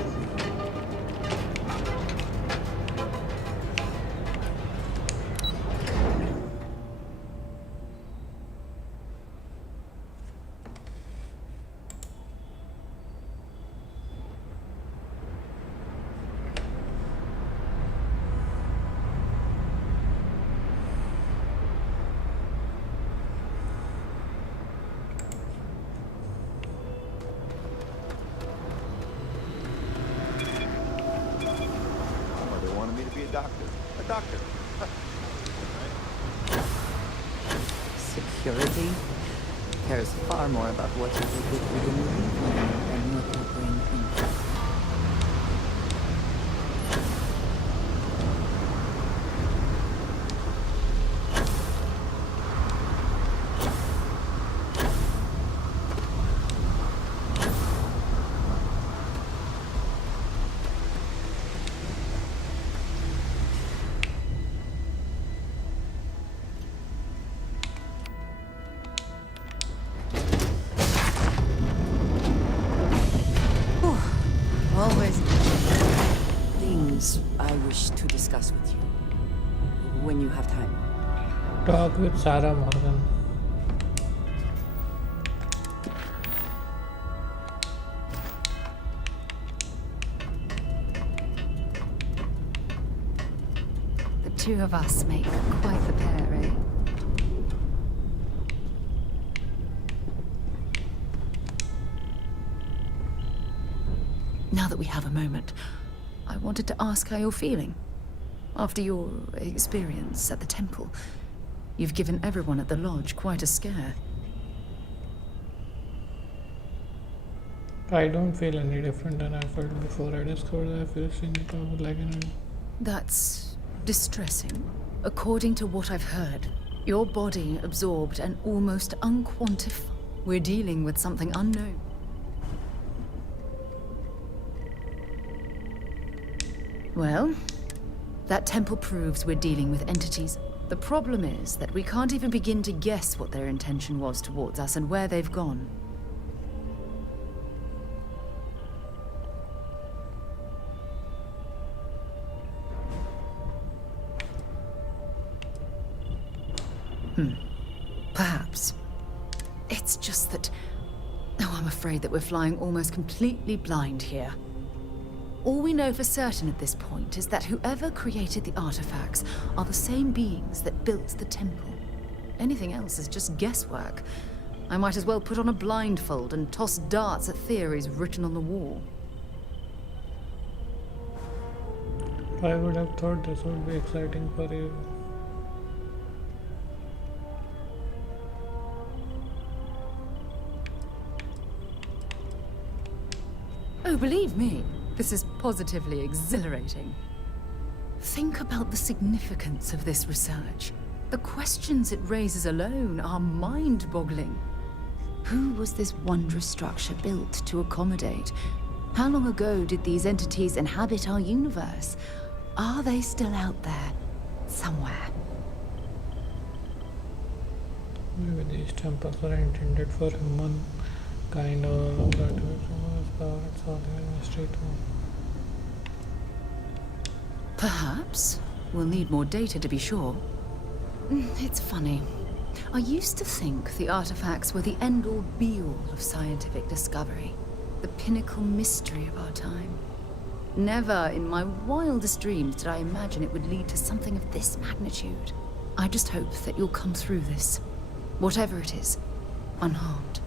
Security cares far more about what you do with your movie than what your brain thinks. Always things I wish to discuss with you when you have time. Talk with Sarah Morgan. The two of us make quite the pair, eh? Now that we have a moment, I wanted to ask how you're feeling. After your experience at the temple, you've given everyone at the lodge quite a scare. I don't feel any different than I felt before I discovered that I feel seen like an. That's distressing. According to what I've heard, your body absorbed an almost unquantifiable. We're dealing with something unknown. Well, that temple proves we're dealing with entities. The problem is that we can't even begin to guess what their intention was towards us and where they've gone. Perhaps. It's just that... Oh, I'm afraid that we're flying almost completely blind here. All we know for certain at this point is that whoever created the artifacts are the same beings that built the temple. Anything else is just guesswork. I might as well put on a blindfold and toss darts at theories written on the wall. I would have thought this would be exciting for you. Oh, believe me, this is positively exhilarating. Think about the significance of this research. The questions it raises alone are mind-boggling. Who was this wondrous structure built to accommodate? How long ago did these entities inhabit our universe? Are they still out there, somewhere? Maybe these temples are intended for humankind or that it's all a mystery too. Perhaps. We'll need more data to be sure. It's funny. I used to think the artifacts were the end-all be-all of scientific discovery. The pinnacle mystery of our time. Never in my wildest dreams did I imagine it would lead to something of this magnitude. I just hope that you'll come through this, whatever it is, unharmed.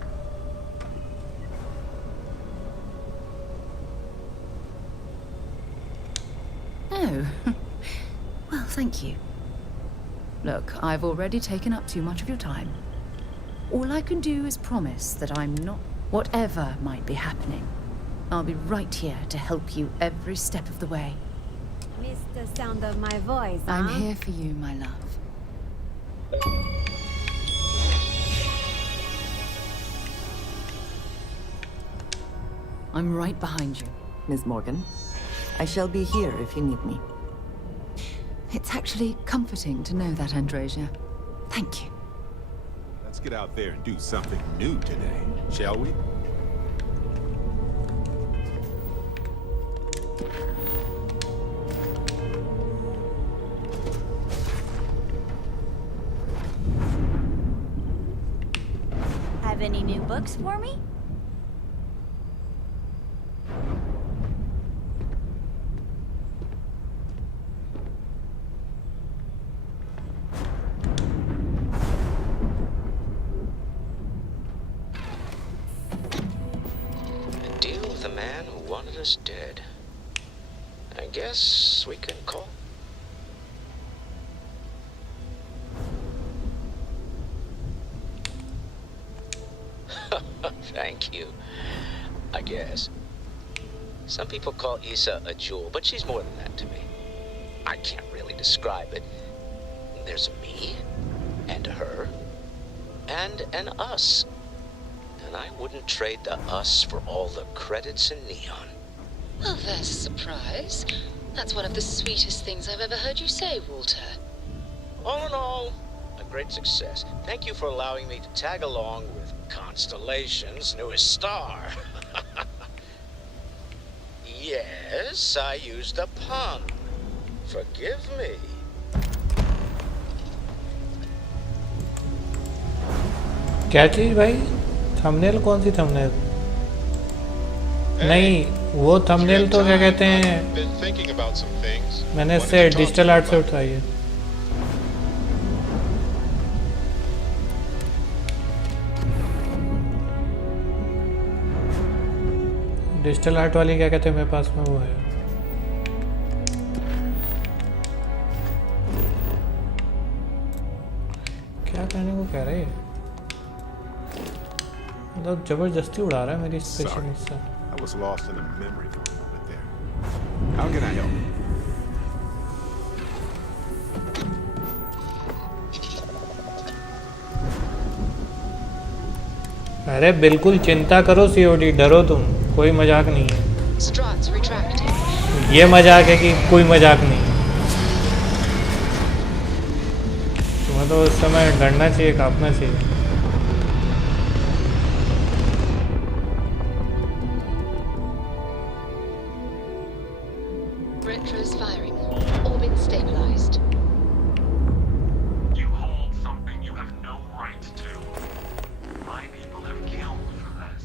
Oh, well, thank you. Look, I've already taken up too much of your time. All I can do is promise that I'm not... Whatever might be happening, I'll be right here to help you every step of the way. Missed the sound of my voice, huh? I'm here for you, my love. I'm right behind you. Ms. Morgan, I shall be here if you need me. It's actually comforting to know that, Andresia. Thank you. Let's get out there and do something new today, shall we? Have any new books for me? Dead. I guess we can call. Thank you. I guess. Some people call Issa a jewel, but she's more than that to me. I can't really describe it. There's a me, and a her, and an us. And I wouldn't trade the us for all the credits in Neon. Well, there's a surprise. That's one of the sweetest things I've ever heard you say, Walter. All in all, a great success. Thank you for allowing me to tag along with Constellation's newest star. Yes, I used a pun. Forgive me. क्या चीज भाई? Thumbnail कौन सी thumbnail? नहीं, वो thumbnail तो क्या कहते हैं? मैंने इससे डिजिटल आर्ट से उठाई है। डिजिटल आर्ट वाली क्या कहते हैं मेरे पास में वो है। क्या कहने को कह रहे हैं? मतलब जबरदस्ती उड़ा रहा है मेरी स्पेसशिप Sorry, मुझसे। I was lost in a memory for a moment there. How can I help? अरे बिल्कुल चिंता करो सीओडी, डरो तुम, कोई मजाक नहीं है। Struts retracting. ये मजाक है कि कोई मजाक नहीं है। तुम्हें तो उस समय डरना चाहिए, कांपना चाहिए। Retros firing. Orbit stabilized. You hold something you have no right to. My people have killed for this.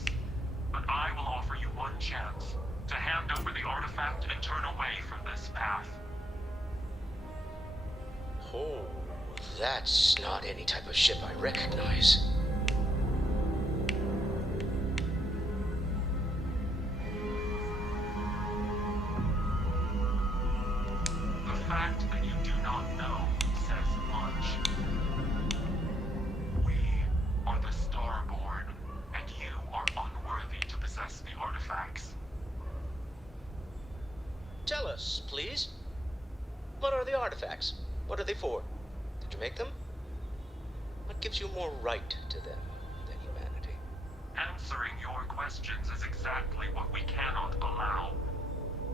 But I will offer you one chance to hand over the artifact and turn away from this path. Oh, that's not any type of ship I recognize. The fact that you do not know says much. We are the Starborn, and you are unworthy to possess the artifacts. Tell us, please. What are the artifacts? What are they for? Did you make them? What gives you more right to them than humanity? Answering your questions is exactly what we cannot allow.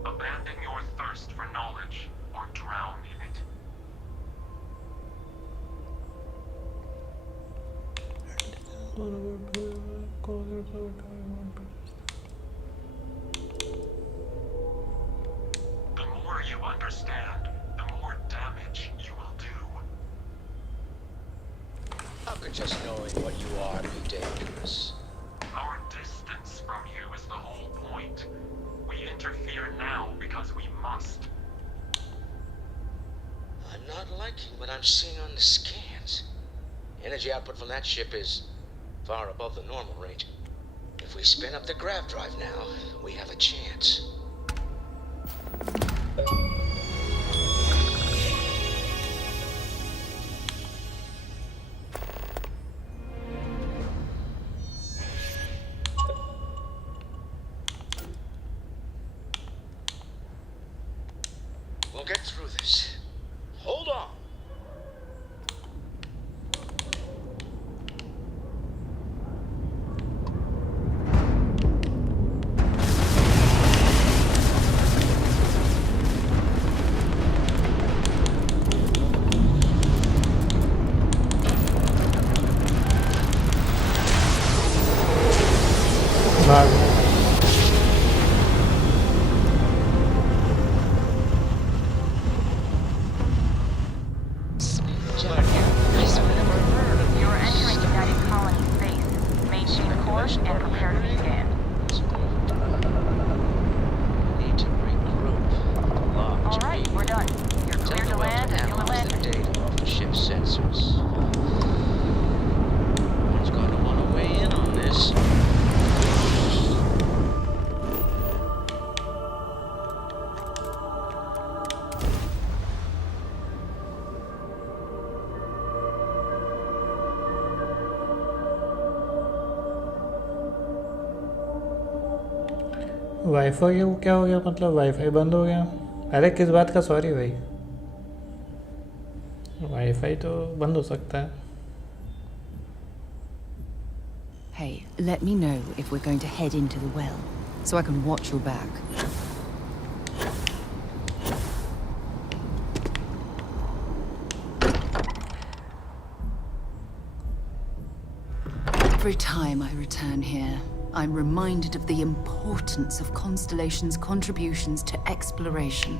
Abandon your thirst for knowledge or drown in it. The more you understand, the more damage you will do. How could just knowing what you are be dangerous? Our distance from you is the whole point. We interfere now because we must. I'm not liking what I'm seeing on the scans. Energy output from that ship is far above the normal range. If we spin up the grav drive now, we have a chance. We'll get through this. Hold on. You're entering United Colony space. Maintain course and prepare to be scanned. Need to regroup. All right, we're done. You're clear to land and you'll land. The data off the ship's sensors. Who's going to want to weigh in on this? Wifi को क्या हो गया? मतलब wifi बंद हो गया? अरे किस बात का सॉरी भाई, वाईफाई तो बंद हो सकता है। Hey, let me know if we're going to head into the well, so I can watch your back. Every time I return here, I'm reminded of the importance of Constellation's contributions to exploration.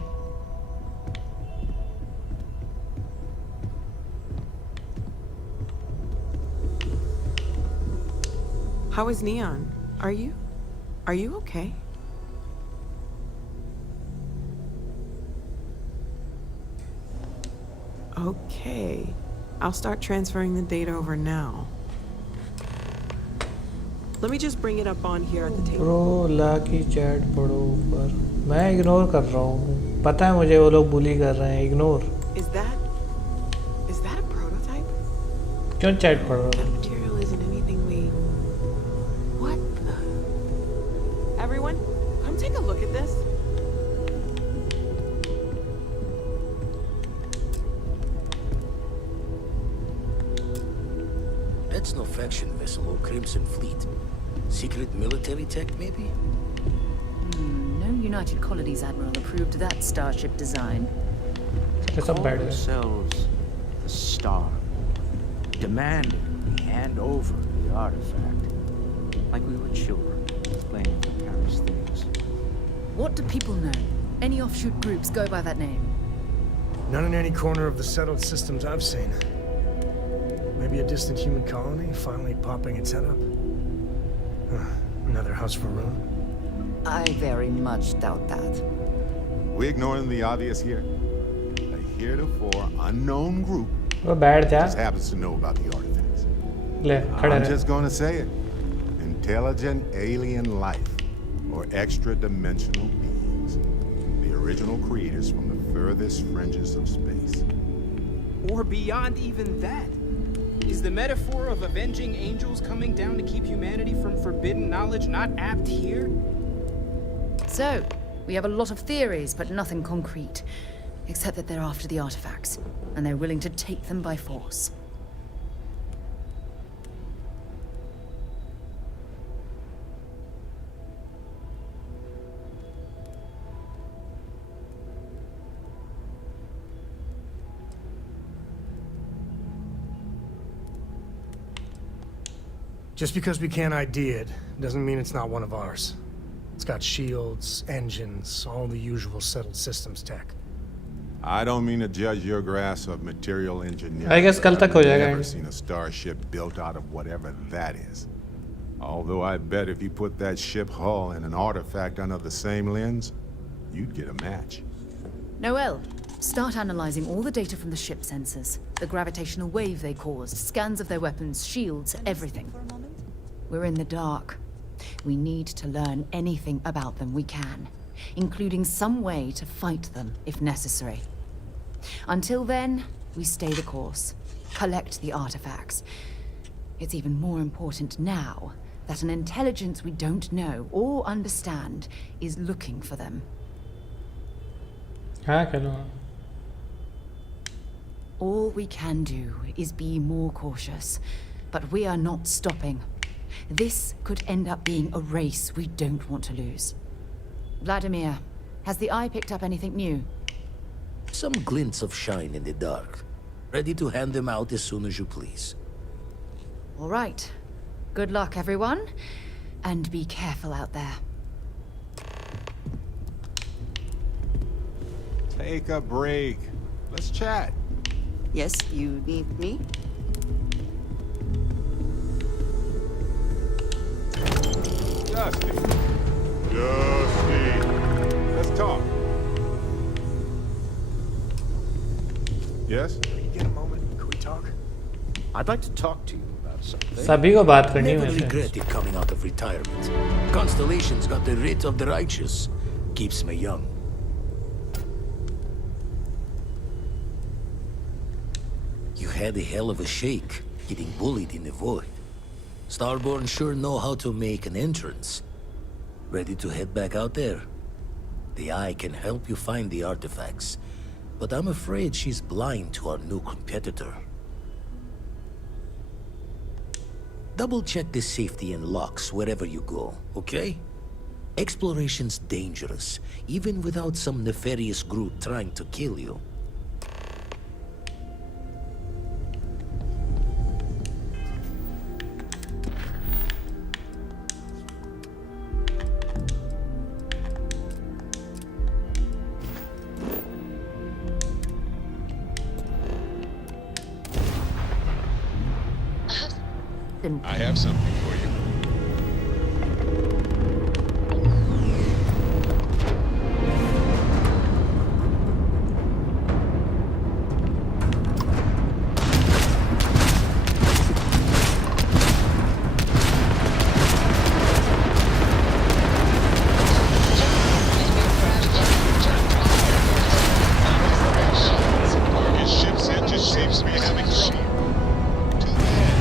How is Neon? Are you okay? Okay. I'll start transferring the data over now. Let me just bring it up on here at the table. Bro ला की chat पढ़ो ऊपर, मैं ignore कर रहा हूँ, पता है मुझे वो लोग बुली कर रहे हैं, ignore. Is that a prototype? क्यों चैट पढ़ रहा That हूँ? material isn't anything we everyone? Come take a look at this. That's no faction vessel or Crimson Fleet. Secret military tech, maybe? No United Colonies Admiral approved that starship design. It's a Call bad themselves the Star. Demanded we hand over the artifact. Like we were children, playing with Paris things. What do people know? Any offshoot groups go by that name? None in any corner of the settled systems I've seen. Maybe a distant human colony finally popping its head up. Another house for Rune. I very much doubt that. We ignoring the obvious here. A heretofore unknown group वो बैठ जा just happens to know about the artifacts. ले खड़ा I'm रह just gonna say it. Intelligent alien life, or extra-dimensional beings. The original creators from the furthest fringes of space. Or beyond even that. Is the metaphor of avenging angels coming down to keep humanity from forbidden knowledge not apt here? So, we have a lot of theories, but nothing concrete. Except that they're after the artifacts, and they're willing to take them by force. Just because we can't ID it, doesn't mean it's not one of ours. It's got shields, engines, all the usual settled systems tech. I don't mean to judge your grasp of material engineering. I guess कल तक हो I've जाएगा never seen a starship built out of whatever that is. Although I bet if you put that ship hull and an artifact under the same lens, you'd get a match. Noel, start analyzing all the data from the ship sensors. The gravitational wave they caused, scans of their weapons, shields, everything. We're in the dark. We need to learn anything about them we can, including some way to fight them if necessary. Until then, we stay the course, collect the artifacts. It's even more important now that an intelligence we don't know or understand is looking for them. हाँ चलो All we can do is be more cautious, but we are not stopping. This could end up being a race we don't want to lose. Vladimir, has the Eye picked up anything new? Some glints of shine in the dark. Ready to hand them out as soon as you please. All right. Good luck, everyone. And be careful out there. Take a break. Let's chat. Yes, you need me? Dusty. Let's talk. Yes? Get a moment. Can we talk? I'd like to talk to you about something. सभी को बात करनी है Never वैसे regretted coming out of retirement. Constellation's got the writ of the righteous. Keeps me young. You had a hell of a shake, getting bullied in the void. Starborn sure know how to make an entrance. Ready to head back out there? The Eye can help you find the artifacts, but I'm afraid she's blind to our new competitor. Double-check the safety and locks wherever you go, okay? Exploration's dangerous, even without some nefarious group trying to kill you. I have something for you. His ship's engine seems to be having trouble. Too bad.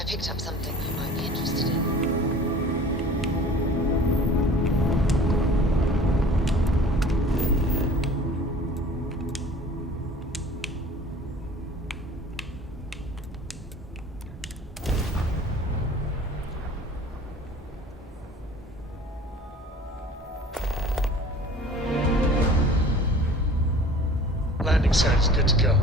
I picked up something you might be interested in. Landing site is good to go.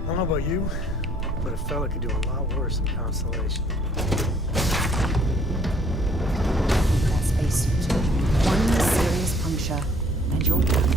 I don't know about you, but a fella could do a lot worse in Constellation. That spacesuit. One serious puncture, and you're done.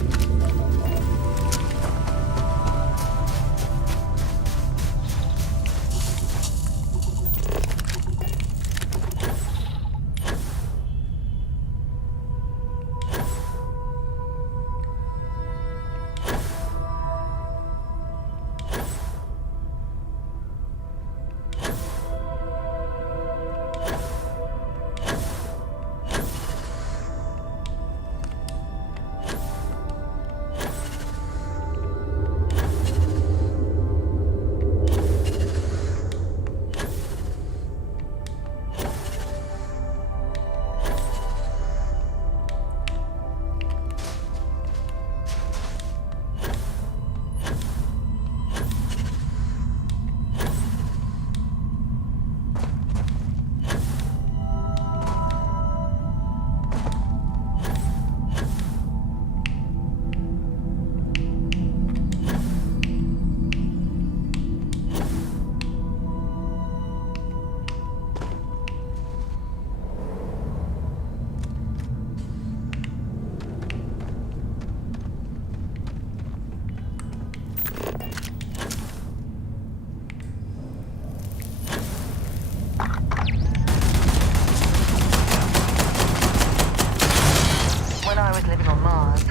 When I was living on Mars,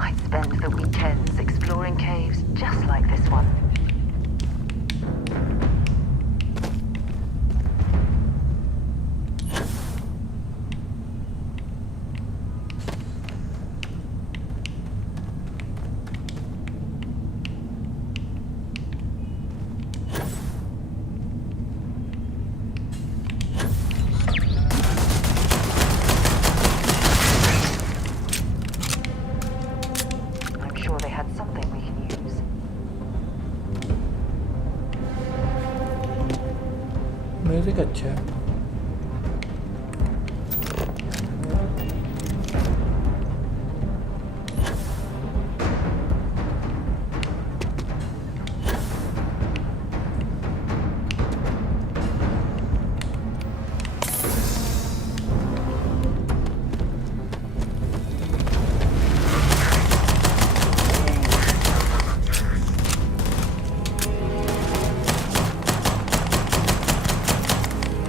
I'd spend the weekends exploring caves just like this one. I'm sure they had something we can use. Music अच्छा है.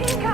Incoming!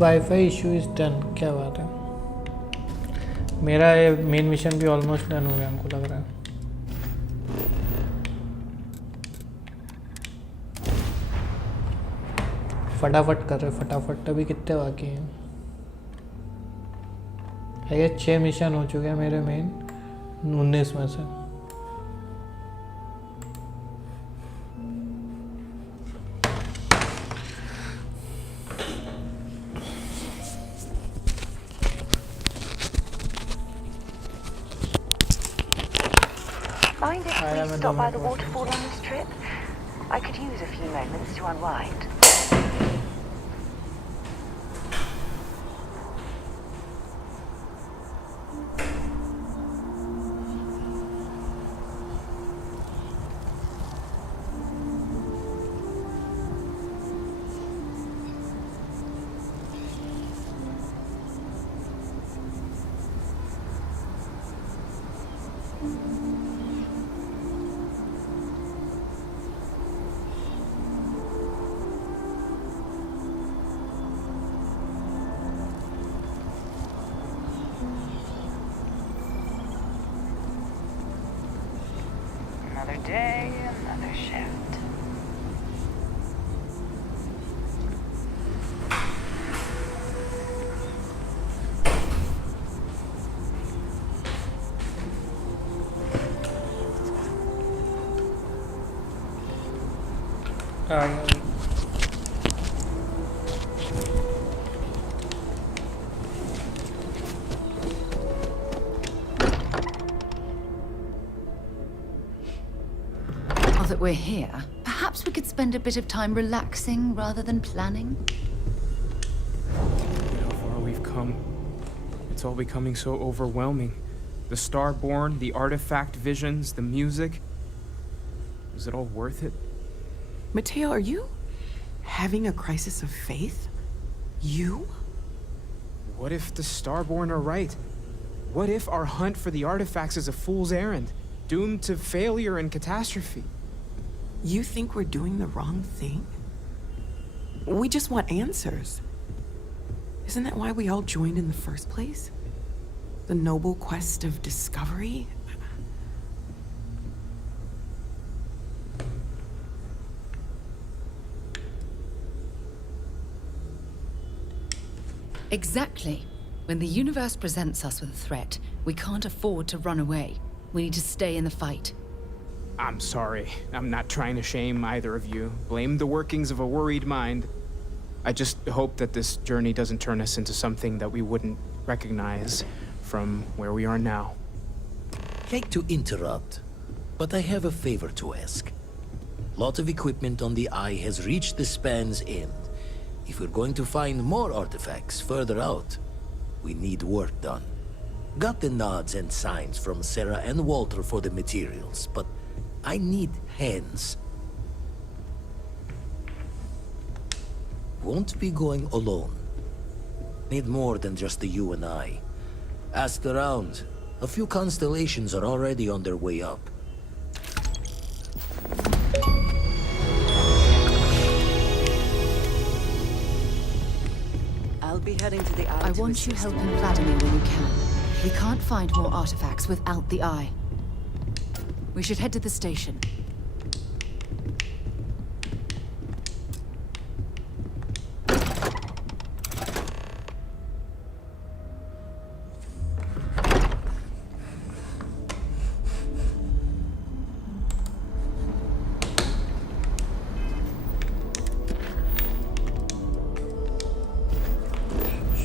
Wifi issue is done. क्या बात है. मेरा ये main mission भी almost done हो गया हमको लग रहा है. फटाफट कर रहे फटाफट. अभी कितने बाकी हैं? ये 6 मिशन हो चुके हैं मेरे मेन 19 में से. Mind if we stop by the waterfall on this trip? I could use a few moments to unwind. Another day, another shift. Now that we're here, perhaps we could spend a bit of time relaxing rather than planning. Look at how far we've come. It's all becoming so overwhelming. The Starborn, the artifact visions, the music. Is it all worth it? Mateo, are you having a crisis of faith? You? What if the Starborn are right? What if our hunt for the artifacts is a fool's errand, doomed to failure and catastrophe? You think we're doing the wrong thing? We just want answers. Isn't that why we all joined in the first place? The noble quest of discovery? Exactly. When the universe presents us with a threat, we can't afford to run away. We need to stay in the fight. I'm sorry. I'm not trying to shame either of you. Blame the workings of a worried mind. I just hope that this journey doesn't turn us into something that we wouldn't recognize from where we are now. Hate to interrupt, but I have a favor to ask. Lot of equipment on the Eye has reached the span's end. If we're going to find more artifacts further out, we need work done. Got the nods and signs from Sarah and Walter for the materials, but I need hands. Won't be going alone. Need more than just the you and I. Asked around. A few constellations are already on their way up. I'll be heading to the Eye. I want you helping Vladimir when you can. We can't find more artifacts without the Eye. We should head to the station.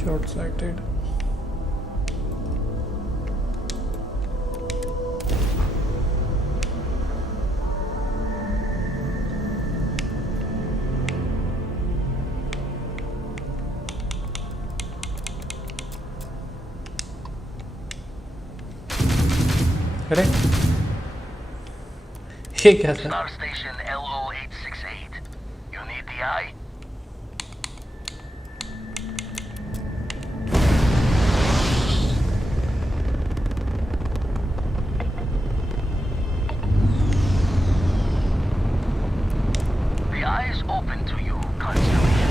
Short-sighted. अरे ये क्या था? Star Station LO868. You need the Eye? The Eye is open to you, Constellation.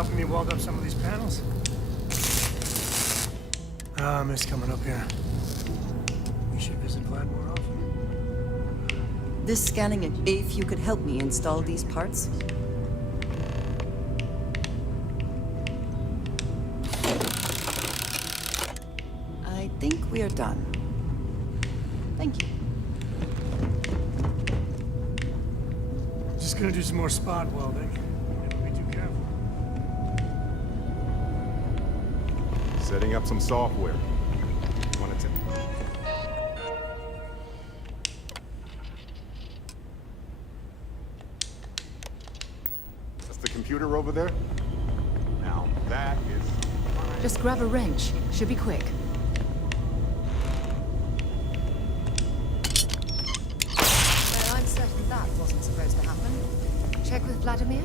helping me weld up some of these panels? I miss coming up here. We should visit Vlad more often. This scanning it. If you could help me install these parts. I think we are done. Thank you. Just gonna do some more spot welding. Never be too careful. Setting up some software. One attempt. That's the computer over there? Now that is... Just grab a wrench. Should be quick. Well, I'm certain that wasn't supposed to happen. Check with Vladimir?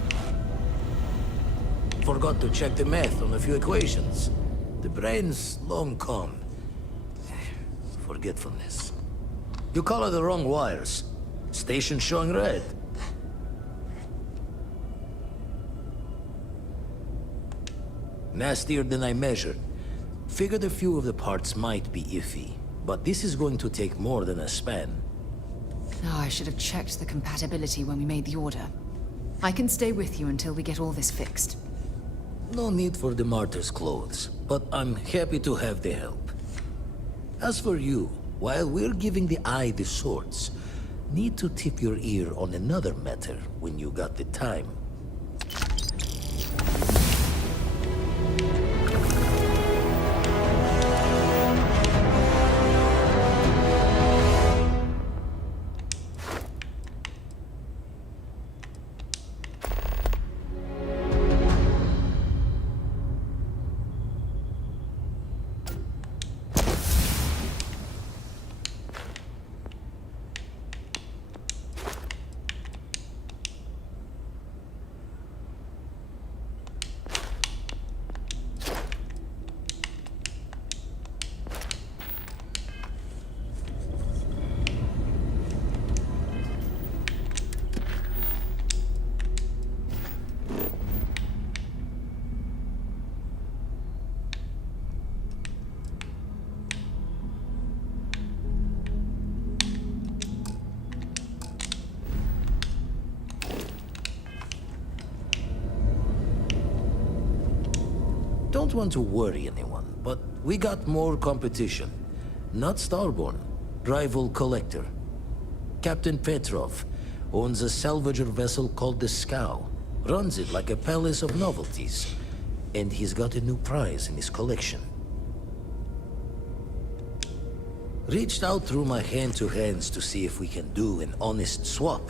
Forgot to check the math on a few equations. The brain's long gone. Forgetfulness. You color the wrong wires. Station showing red. Nastier than I measured. Figured a few of the parts might be iffy, but this is going to take more than a span. Oh, I should have checked the compatibility when we made the order. I can stay with you until we get all this fixed. No need for the martyr's clothes, but I'm happy to have the help. As for you, while we're giving the eye the swords, need to tip your ear on another matter when you got the time. Don't want to worry anyone, but we got more competition. Not Starborn, rival collector. Captain Petrov owns a salvager vessel called the Scow. Runs it like a palace of novelties. And he's got a new prize in his collection. Reached out through my hand-to-hands to see if we can do an honest swap.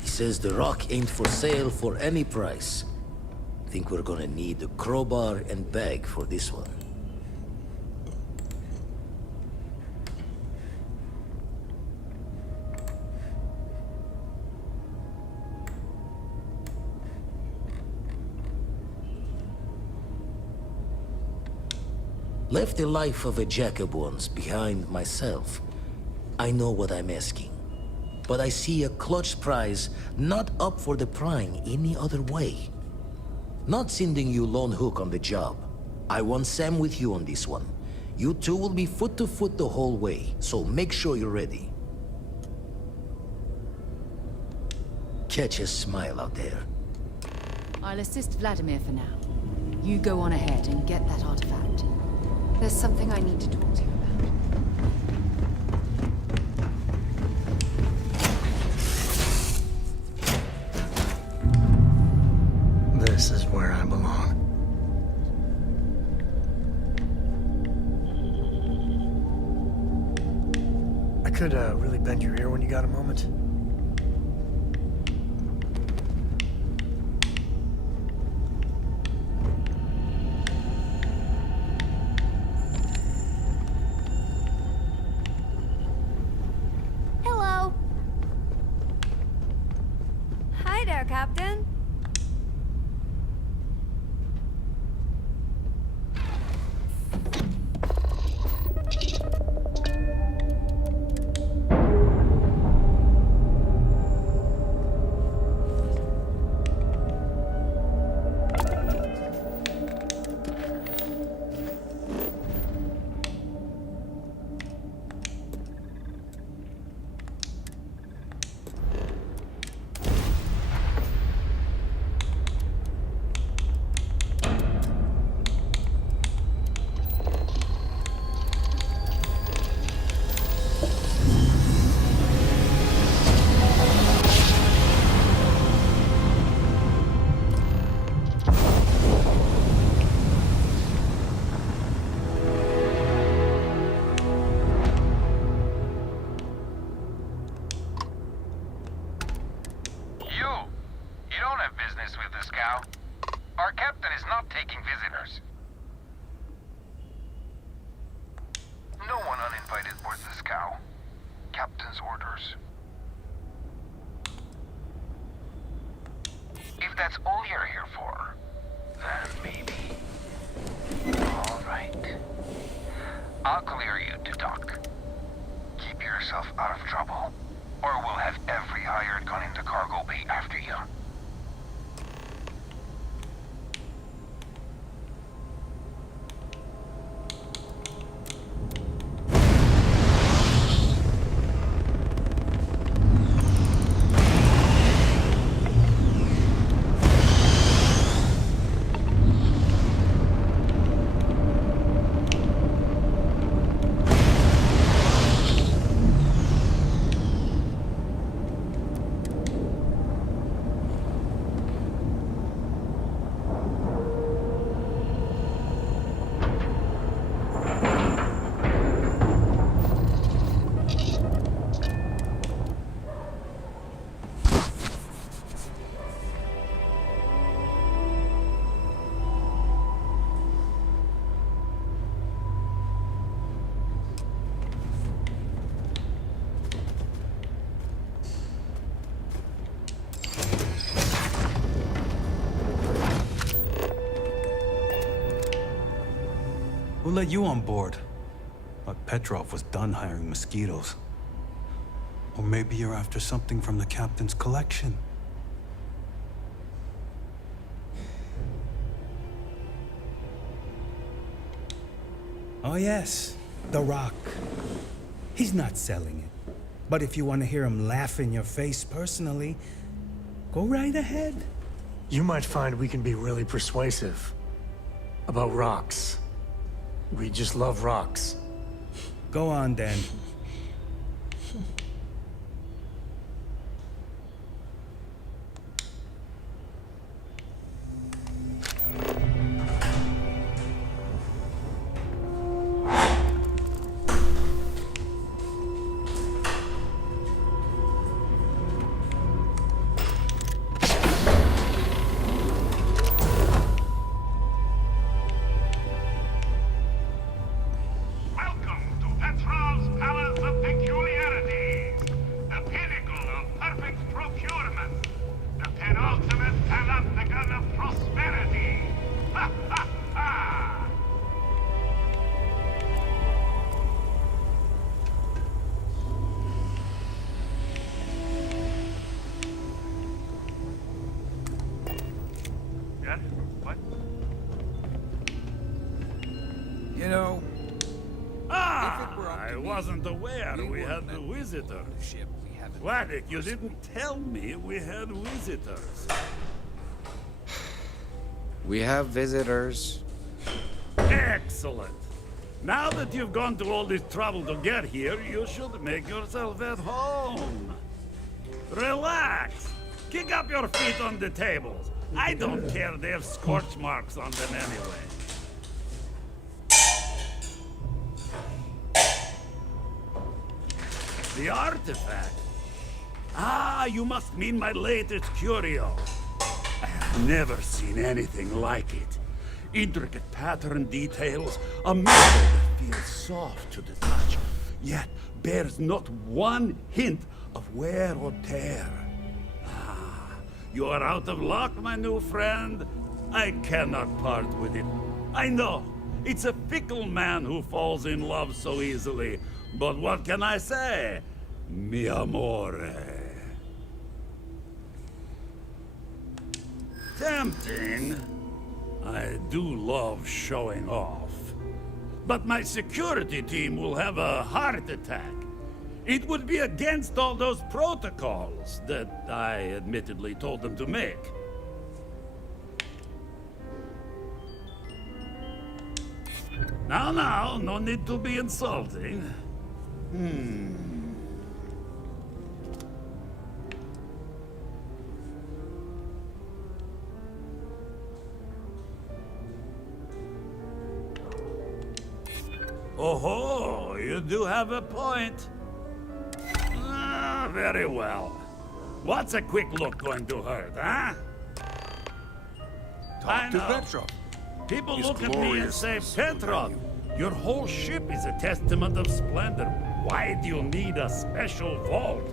He says the rock ain't for sale for any price. Think we're gonna need a crowbar and bag for this one. Left the life of a jacob once behind myself. I know what I'm asking. But I see a clutch prize not up for the prying any other way. Not sending you lone hook on the job. I want Sam with you on this one. You two will be foot to foot the whole way, so make sure you're ready. Catch a smile out there. I'll assist Vladimir for now. You go on ahead and get that artifact. There's something I need to talk to you about. This is where I belong. I could really bend your ear when you got a moment. Hello. Hi there, Captain. Scout. Our captain is not taking visitors. No one uninvited boards the Scout. Captain's orders. If that's all you're here for, then maybe. All right. I'll clear you to dock. Keep yourself out of trouble, or we'll have every hired gun in the cargo bay after you. Who let you on board? But Petrov was done hiring mosquitoes. Or maybe you're after something from the captain's collection. Oh yes, The Rock. He's not selling it. But if you want to hear him laugh in your face personally, go right ahead. You might find we can be really persuasive. About rocks. We just love rocks. Go on, then. You know, I wasn't aware we had visitors. Vladek, you didn't tell me we had visitors. We have visitors. Excellent. Now that you've gone to all this trouble to get here, you should make yourself at home. Relax. Kick up your feet on the tables. I don't care they have scorch marks on them anyway. The artifact? Ah, you must mean my latest curio. I have never seen anything like it. Intricate pattern details, a metal that feels soft to the touch, yet bears not one hint of wear or tear. Ah, you are out of luck, my new friend. I cannot part with it. I know, it's a fickle man who falls in love so easily. But what can I say? Mi amore. Tempting. I do love showing off. But my security team will have a heart attack. It would be against all those protocols that I admittedly told them to make. Now, no need to be insulting. Oh, you do have a point. Ah, very well. What's a quick look going to hurt, huh? Talk to Petrov. People look at me and say, Petrov, your whole ship is a testament of splendor. Why do you need a special vault?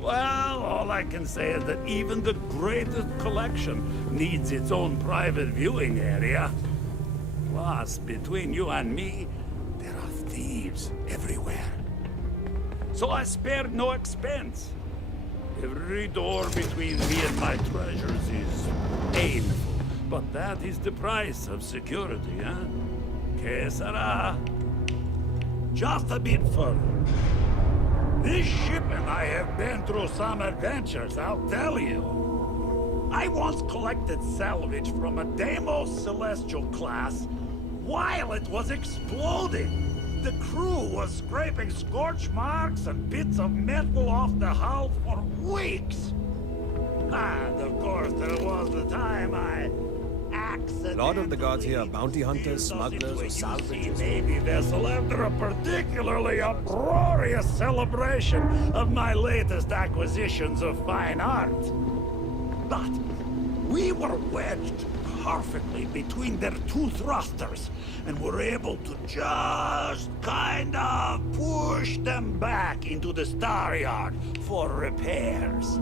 Well, all I can say is that even the greatest collection needs its own private viewing area. Plus, between you and me, there are thieves everywhere. So I spared no expense. Every door between me and my treasures is painful, but that is the price of security, huh? Que sera? Just a bit further. This ship and I have been through some adventures, I'll tell you. I once collected salvage from a Deimos Celestial class while it was exploding. The crew was scraping scorch marks and bits of metal off the hull for weeks. And of course, there was the time I accidentally... A lot of the guards here are bounty hunters, smugglers, or salvagers. Navy vessel after a particularly uproarious celebration of my latest acquisitions of fine art. But we were wedged perfectly between their two thrusters, and were able to just kind of push them back into the star yard for repairs.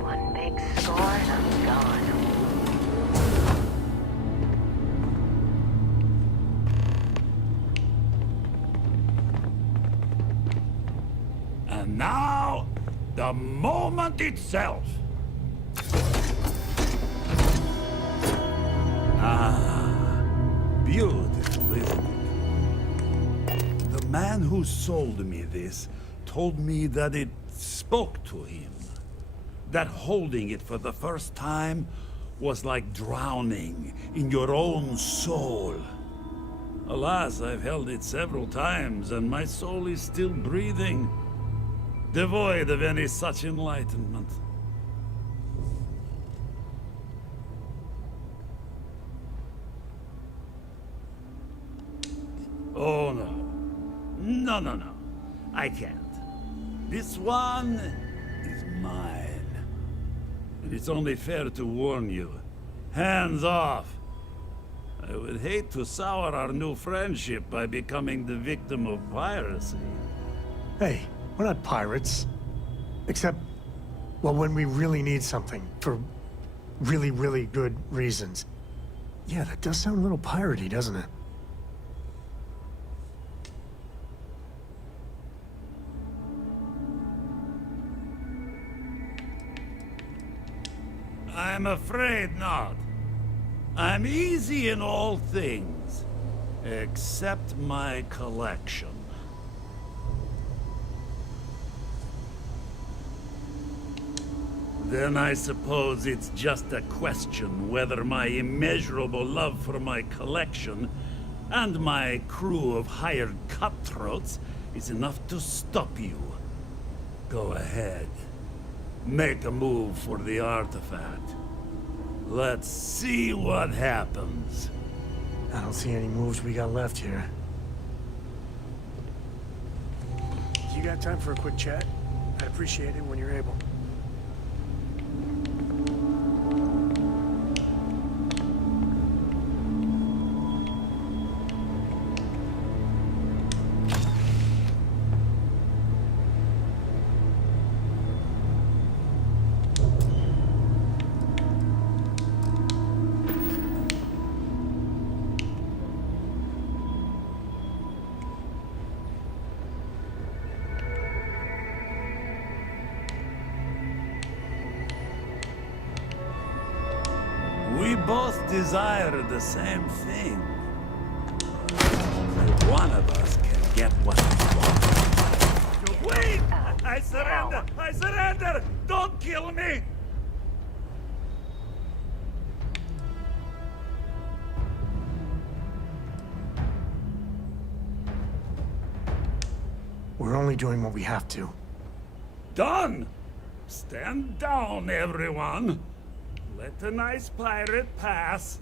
One big score and I'm gone. And now, the moment itself. Ah, beautiful, isn't it? The man who sold me this told me that it spoke to him. That holding it for the first time was like drowning in your own soul. Alas, I've held it several times, and my soul is still breathing, devoid of any such enlightenment. Oh, no. No. I can't. This one is mine. And it's only fair to warn you. Hands off. I would hate to sour our new friendship by becoming the victim of piracy. Hey, we're not pirates. Except, well, when we really need something for really, really good reasons. Yeah, that does sound a little piratey, doesn't it? I'm afraid not. I'm easy in all things, except my collection. Then I suppose it's just a question whether my immeasurable love for my collection and my crew of hired cutthroats is enough to stop you. Go ahead. Make a move for the artifact. Let's see what happens. I don't see any moves we got left here. You got time for a quick chat? I'd appreciate it when you're able. We both desire the same thing. Only one of us can get what we want. Wait! I surrender! I surrender! Don't kill me! We're only doing what we have to. Done! Stand down, everyone! Let a nice pirate pass.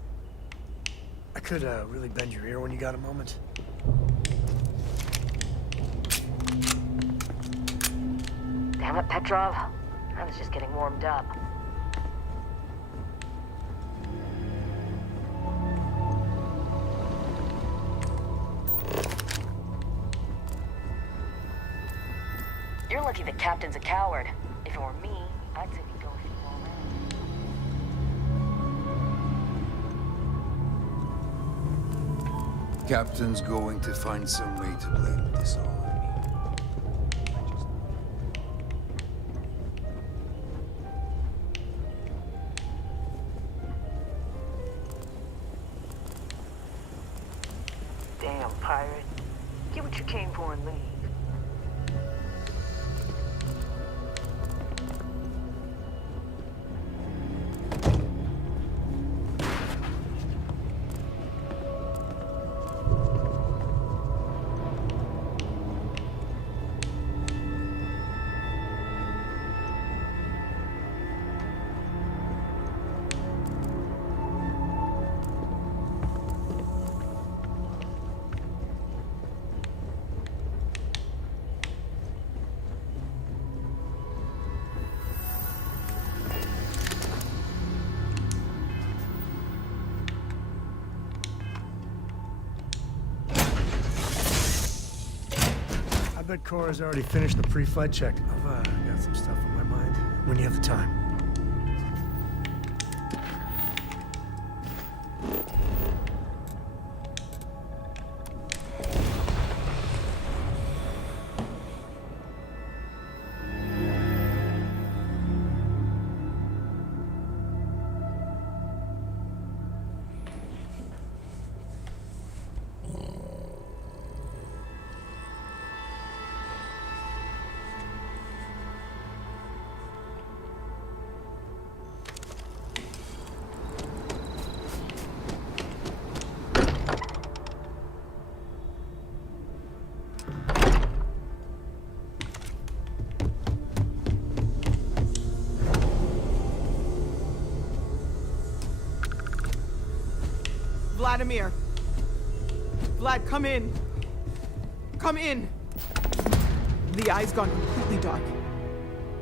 I could really bend your ear when you got a moment. Damn it, Petrov. I was just getting warmed up. You're lucky the captain's a coward. If it were me, I'd say we'd go a few more rounds. Captain's going to find some way to blame this all on me. Damn pirate. Get what you came for and leave. I bet Cora's already finished the pre-flight check. I've got some stuff on my mind. When you have the time. Vladimir! Vlad, come in! Come in! The eye's gone completely dark.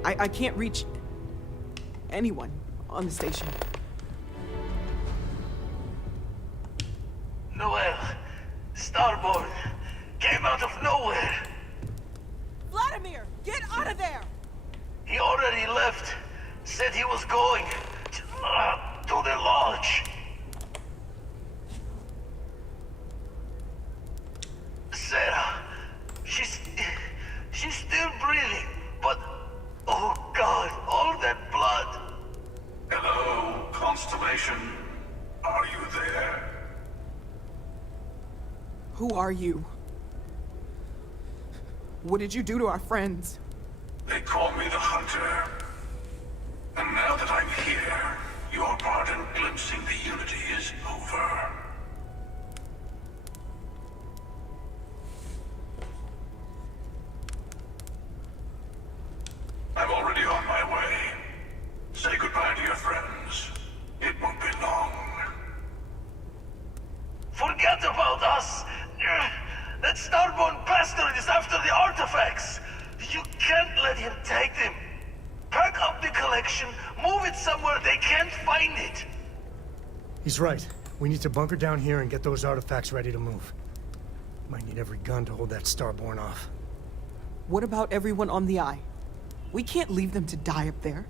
I can't reach anyone on the station. Noel, Starborn, came out of nowhere. Vladimir, get out of there! He already left. Said he was going to the lodge. Sarah, she's still breathing, but oh God, all that blood. Hello, Constellation. Are you there? Who are you? What did you do to our friends? They call me the Hunter. And now that I'm here, your part in glimpsing the Unity is over. I'm already on my way. Say goodbye to your friends. It won't be long. Forget about us! That Starborn bastard is after the artifacts! You can't let him take them! Pack up the collection, move it somewhere they can't find it! He's right. We need to bunker down here and get those artifacts ready to move. Might need every gun to hold that Starborn off. What about everyone on the Eye? We can't leave them to die up there.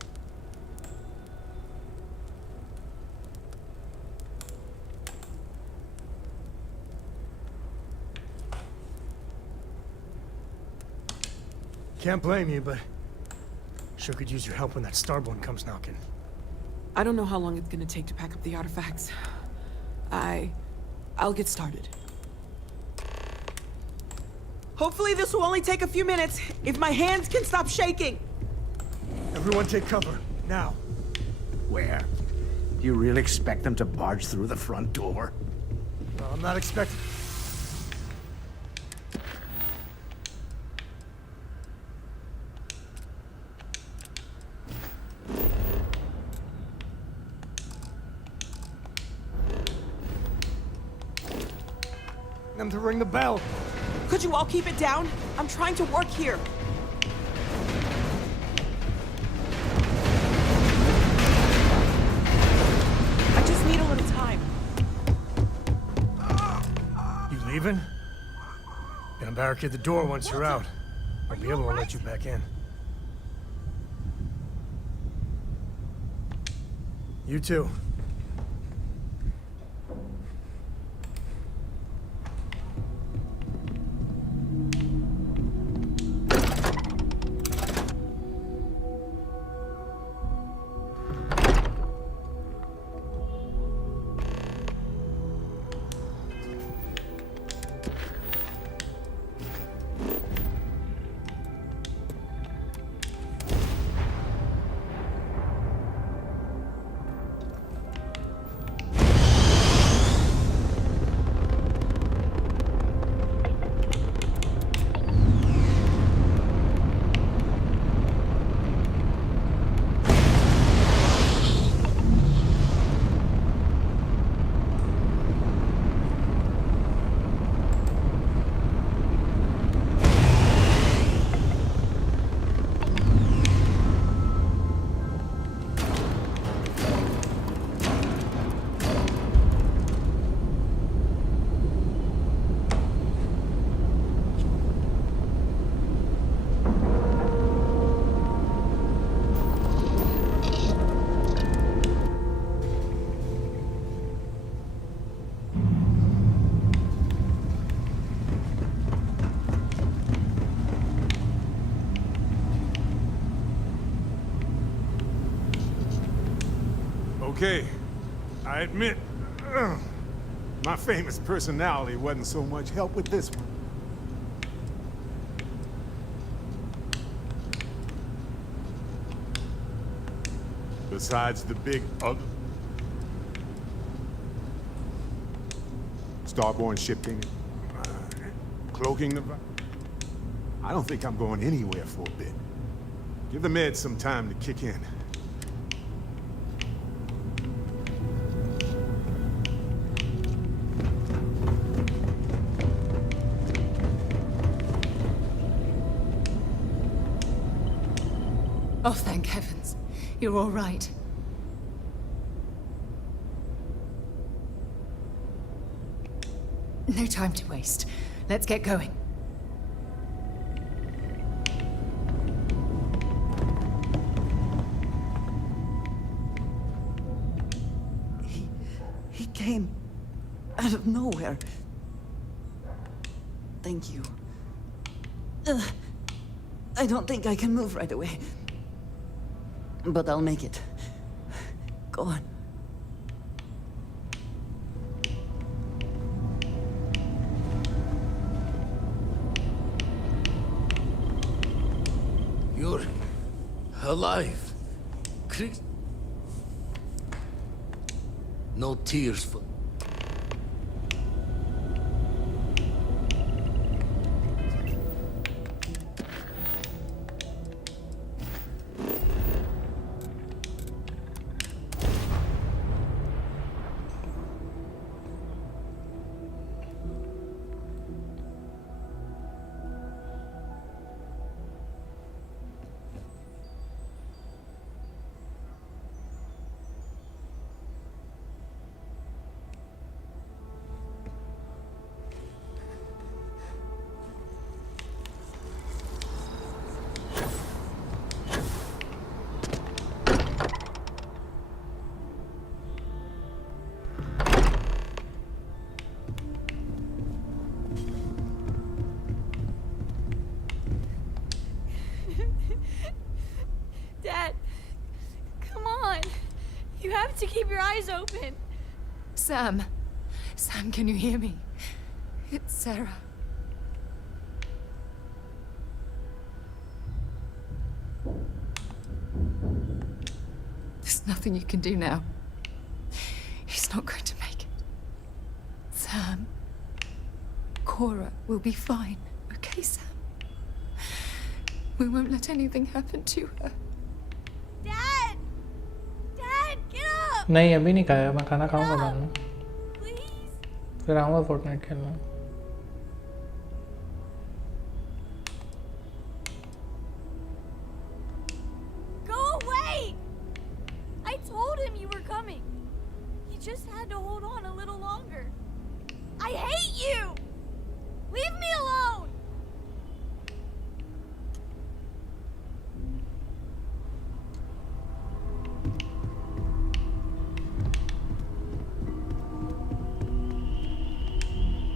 Can't blame you, but sure could use your help when that Starborn comes knocking. I don't know how long it's gonna take to pack up the artifacts. I'll get started. Hopefully this will only take a few minutes, if my hands can stop shaking! Everyone take cover, now. Where? Do you really expect them to barge through the front door? Well, I'm not expecting... them to ring the bell. Could you all keep it down? I'm trying to work here. I just need a little time. You leaving? Gonna barricade the door once you're out. I'll be able to let you back in. You too. Okay, I admit, my famous personality wasn't so much help with this one. Besides the big other... Starborn ship thing, cloaking the... I don't think I'm going anywhere for a bit. Give the meds some time to kick in. Oh, thank heavens. You're all right. No time to waste. Let's get going. He came out of nowhere. Thank you. I don't think I can move right away. But I'll make it. Go on. You're alive. Chris. No tears for... Dad, come on. You have to keep your eyes open. Sam. Sam, can you hear me? It's Sarah. There's nothing you can do now. He's not going to make it. Sam. Cora will be fine. Okay, Sam? We won't let anything happen to her. Dad! Dad, get up! नहीं अभी नहीं खाया मैं खाना खाऊंगा बाद में फिर आऊंगा फोर्टनाइट खेलना just had to hold on a little longer. I hate you! Leave me alone!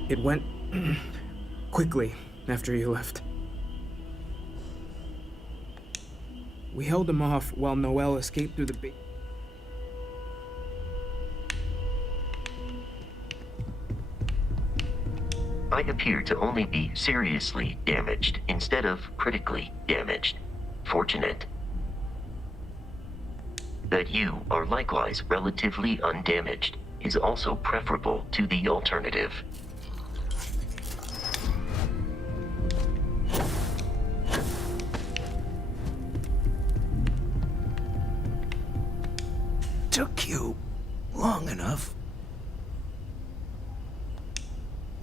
It went quickly after you left. We held him off while Noel escaped through the I appear to only be seriously damaged instead of critically damaged. Fortunate. That you are likewise relatively undamaged is also preferable to the alternative. Took you long enough.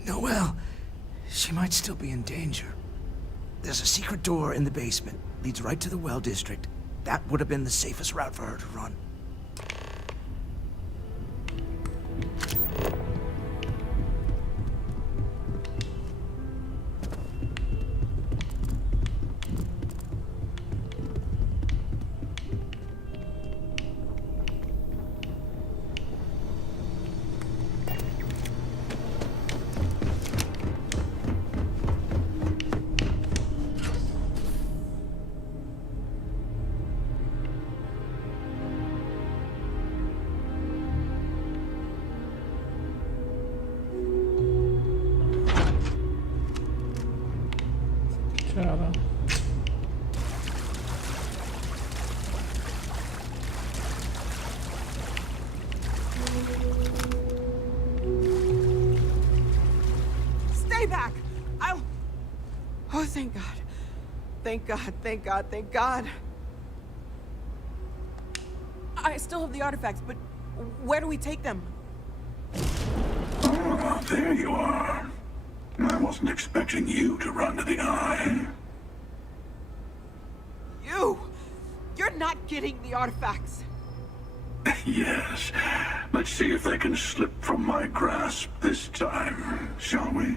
Noelle, she might still be in danger. There's a secret door in the basement. Leads right to the well district. That would have been the safest route for her to run. Stay back! Oh, thank God. Thank God, thank God, thank God. I still have the artifacts, but where do we take them? Ah, there you are. I wasn't expecting you to run to the eye. You're not getting the artifacts. Yes. Let's see if they can slip from my grasp this time, shall we?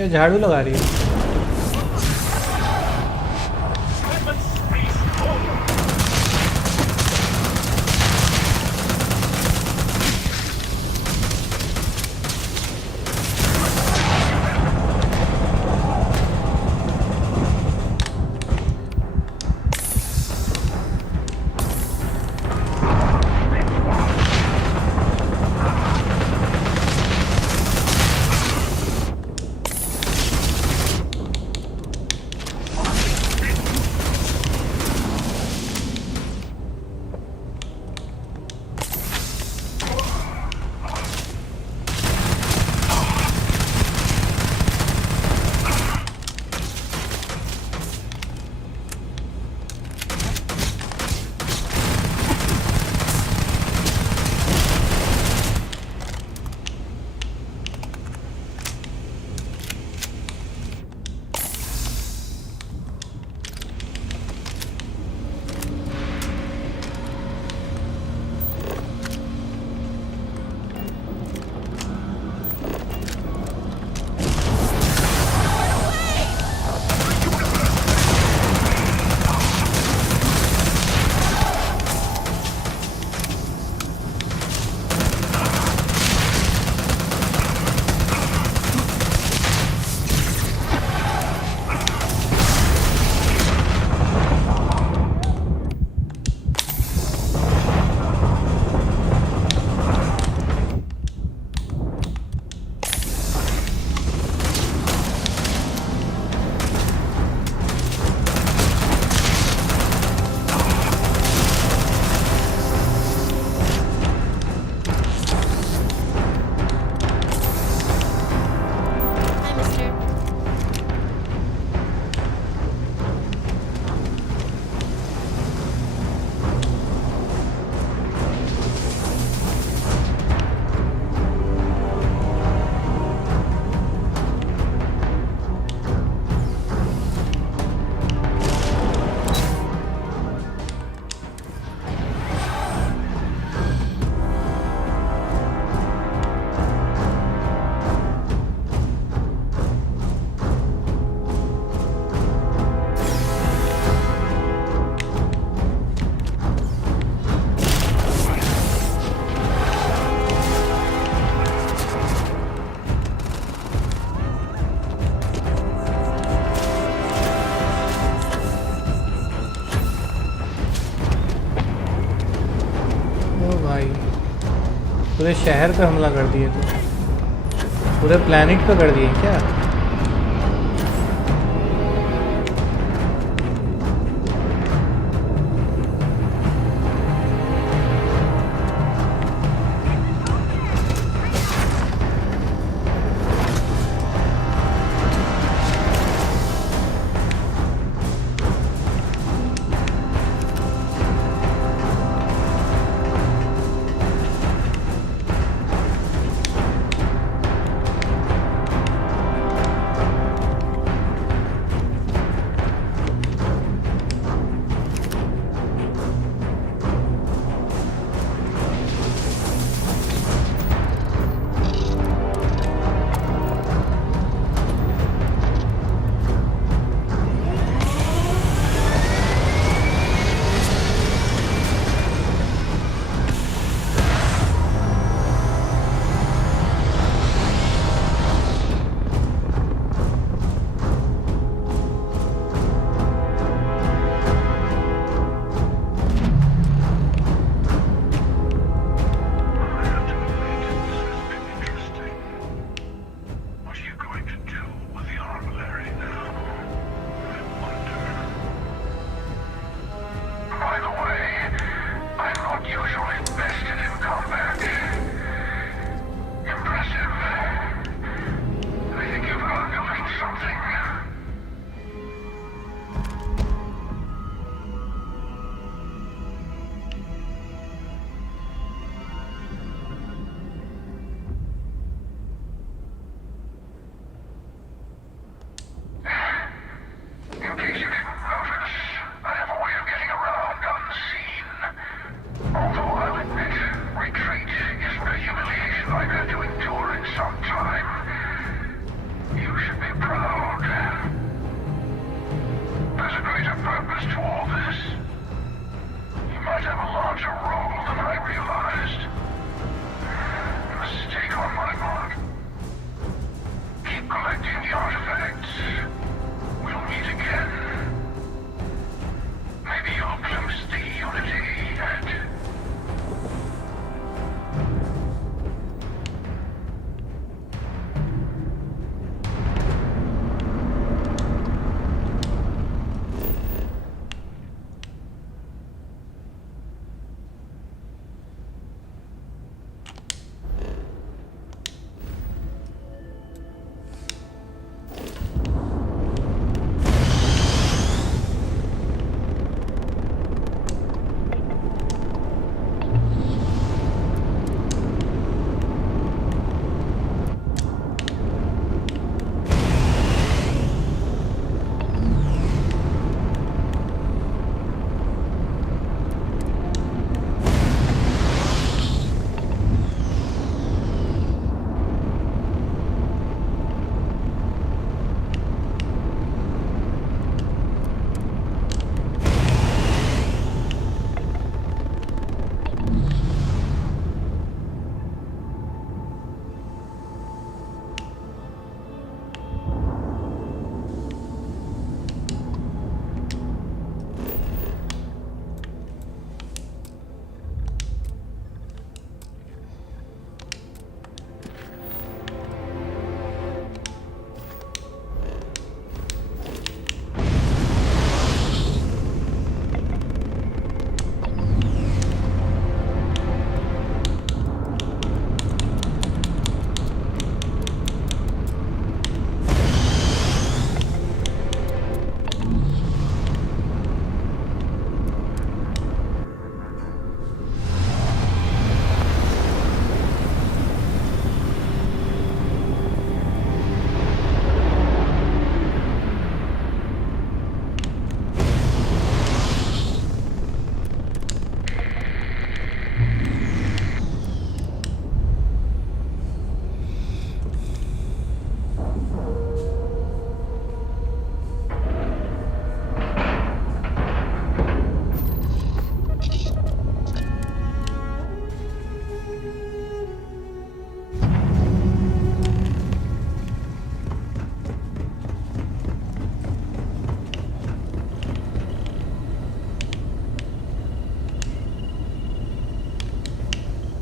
ये झाड़ू लगा रही है पूरे शहर पे हमला कर दिए तो पूरे प्लैनेट पे कर दिए क्या?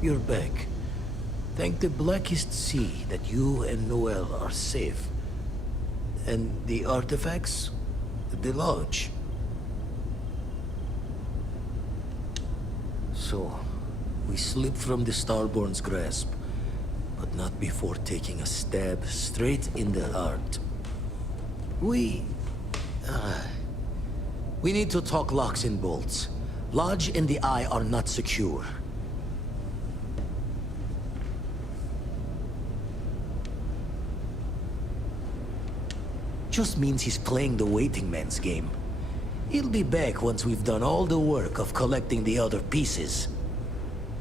You're back. Thank the Blackest Sea that you and Noel are safe. And the artifacts? The lodge. So, we slip from the Starborn's grasp, but not before taking a stab straight in the heart. We need to talk locks and bolts. Lodge and the Eye are not secure. Just means he's playing the waiting man's game. He'll be back once we've done all the work of collecting the other pieces.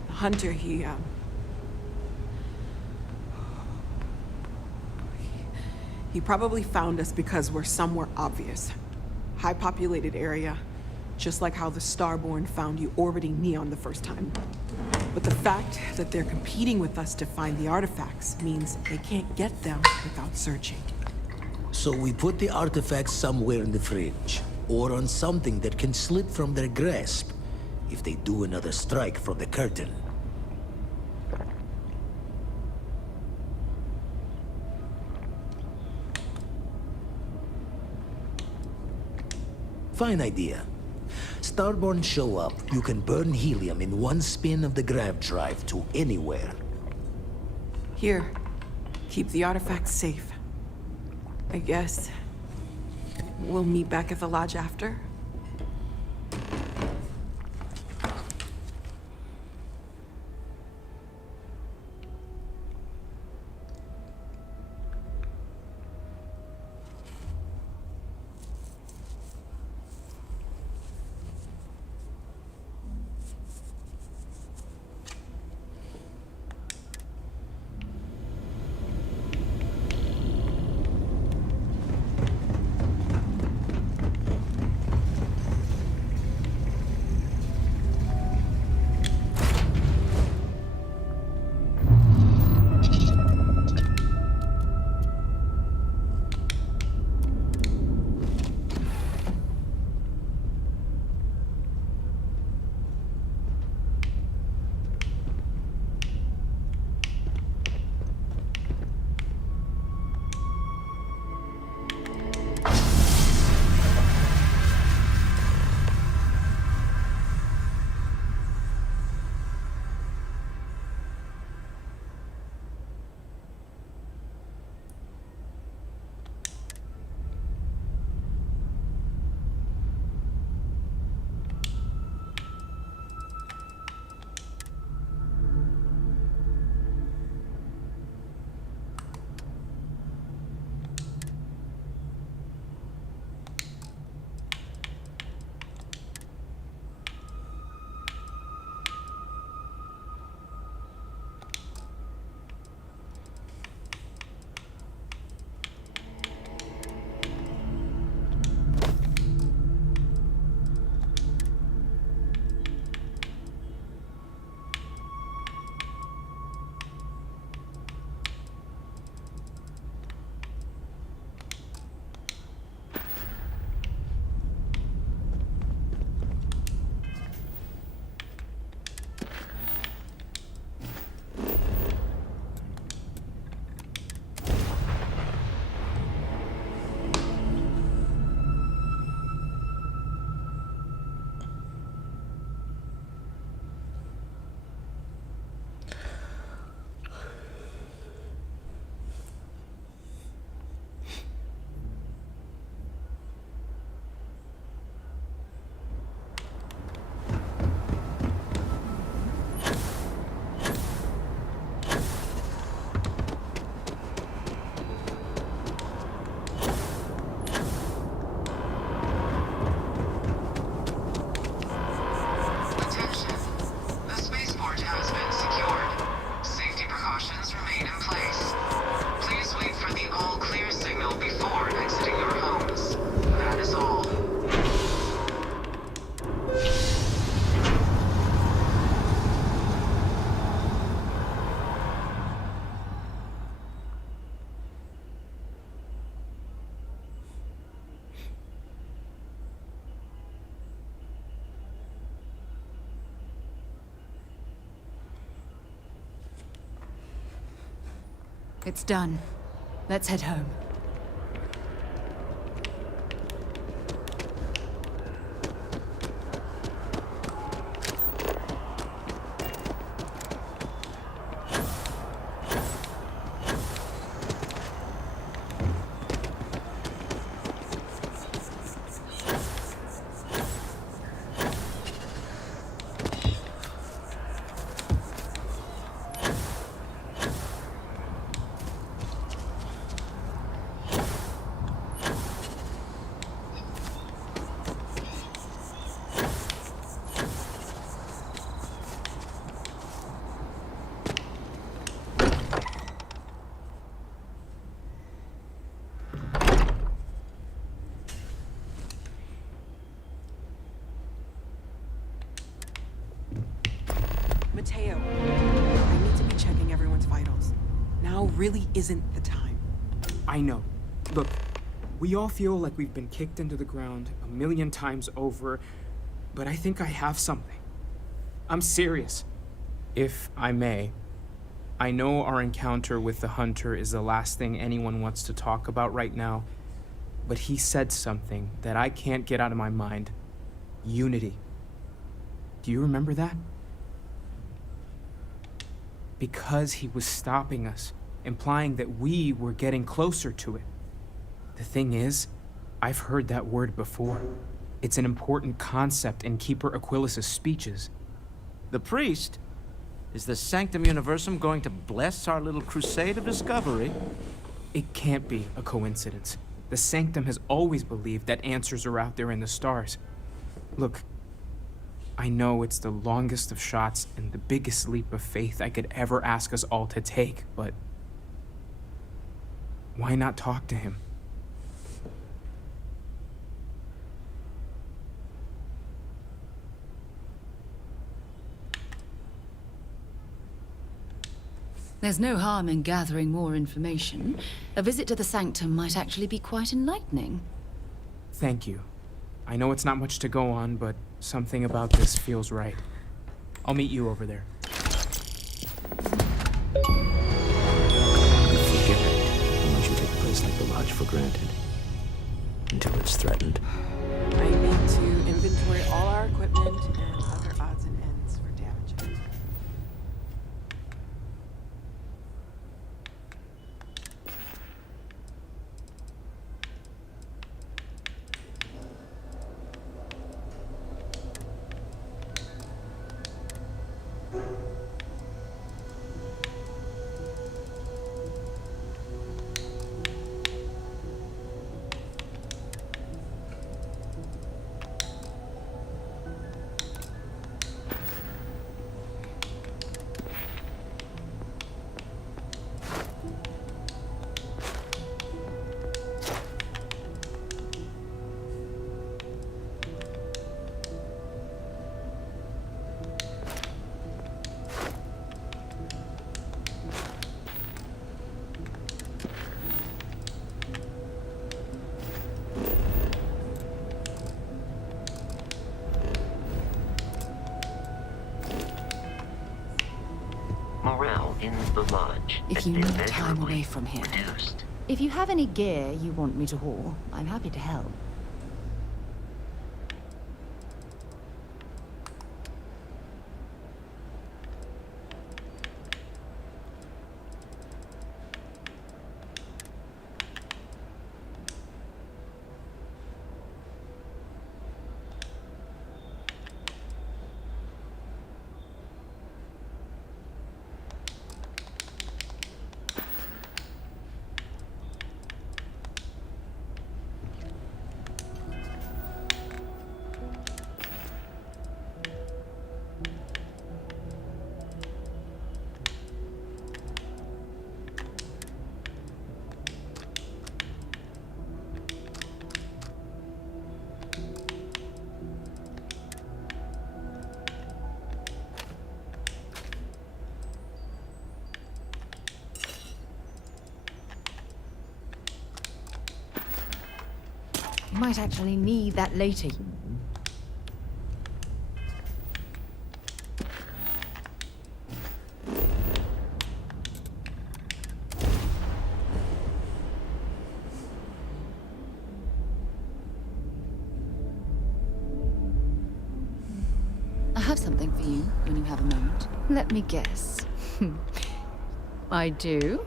Hunter, he probably found us because we're somewhere obvious. High-populated area, just like how the Starborn found you orbiting Neon the first time. But the fact that they're competing with us to find the artifacts means they can't get them without searching. So we put the artifacts somewhere in the fridge, or on something that can slip from their grasp if they do another strike from the curtain. Fine idea. Starborn show up, you can burn helium in one spin of the grav drive to anywhere. Here, keep the artifacts safe. I guess we'll meet back at the lodge after. It's done. Let's head home. Mateo, I need to be checking everyone's vitals. Now really isn't the time. I know. Look, we all feel like we've been kicked into the ground a million times over, but I think I have something. I'm serious. If I may, I know our encounter with the Hunter is the last thing anyone wants to talk about right now, but he said something that I can't get out of my mind. Unity. Do you remember that? Because he was stopping us, implying that we were getting closer to it. The thing is, I've heard that word before. It's an important concept in Keeper Aquilas's speeches. The priest? Is the Sanctum Universum going to bless our little crusade of discovery? It can't be a coincidence. The Sanctum has always believed that answers are out there in the stars. Look, I know it's the longest of shots and the biggest leap of faith I could ever ask us all to take, but why not talk to him? There's no harm in gathering more information. A visit to the Sanctum might actually be quite enlightening. Thank you. I know it's not much to go on, but something about this feels right. I'll meet you over there. You forget how much you take a place like the Lodge for granted. Until it's threatened. I need to inventory all our equipment and other odds and ends for damages. Morale in the lodge If has you been need time away measurably from here. reduced. If you have any gear you want me to haul, I'm happy to help. You might actually need that later. something for you when you have a moment. Let me guess. I do?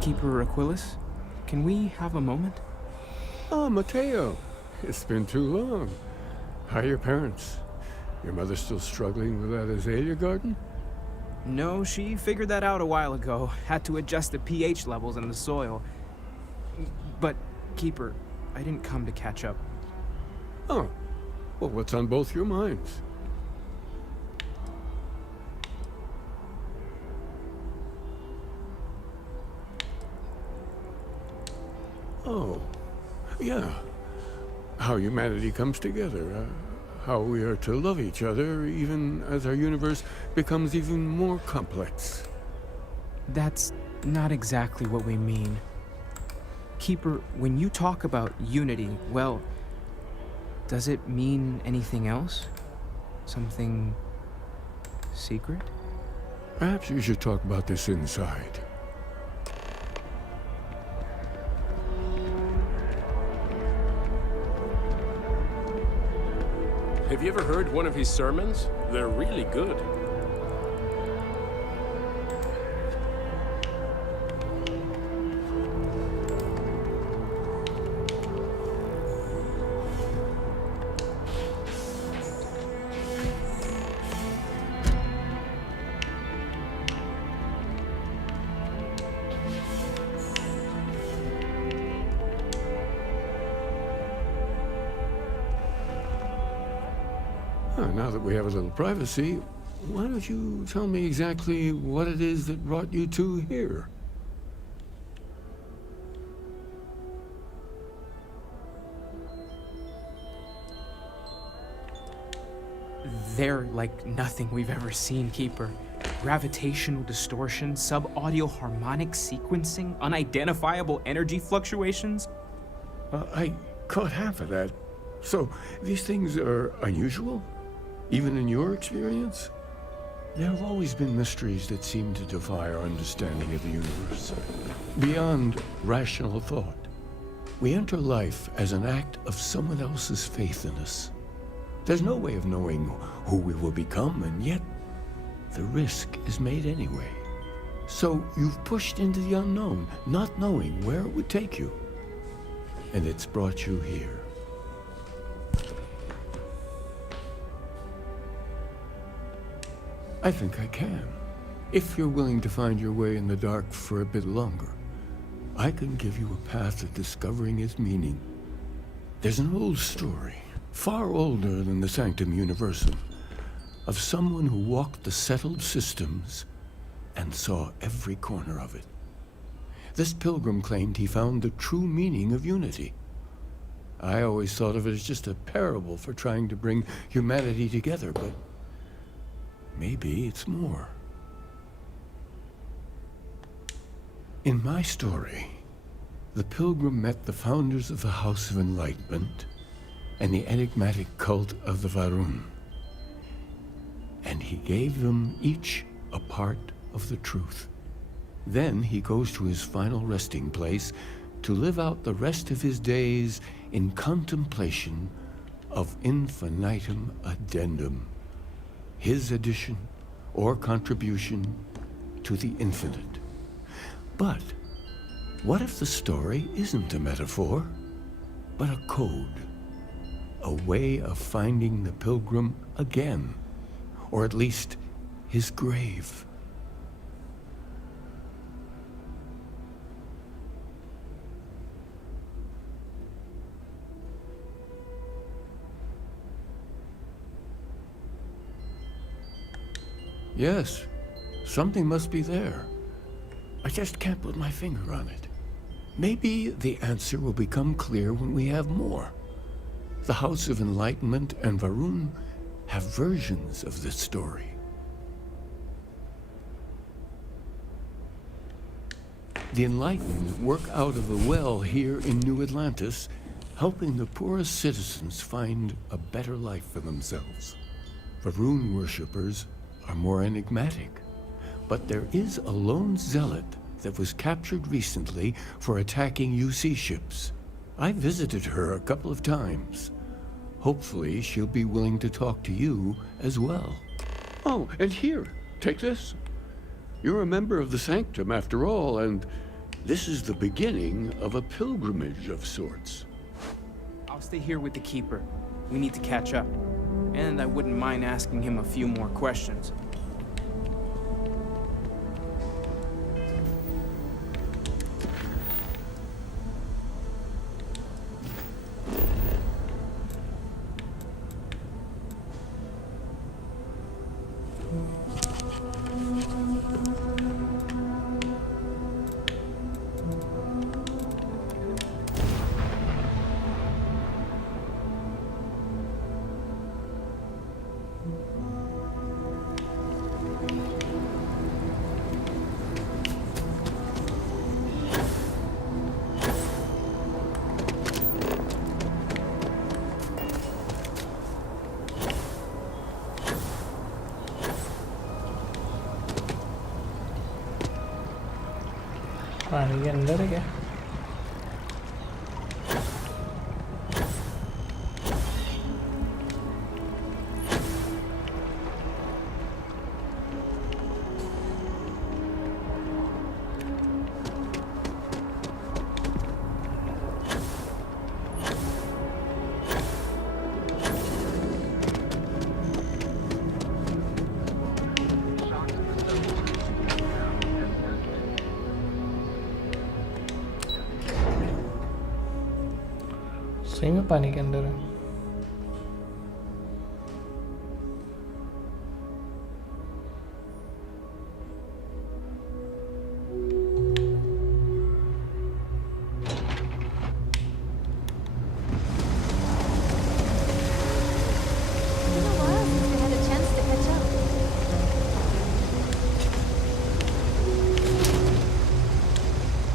Keeper Aquilus, can we have a moment? Oh, Mateo. It's been too long. How are your parents? Your mother still struggling with that azalea garden? No, she figured that out a while ago. Had to adjust the pH levels in the soil. But, Keeper, I didn't come to catch up. Oh. Well, what's on both your minds? Oh, yeah. How humanity comes together. How we are to love each other even as our universe becomes even more complex. That's not exactly what we mean. Keeper, when you talk about unity, well, does it mean anything else? Something secret? Perhaps you should talk about this inside. Have you ever heard one of his sermons? They're really good. Now that we have a little privacy, why don't you tell me exactly what it is that brought you two here? They're like nothing we've ever seen, Keeper. Gravitational distortion, sub-audio harmonic sequencing, unidentifiable energy fluctuations. I caught half of that. So, these things are unusual? Even in your experience? There have always been mysteries that seem to defy our understanding of the universe. Beyond rational thought, we enter life as an act of someone else's faith in us. There's no way of knowing who we will become, and yet the risk is made anyway. So you've pushed into the unknown, not knowing where it would take you. And it's brought you here. I think I can. If you're willing to find your way in the dark for a bit longer, I can give you a path to discovering its meaning. There's an old story, far older than the Sanctum Universum, of someone who walked the settled systems and saw every corner of it. This pilgrim claimed he found the true meaning of unity. I always thought of it as just a parable for trying to bring humanity together, but maybe it's more. In my story, the pilgrim met the founders of the House of Enlightenment and the enigmatic cult of the Varun. And he gave them each a part of the truth. Then he goes to his final resting place to live out the rest of his days in contemplation of infinitum addendum, his addition or contribution to the infinite. But what if the story isn't a metaphor, but a code? A way of finding the pilgrim again, or at least his grave. Yes, something must be there. I just can't put my finger on it. Maybe the answer will become clear when we have more. The House of Enlightenment and Varun have versions of this story. The Enlightened work out of a well here in New Atlantis, helping the poorest citizens find a better life for themselves. The rune worshippers are more enigmatic, but there is a lone zealot that was captured recently for attacking UC ships. I visited her a couple of times. Hopefully she'll be willing to talk to you as well. Oh, and here, take this. You're a member of the Sanctum after all, and this is the beginning of a pilgrimage of sorts. I'll stay here with the Keeper. We need to catch up. And I wouldn't mind asking him a few more questions. पानी के अंदर है क्या? सही में पानी के अंदर है।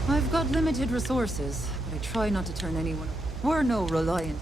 I've got limited resources, but I try not to turn anyone. We're no reliant.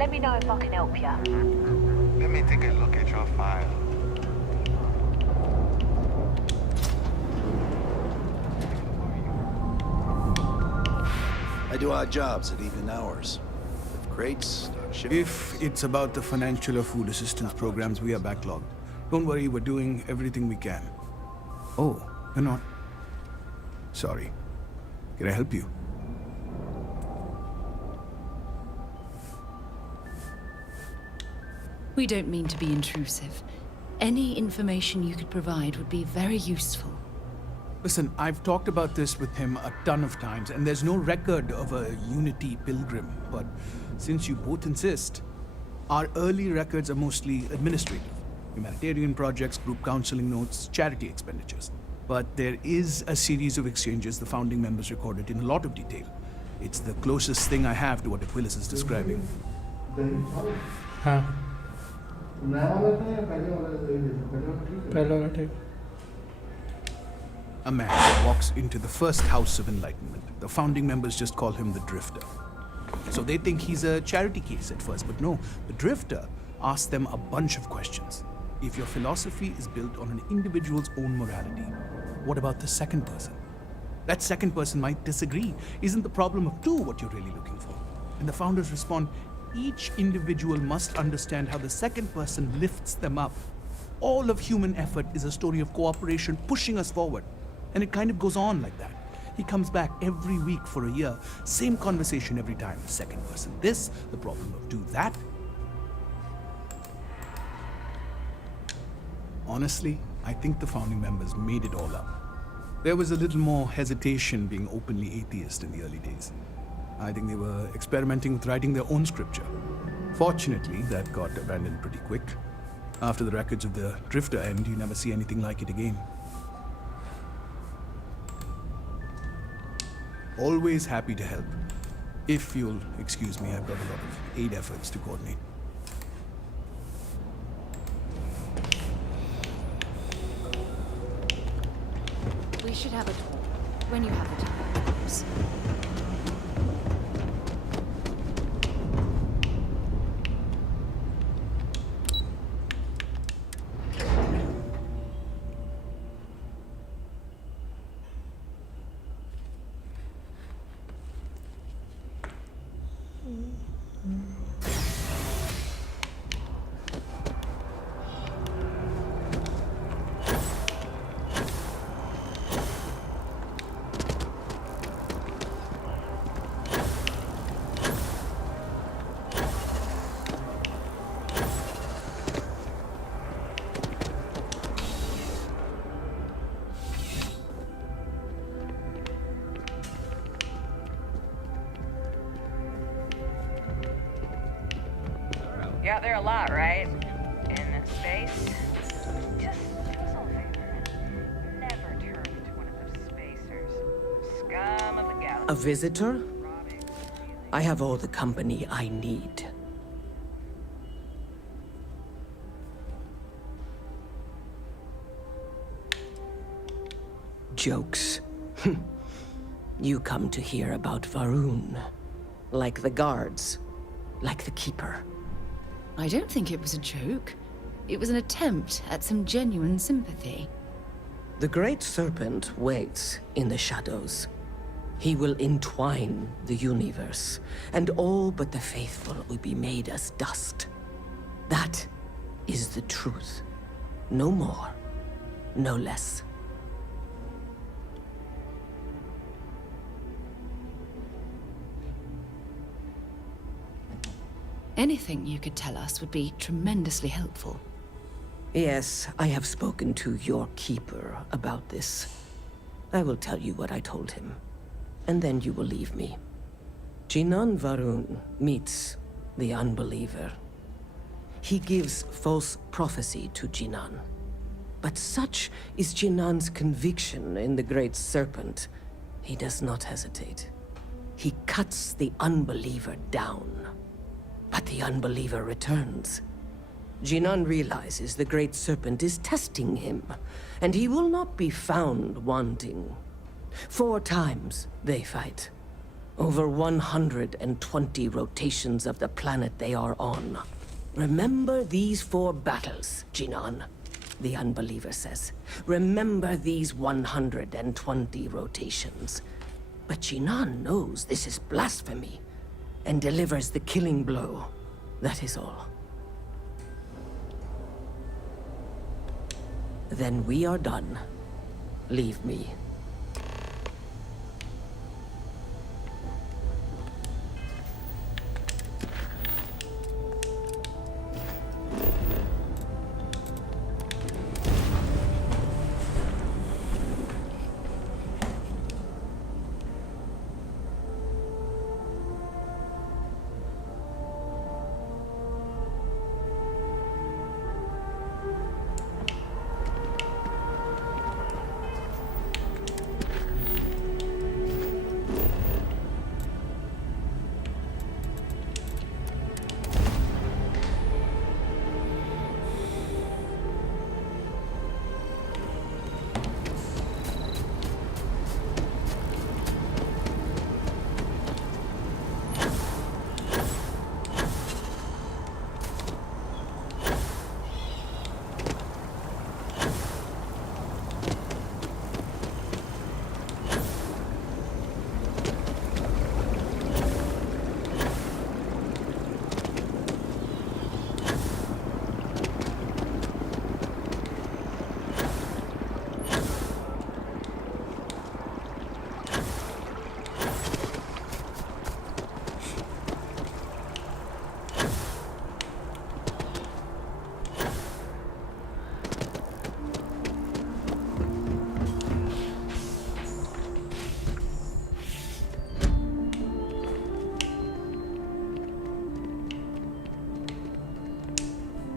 Let me know if I can help you. Let me take a look at your file. I do odd jobs at even hours. Lift crates, start shipping. If it's about the financial or food assistance programs, we are backlogged. Don't worry, we're doing everything we can. Oh, you're not? Sorry. Can I help you? We don't mean to be intrusive. Any information you could provide would be very useful. Listen, I've talked about this with him a ton of times, and there's no record of a Unity pilgrim. But since you both insist, our early records are mostly administrative. Humanitarian projects, group counseling notes, charity expenditures. But there is a series of exchanges the founding members recorded in a lot of detail. It's the closest thing I have to what Aquilas is describing. हाँ पहले वाला ठीक A man walks into the first House of Enlightenment. The founding members just call him the Drifter. So they think he's a charity case at first, but no. The Drifter asks them a bunch of questions. If your philosophy is built on an individual's own morality, what about the second person? That second person might disagree. Isn't the problem of two what you're really looking for? And the founders respond, each individual must understand how the second person lifts them up. All of human effort is a story of cooperation pushing us forward. And it kind of goes on like that. He comes back every week for a year. Same conversation every time. Second person this, the problem of do that. Honestly, I think the founding members made it all up. There was a little more hesitation being openly atheist in the early days. I think they were experimenting with writing their own scripture. Fortunately, that got abandoned pretty quick. After the records of the Drifter end, you never see anything like it again. Always happy to help. If you'll excuse me, I've got a lot of aid efforts to coordinate. We should have a talk. When you have the time, of course. You're out there a lot, right? In space? Just do us all a favor. Never turn into one of those spacers. Scum of the galaxy. A visitor? I have all the company I need. Jokes. You come to hear about Varun. Like the guards. Like the Keeper. I don't think it was a joke. It was an attempt at some genuine sympathy. The Great Serpent waits in the shadows. He will entwine the universe, and all but the faithful will be made as dust. That is the truth. No more, no less. Anything you could tell us would be tremendously helpful. Yes, I have spoken to your Keeper about this. I will tell you what I told him, and then you will leave me. Jinan Varun meets the Unbeliever. He gives false prophecy to Jinan. But such is Jinan's conviction in the Great Serpent, he does not hesitate. He cuts the Unbeliever down. But the Unbeliever returns. Jinan realizes the Great Serpent is testing him, and he will not be found wanting. 4 times they fight. Over 120 rotations of the planet they are on. Remember these 4 battles, Jinan, the Unbeliever says. Remember these 120 rotations. But Jinan knows this is blasphemy, and delivers the killing blow. That is all. Then we are done. Leave me.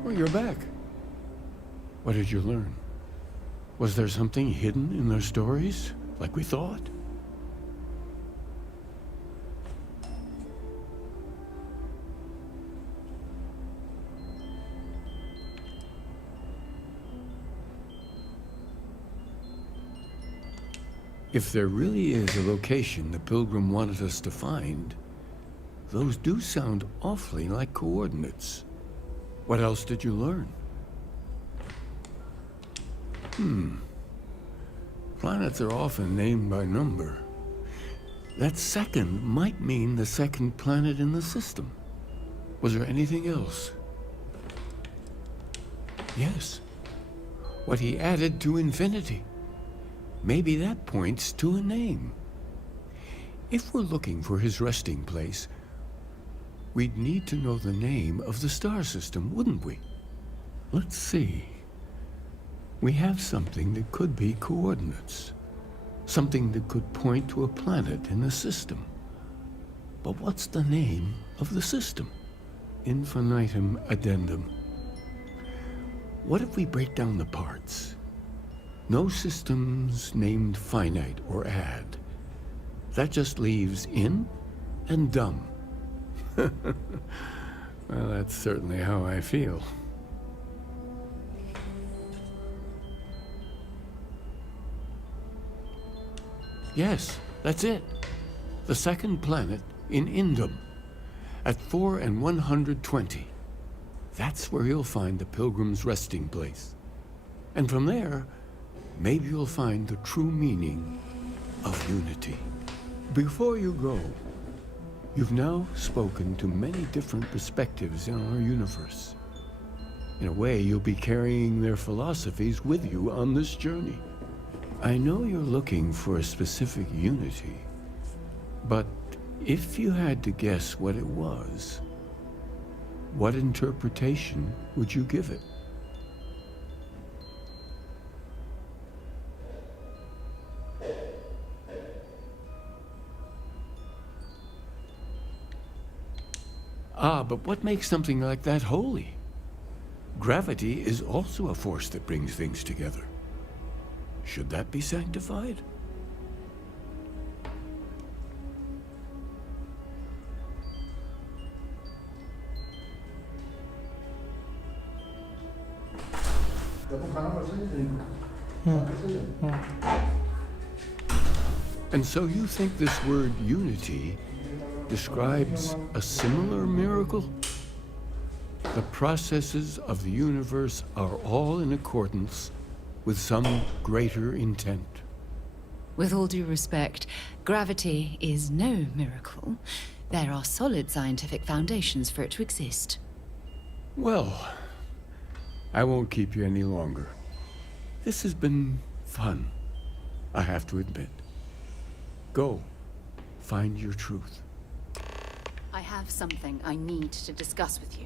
Well, you're back. What did you learn? Was there something hidden in their stories, like we thought? If there really is a location the Pilgrim wanted us to find, those do sound awfully like coordinates. What else did you learn? Planets are often named by number. That second might mean the second planet in the system. Was there anything else? Yes. What he added to infinity. Maybe that points to a name. If we're looking for his resting place, we'd need to know the name of the star system, wouldn't we? Let's see. We have something that could be coordinates. Something that could point to a planet in the system. But what's the name of the system? Infinitum addendum. What if we break down the parts? No systems named finite or add. That just leaves in and dumb. Well, that's certainly how I feel. Yes, that's it. The second planet in Indum, at 4 and 120. That's where you'll find the Pilgrim's resting place. And from there, maybe you'll find the true meaning of unity. Before you go, you've now spoken to many different perspectives in our universe. In a way, you'll be carrying their philosophies with you on this journey. I know you're looking for a specific unity, but if you had to guess what it was, what interpretation would you give it? But what makes something like that holy? Gravity is also a force that brings things together. Should that be sanctified? And so you think this word unity describes a similar miracle? The processes of the universe are all in accordance with some greater intent. With all due respect, gravity is no miracle. There are solid scientific foundations for it to exist. Well, I won't keep you any longer. This has been fun, I have to admit. Go, find your truth. I have something I need to discuss with you.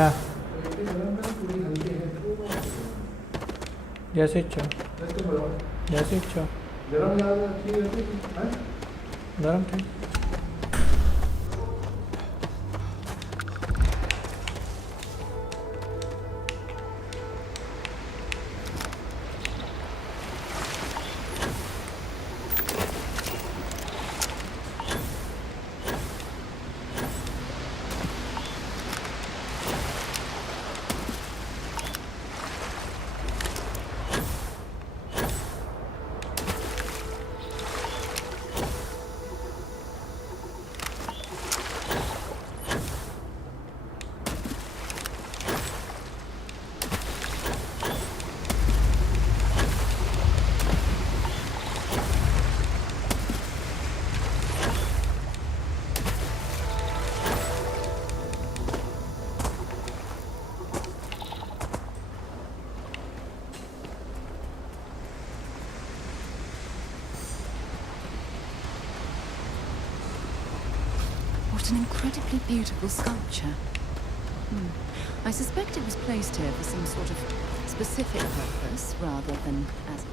क्या जैसे इच्छा जैसे इच्छा गरम ठीक What an incredibly beautiful sculpture. I suspect it was placed here for some sort of specific purpose rather than as...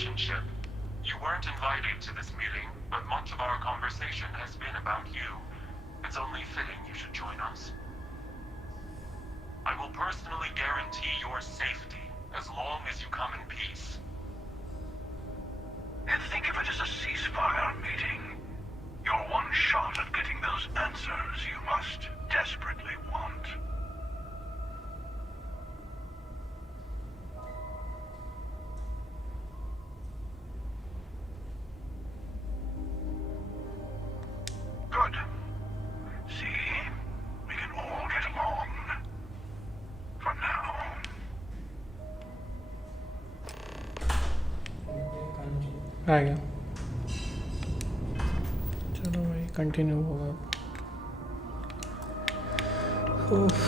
relationship. You weren't invited to this meeting, but much of our conversation has been about you. It's only fitting you should join us. I will personally guarantee your safety as long as you come in peace. And think of it as a ceasefire meeting. Your one shot at getting those answers you must desperately want. Good. See? We can all get along. For now. आ गया चलो भाई continue होगा उफ,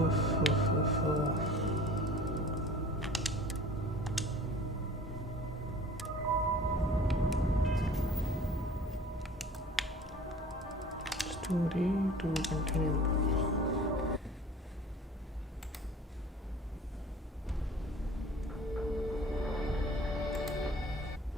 उफ, उफ, उफ, उफ। Story to continue.